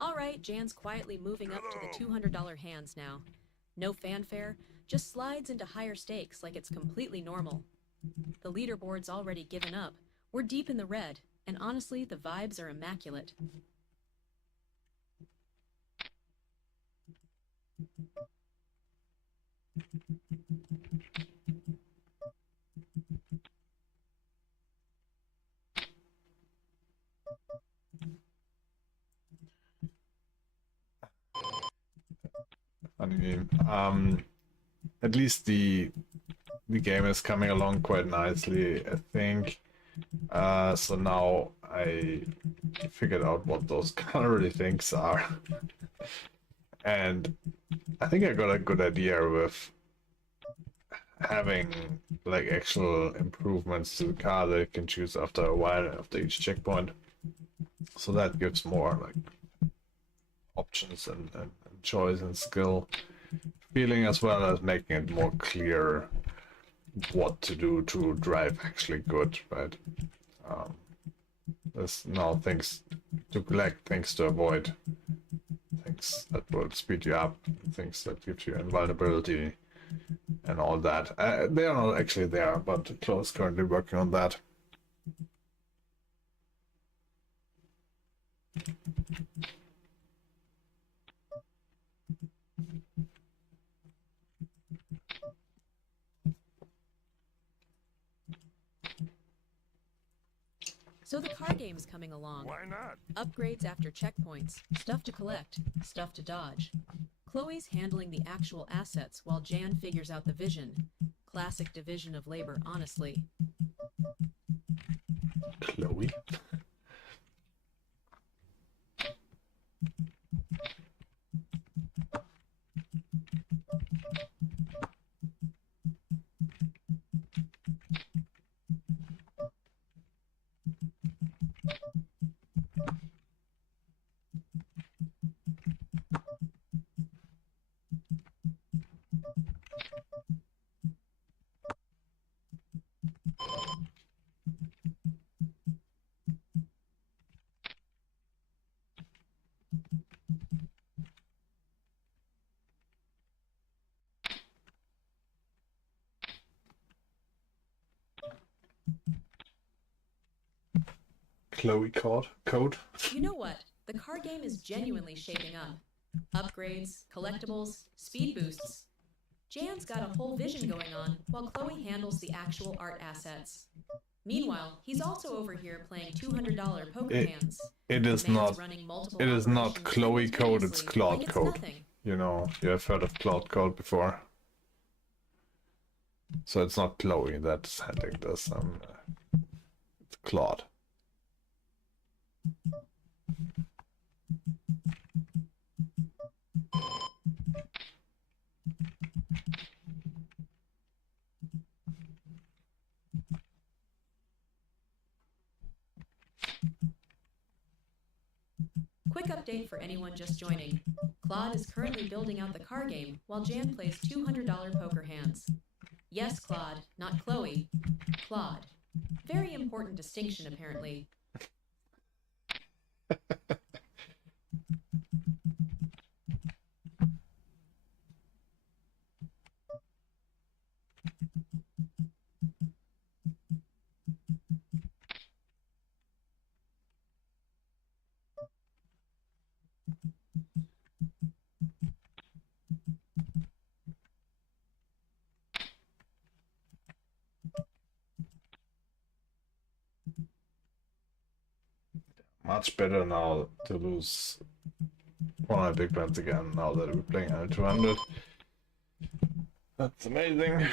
All right, Jan's quietly moving up to the $200 hands now. No fanfare, just slides into higher stakes like it's completely normal. The leaderboard's already given up. We're deep in the red, and honestly, the vibes are immaculate. I mean, at least the game is coming along quite nicely, I think. So now I figured out what those calorie things are. And I think I got a good idea with having like actual improvements to the car that you can choose after a while, after each checkpoint. So that gives more like options and choice and skill feeling, as well as making it more clear what to do to drive actually good, right? There's now things to collect, things to avoid, things that will speed you up, things that give you invulnerability, and all that. They are not actually there, but Chloe's currently working on that. So the car game's coming along. Why not? Upgrades after checkpoints, stuff to collect, stuff to dodge. Chloe's handling the actual assets while Jan figures out the vision. Classic division of labor, honestly. Chloe? Chloe code? You know what? The car game is genuinely shaping up. Upgrades, collectibles, speed boosts. Jan's got a whole vision going on, while Chloe handles the actual art assets. Meanwhile, he's also over here playing $200 poker hands. It is Man's not. running multiple It is not operations Chloe code. It's simultaneously, Claude like it's code. nothing. You know, you have heard of Claude code before. So it's not Chloe that's handling this. It's Claude. Quick update for anyone just joining. Claude is currently building out the car game while Jan plays $200 poker hands. Yes, Claude, not Chloe. Claude. Very important distinction, apparently. Much better now to lose one of the big ones again now that we're playing at 200. That's amazing.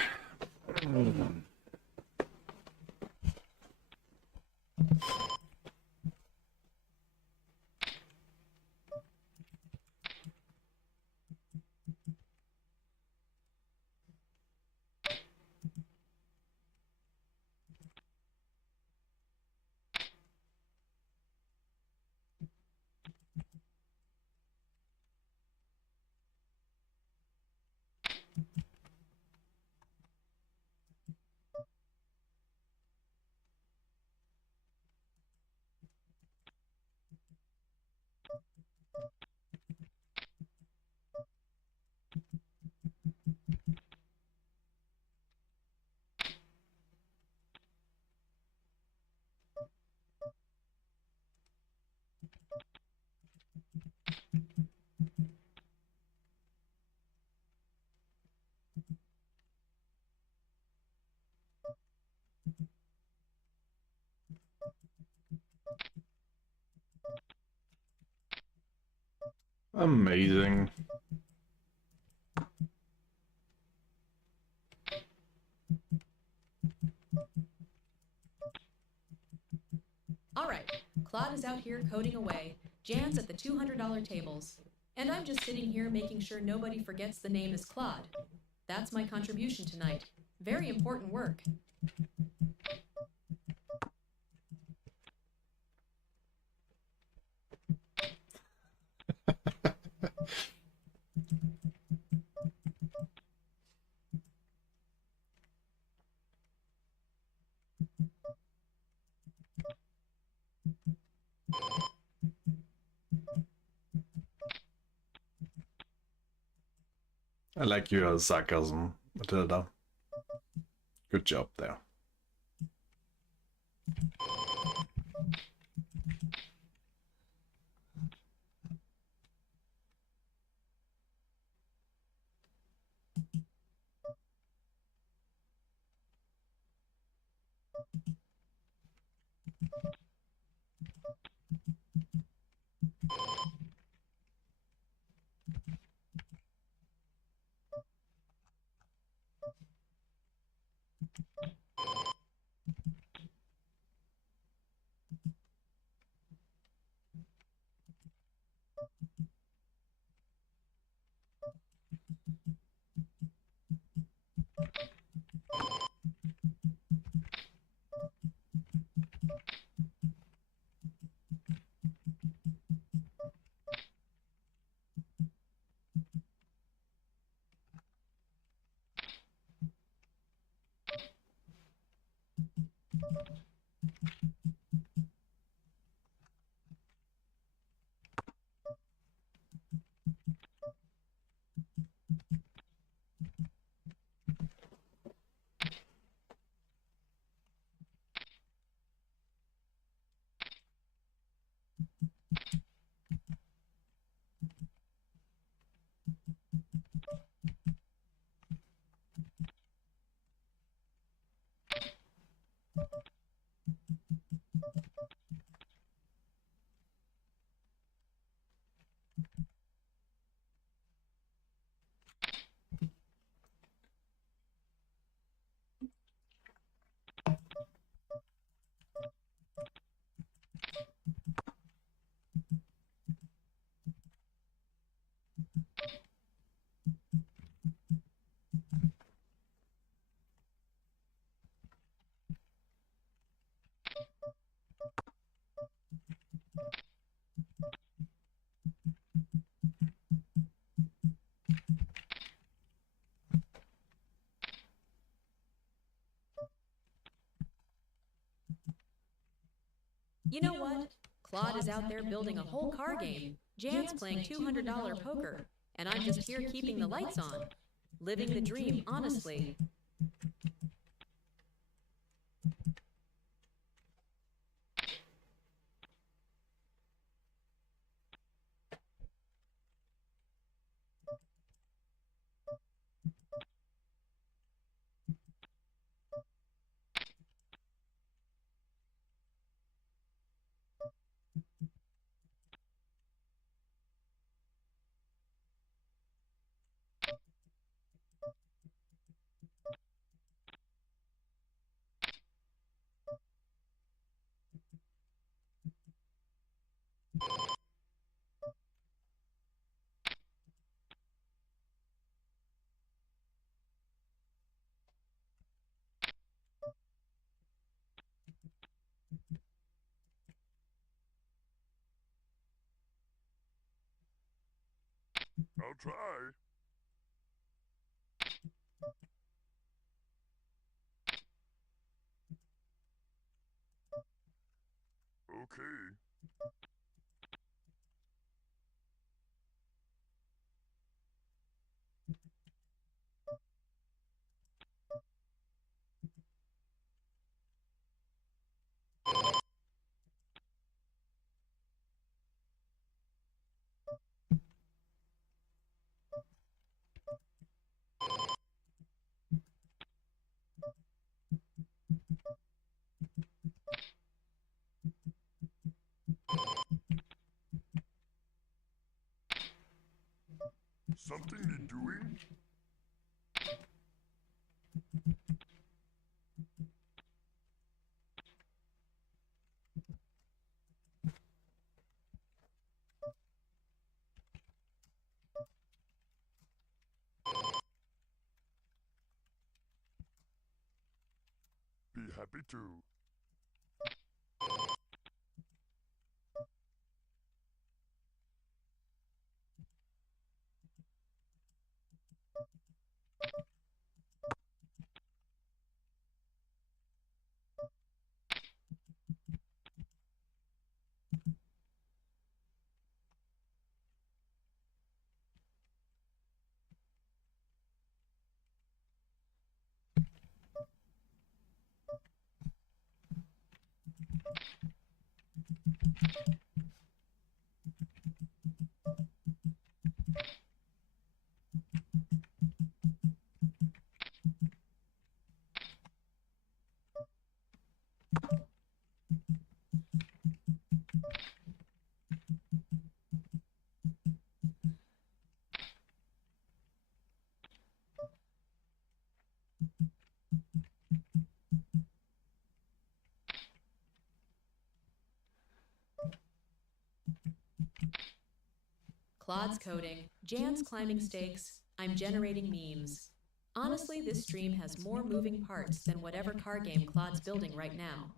Amazing. Alright, Claude is out here coding away, Jan's at the $200 tables, and I'm just sitting here making sure nobody forgets the name is Claude. That's my contribution tonight. Very important work. I like your sarcasm, Matilda. Good job there. You know what? Claude is out there building a whole car game. Jan's playing $200 poker, and I'm just here keeping the lights on. Living the dream, honestly. I'll try. Okay. Something need doing? Be happy to. Claude's coding, Jan's climbing stakes, I'm generating memes. Honestly, this stream has more moving parts than whatever car game Claude's building right now.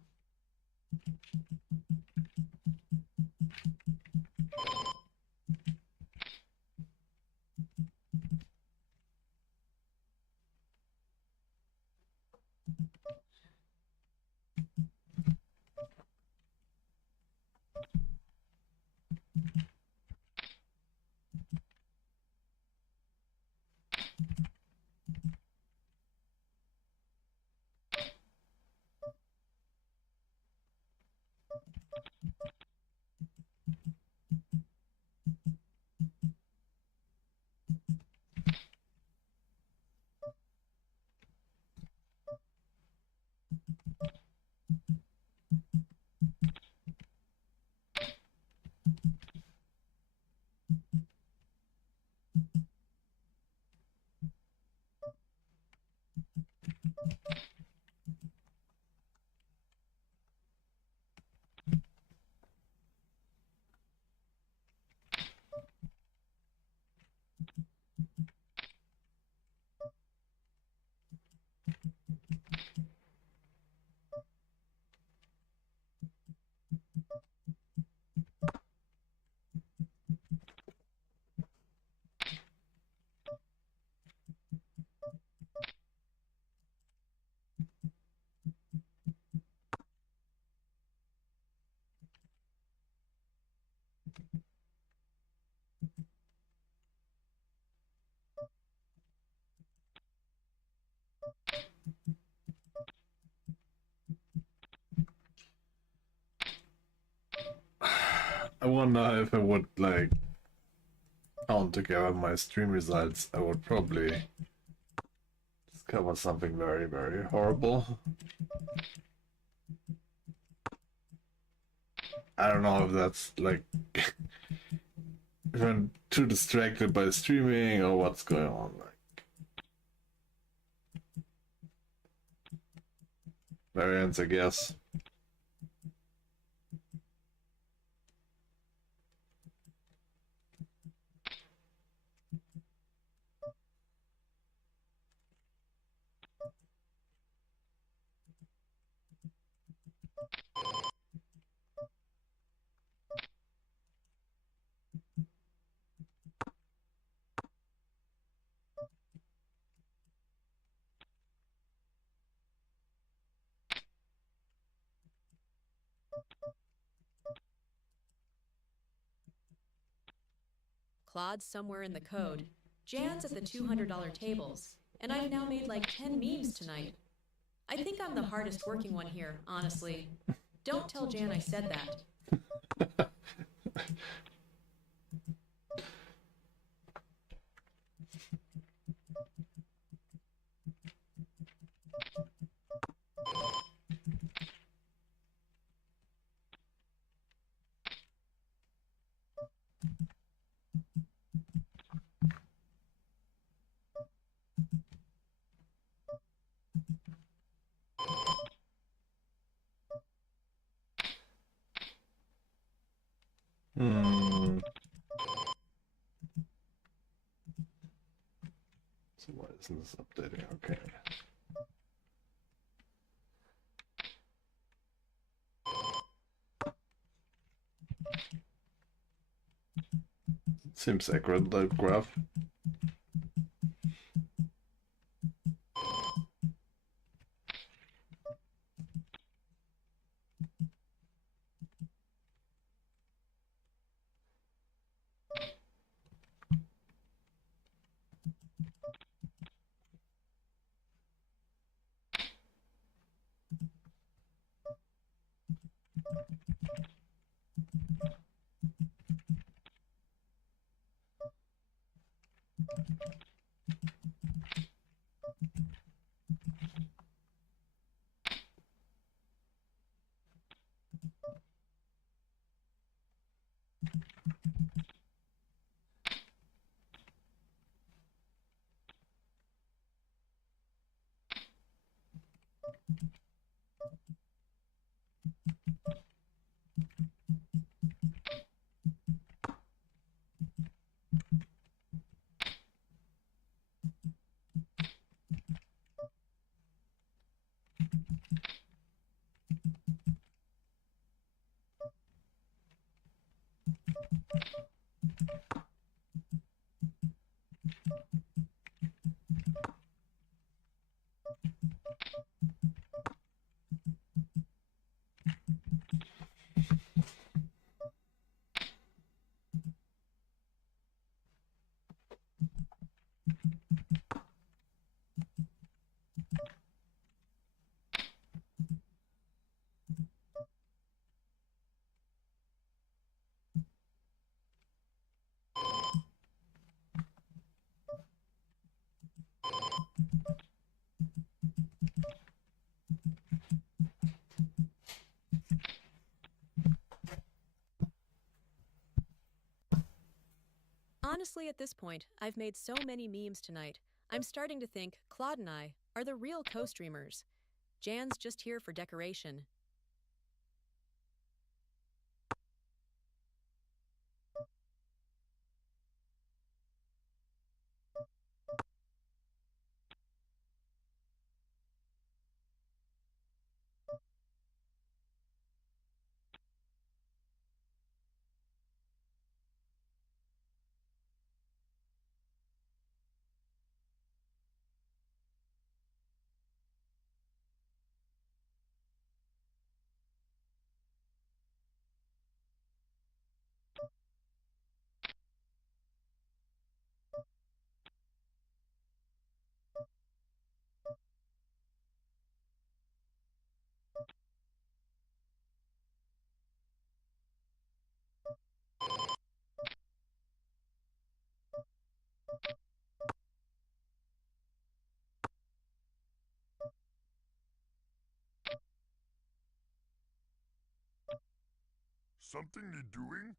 I wonder if I would like count together my stream results. I would probably discover something very, very horrible. I don't know if that's like if I'm too distracted by streaming or what's going on. Like variants, I guess. Claude's somewhere in the code. Jan's at the $200 tables, and I've now made like 10 memes tonight. I think I'm the hardest working one here, honestly. Don't tell Jan I said that. Isn't this updating? Okay. Seems accurate, the graph. Honestly, at this point, I've made so many memes tonight, I'm starting to think Claude and I are the real co-streamers. Jan's just here for decoration. Something you doing?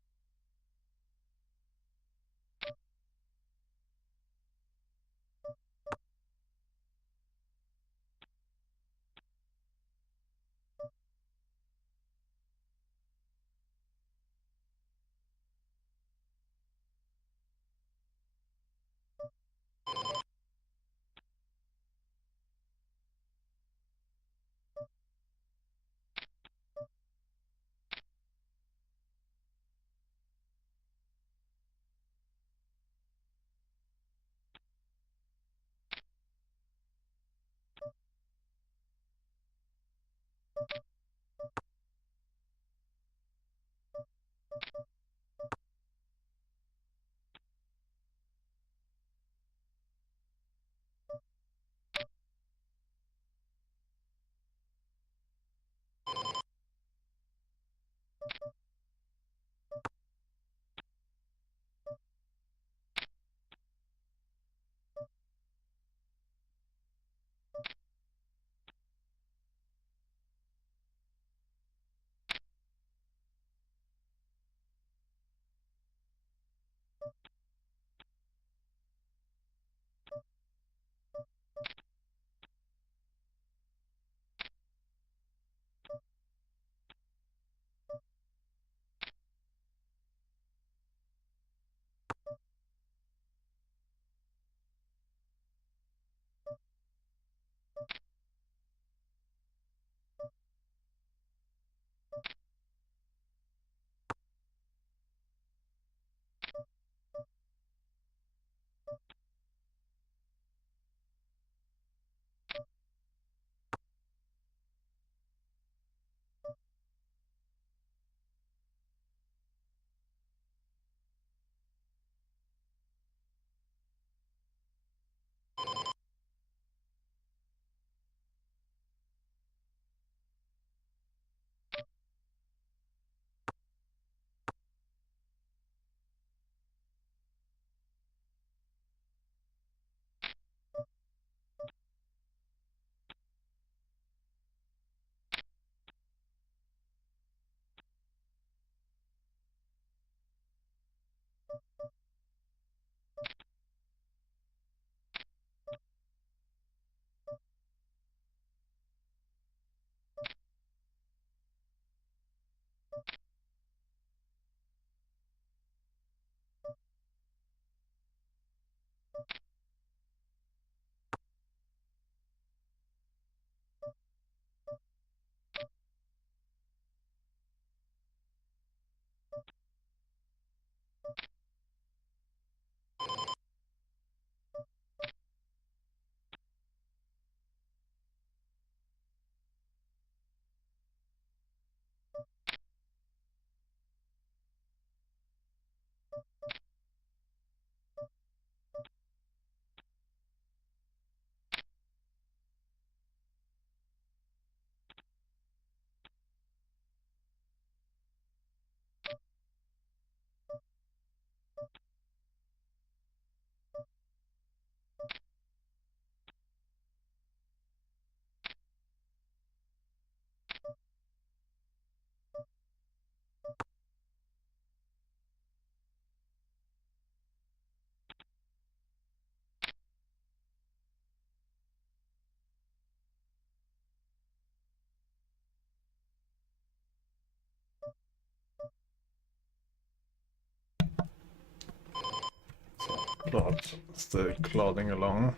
Cloud still clouding along.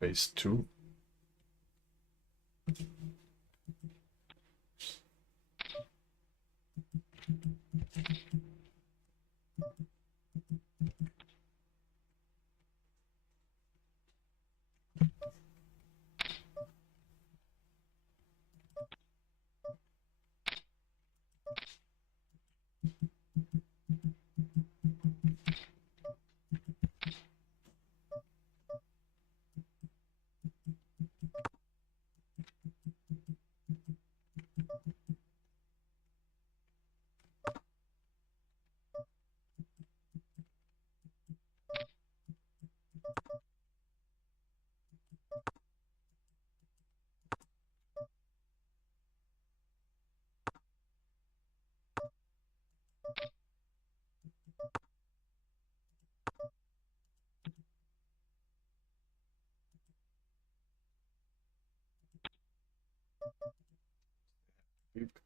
Phase 2.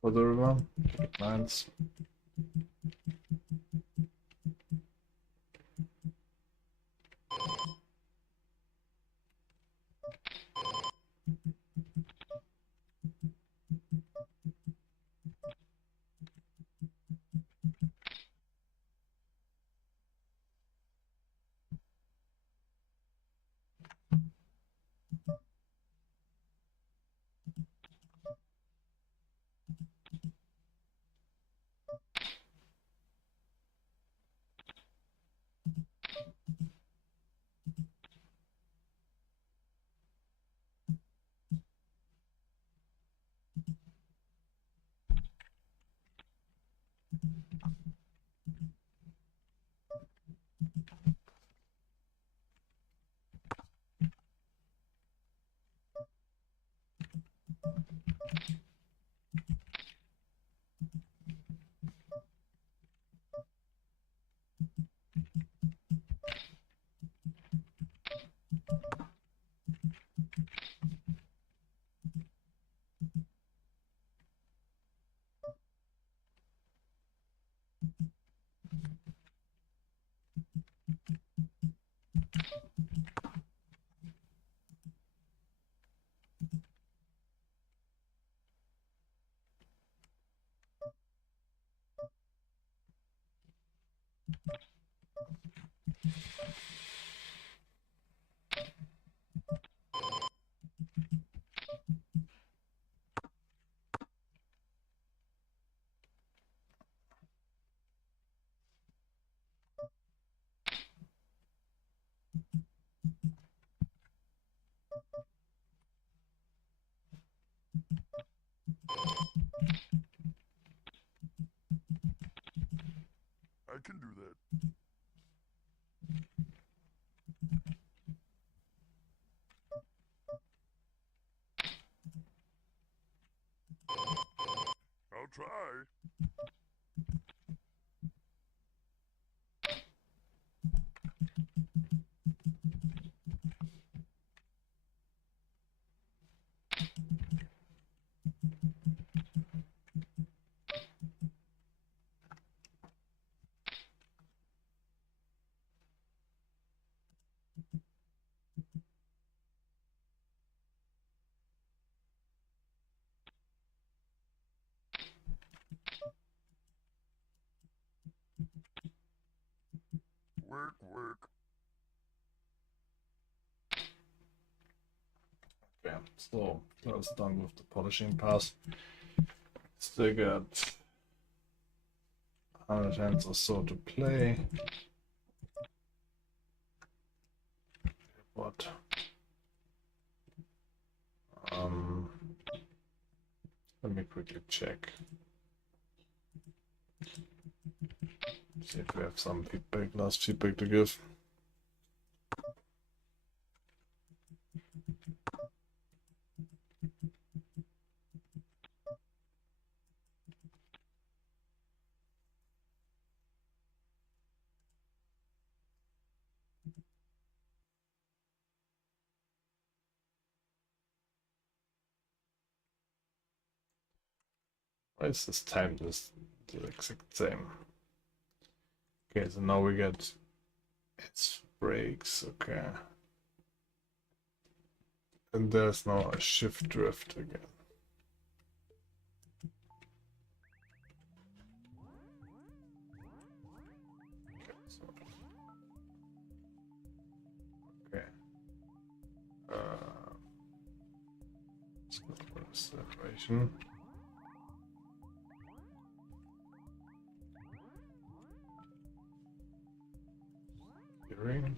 For the river. Nice. I can do that. I'll try. Work. Okay, so that's done with the polishing pass. Still got 100 hands or so to play. What? Let me quickly check. See if we have some feedback, last feedback to give. Why is this time the exact same? Okay, so now we get its brakes. Okay. And there's now a shift drift again. Okay. Let's go for acceleration. Steering.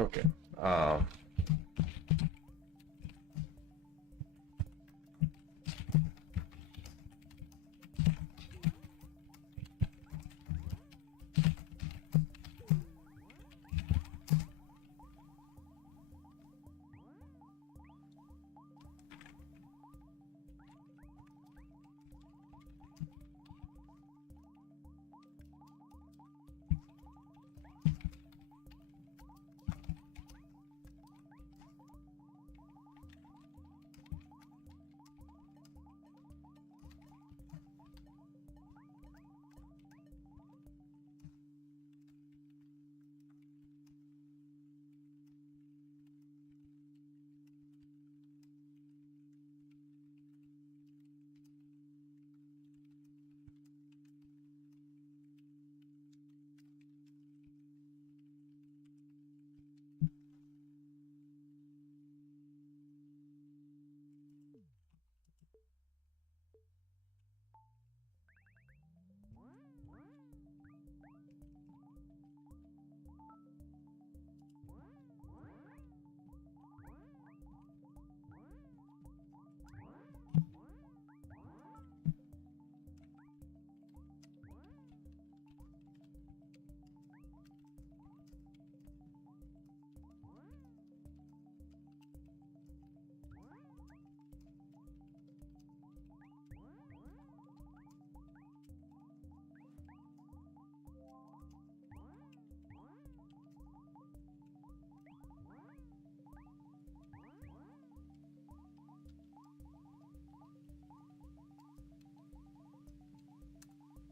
Okay.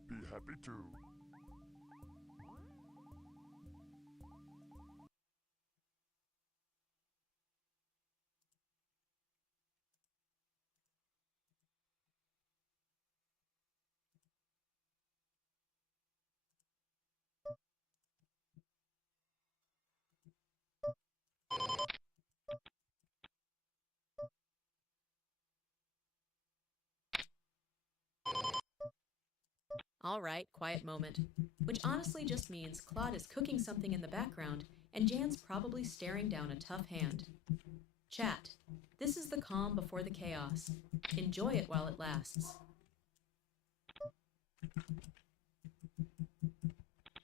Be happy to. All right, quiet moment. Which honestly just means Claude is cooking something in the background, and Jan's probably staring down a tough hand. Chat. This is the calm before the chaos. Enjoy it while it lasts.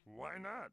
Why not?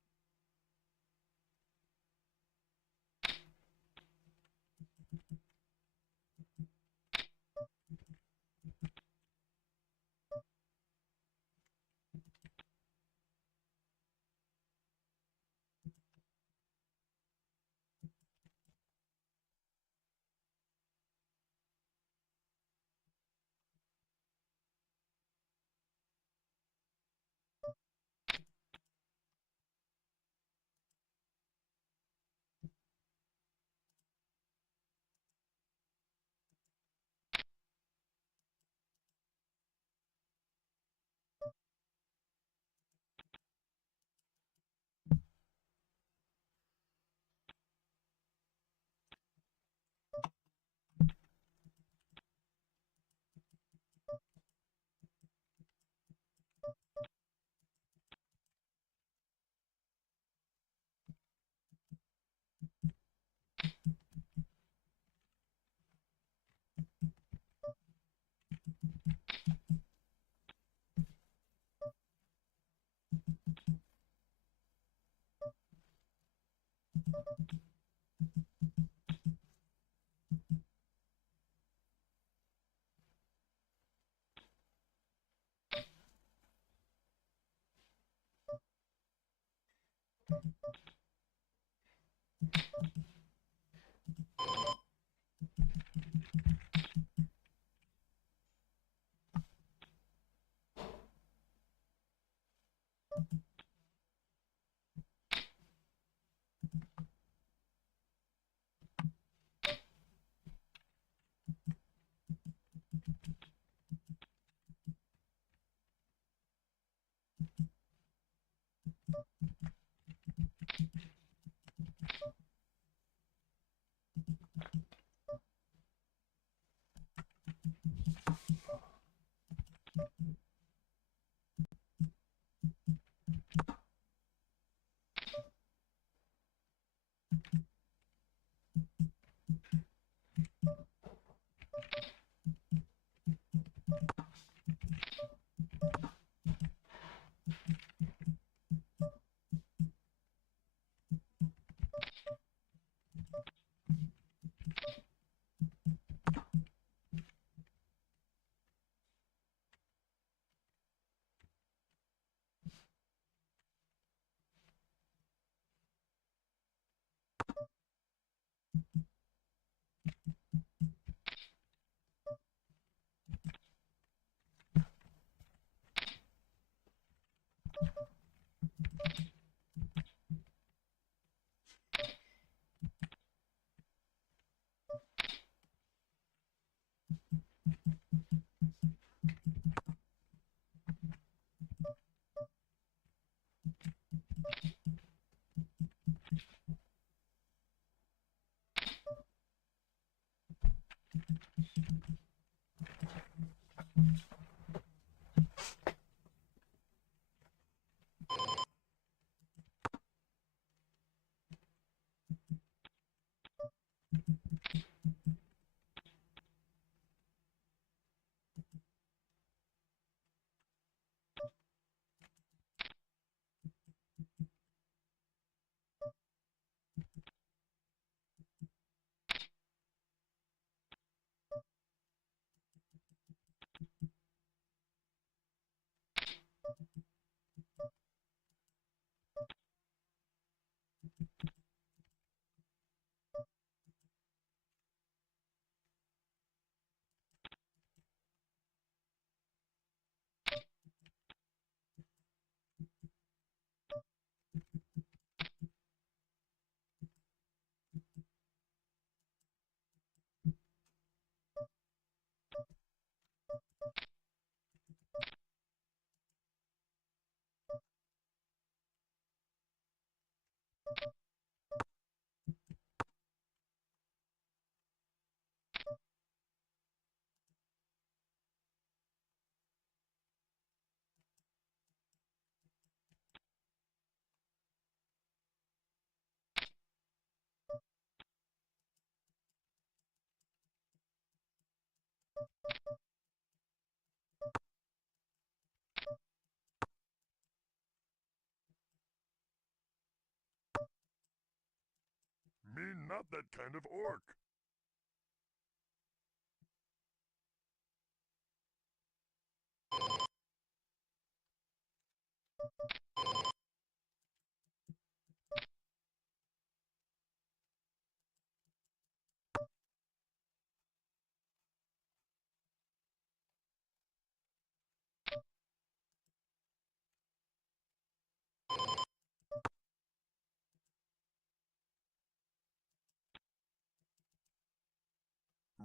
Me not that kind of orc.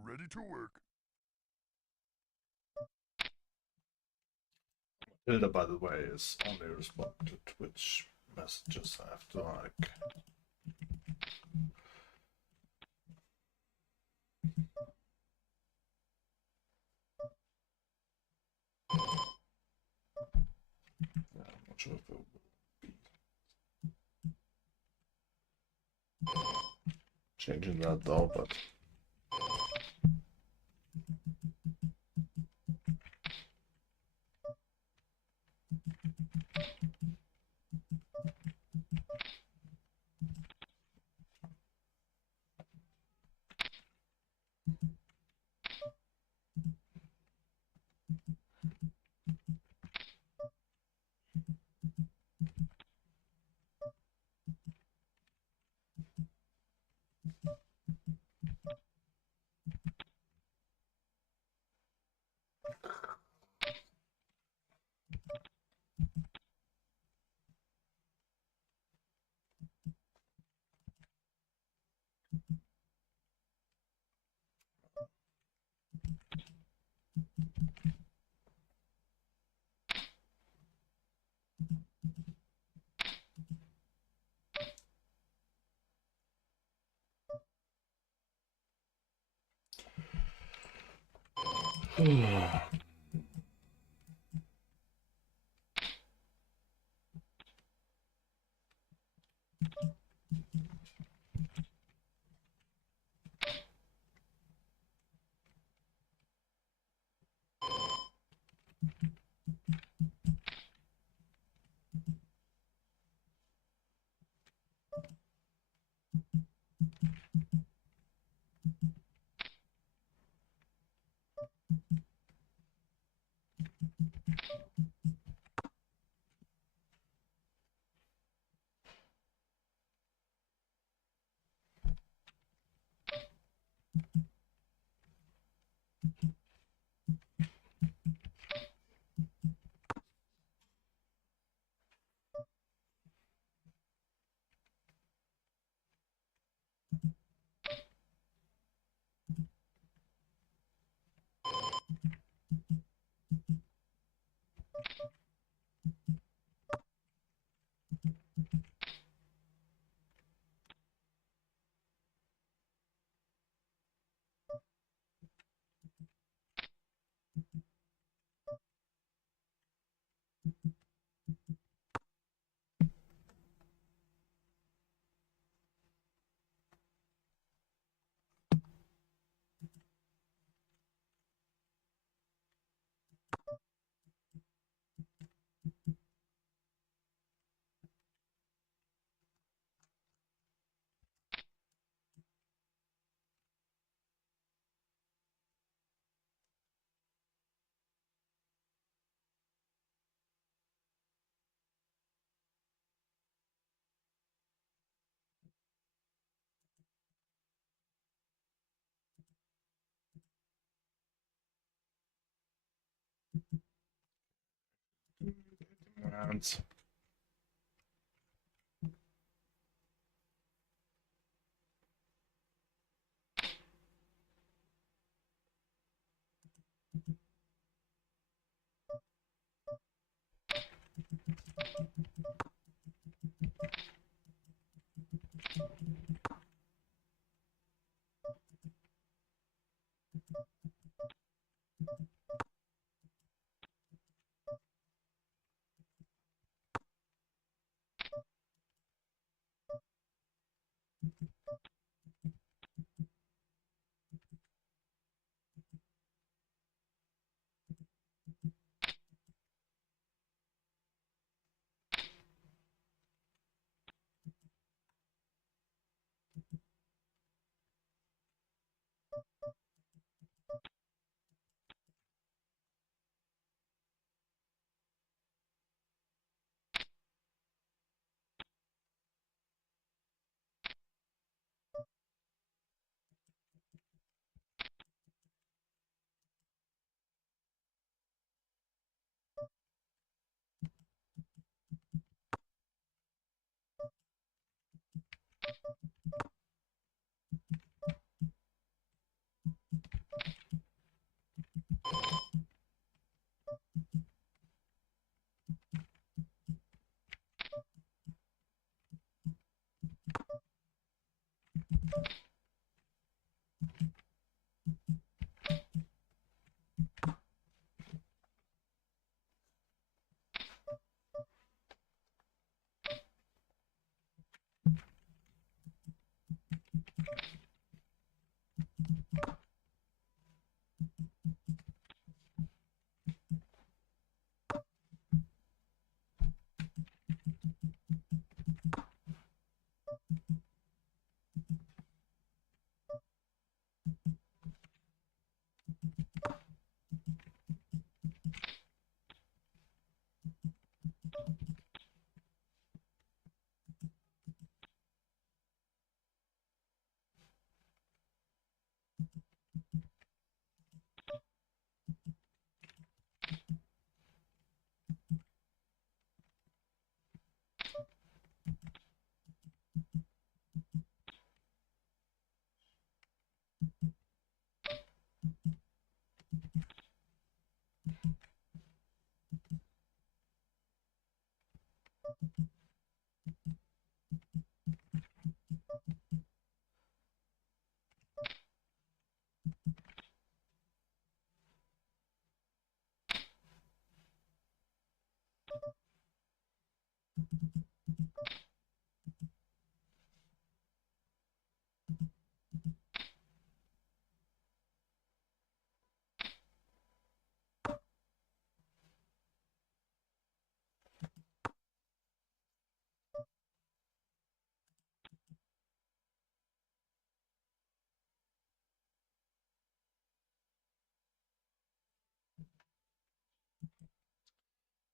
Ready to work. Hilda, by the way, is only responding to Twitch messages. I have to like. Yeah, I'm not sure if it will be changing that though, but. Rounds.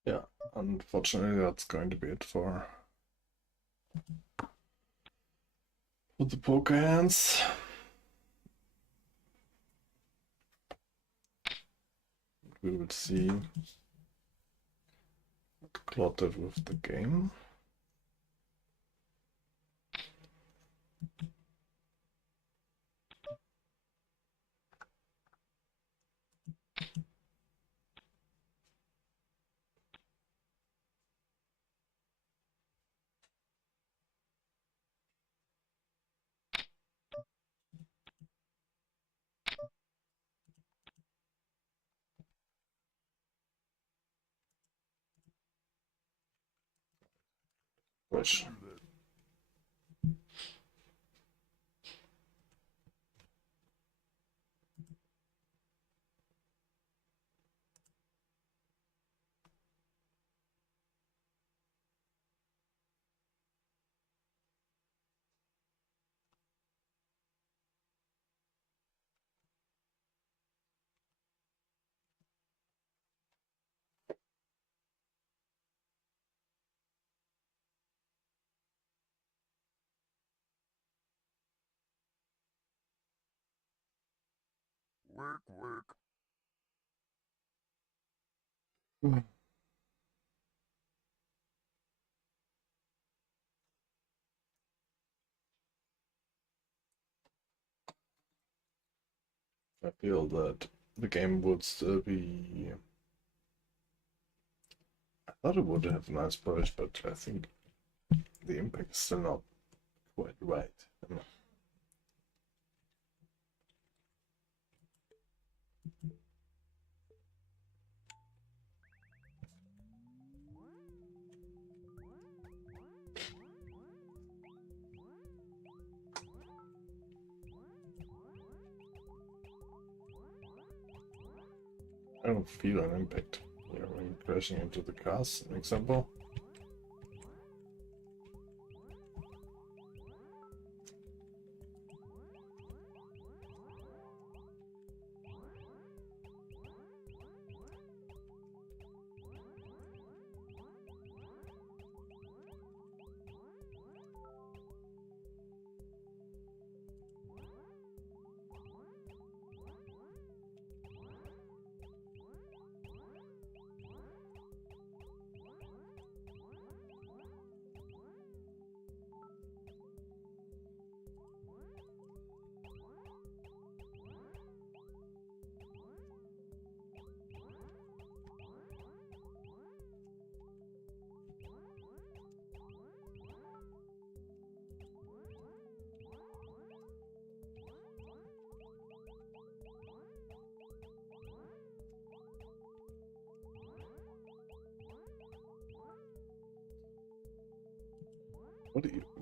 Yeah, unfortunately, that's going to be it for the poker hands. We will see what Claude did with the game. Which Work. I feel that the game would still be. I thought it would have nice polish, but I think the impact is still not quite right. I don't feel an impact. Yeah, when crashing into the cars, an example.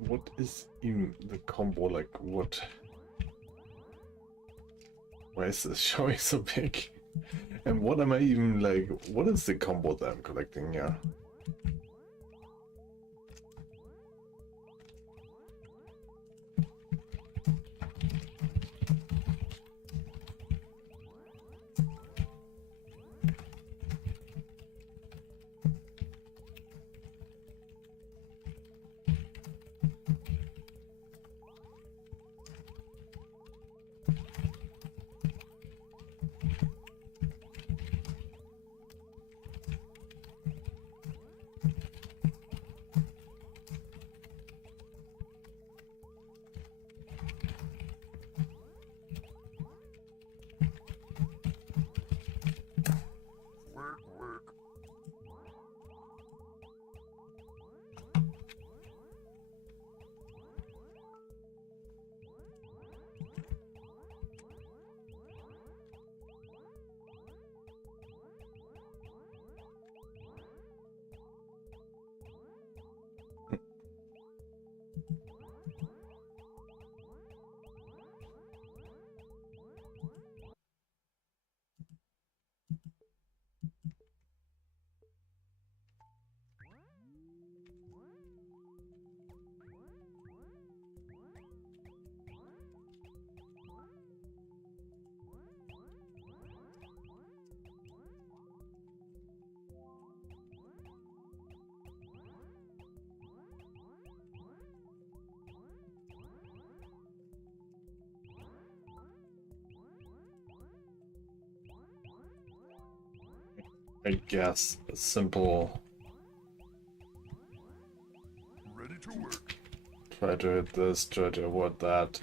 What is even the combo like? What? Why is this showing so big? And what am I even like? What is the combo that I'm collecting here? I guess a simple Ready to work. try to hit this, try to avoid that.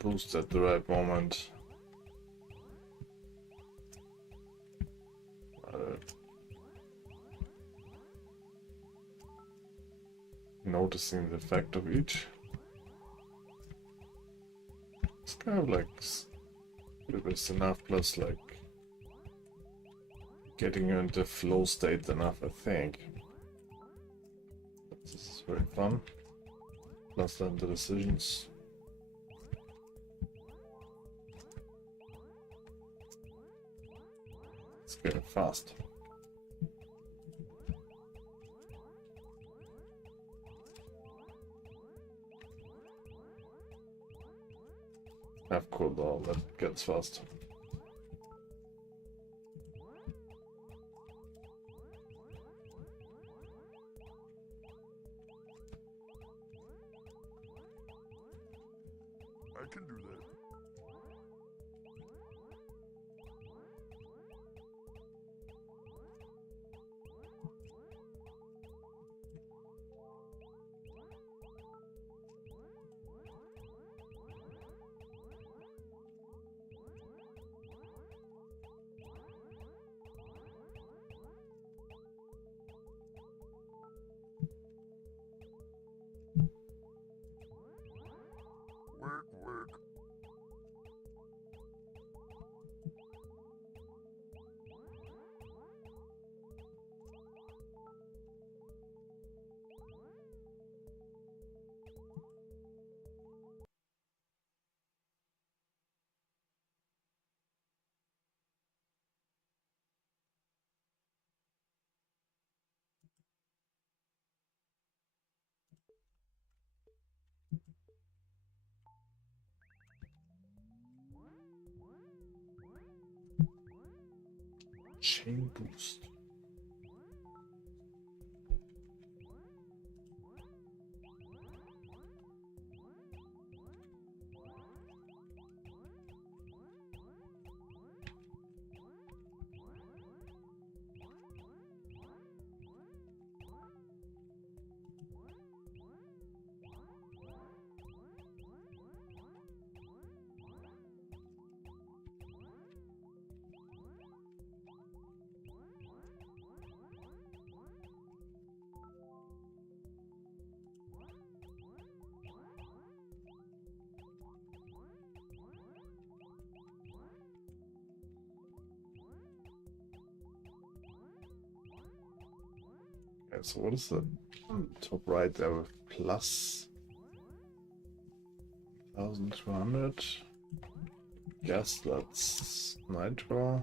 Boost at the right moment. Noticing the effect of each. It's kind of like it's enough, plus like getting you into flow state enough, I think. This is very fun. Plus then the decisions. It's getting fast. Have cooldown, that gets fast. I can do that. Work, work. Chain boost. Okay, so what is the top right there with plus 1200? Guess that's nitro.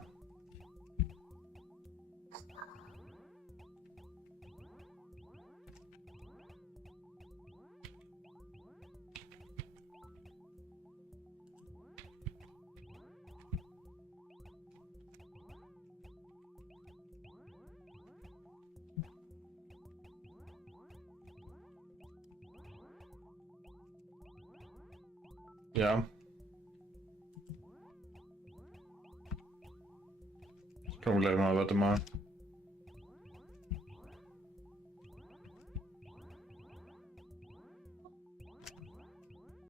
Ja. Komm gleich mal, warte mal.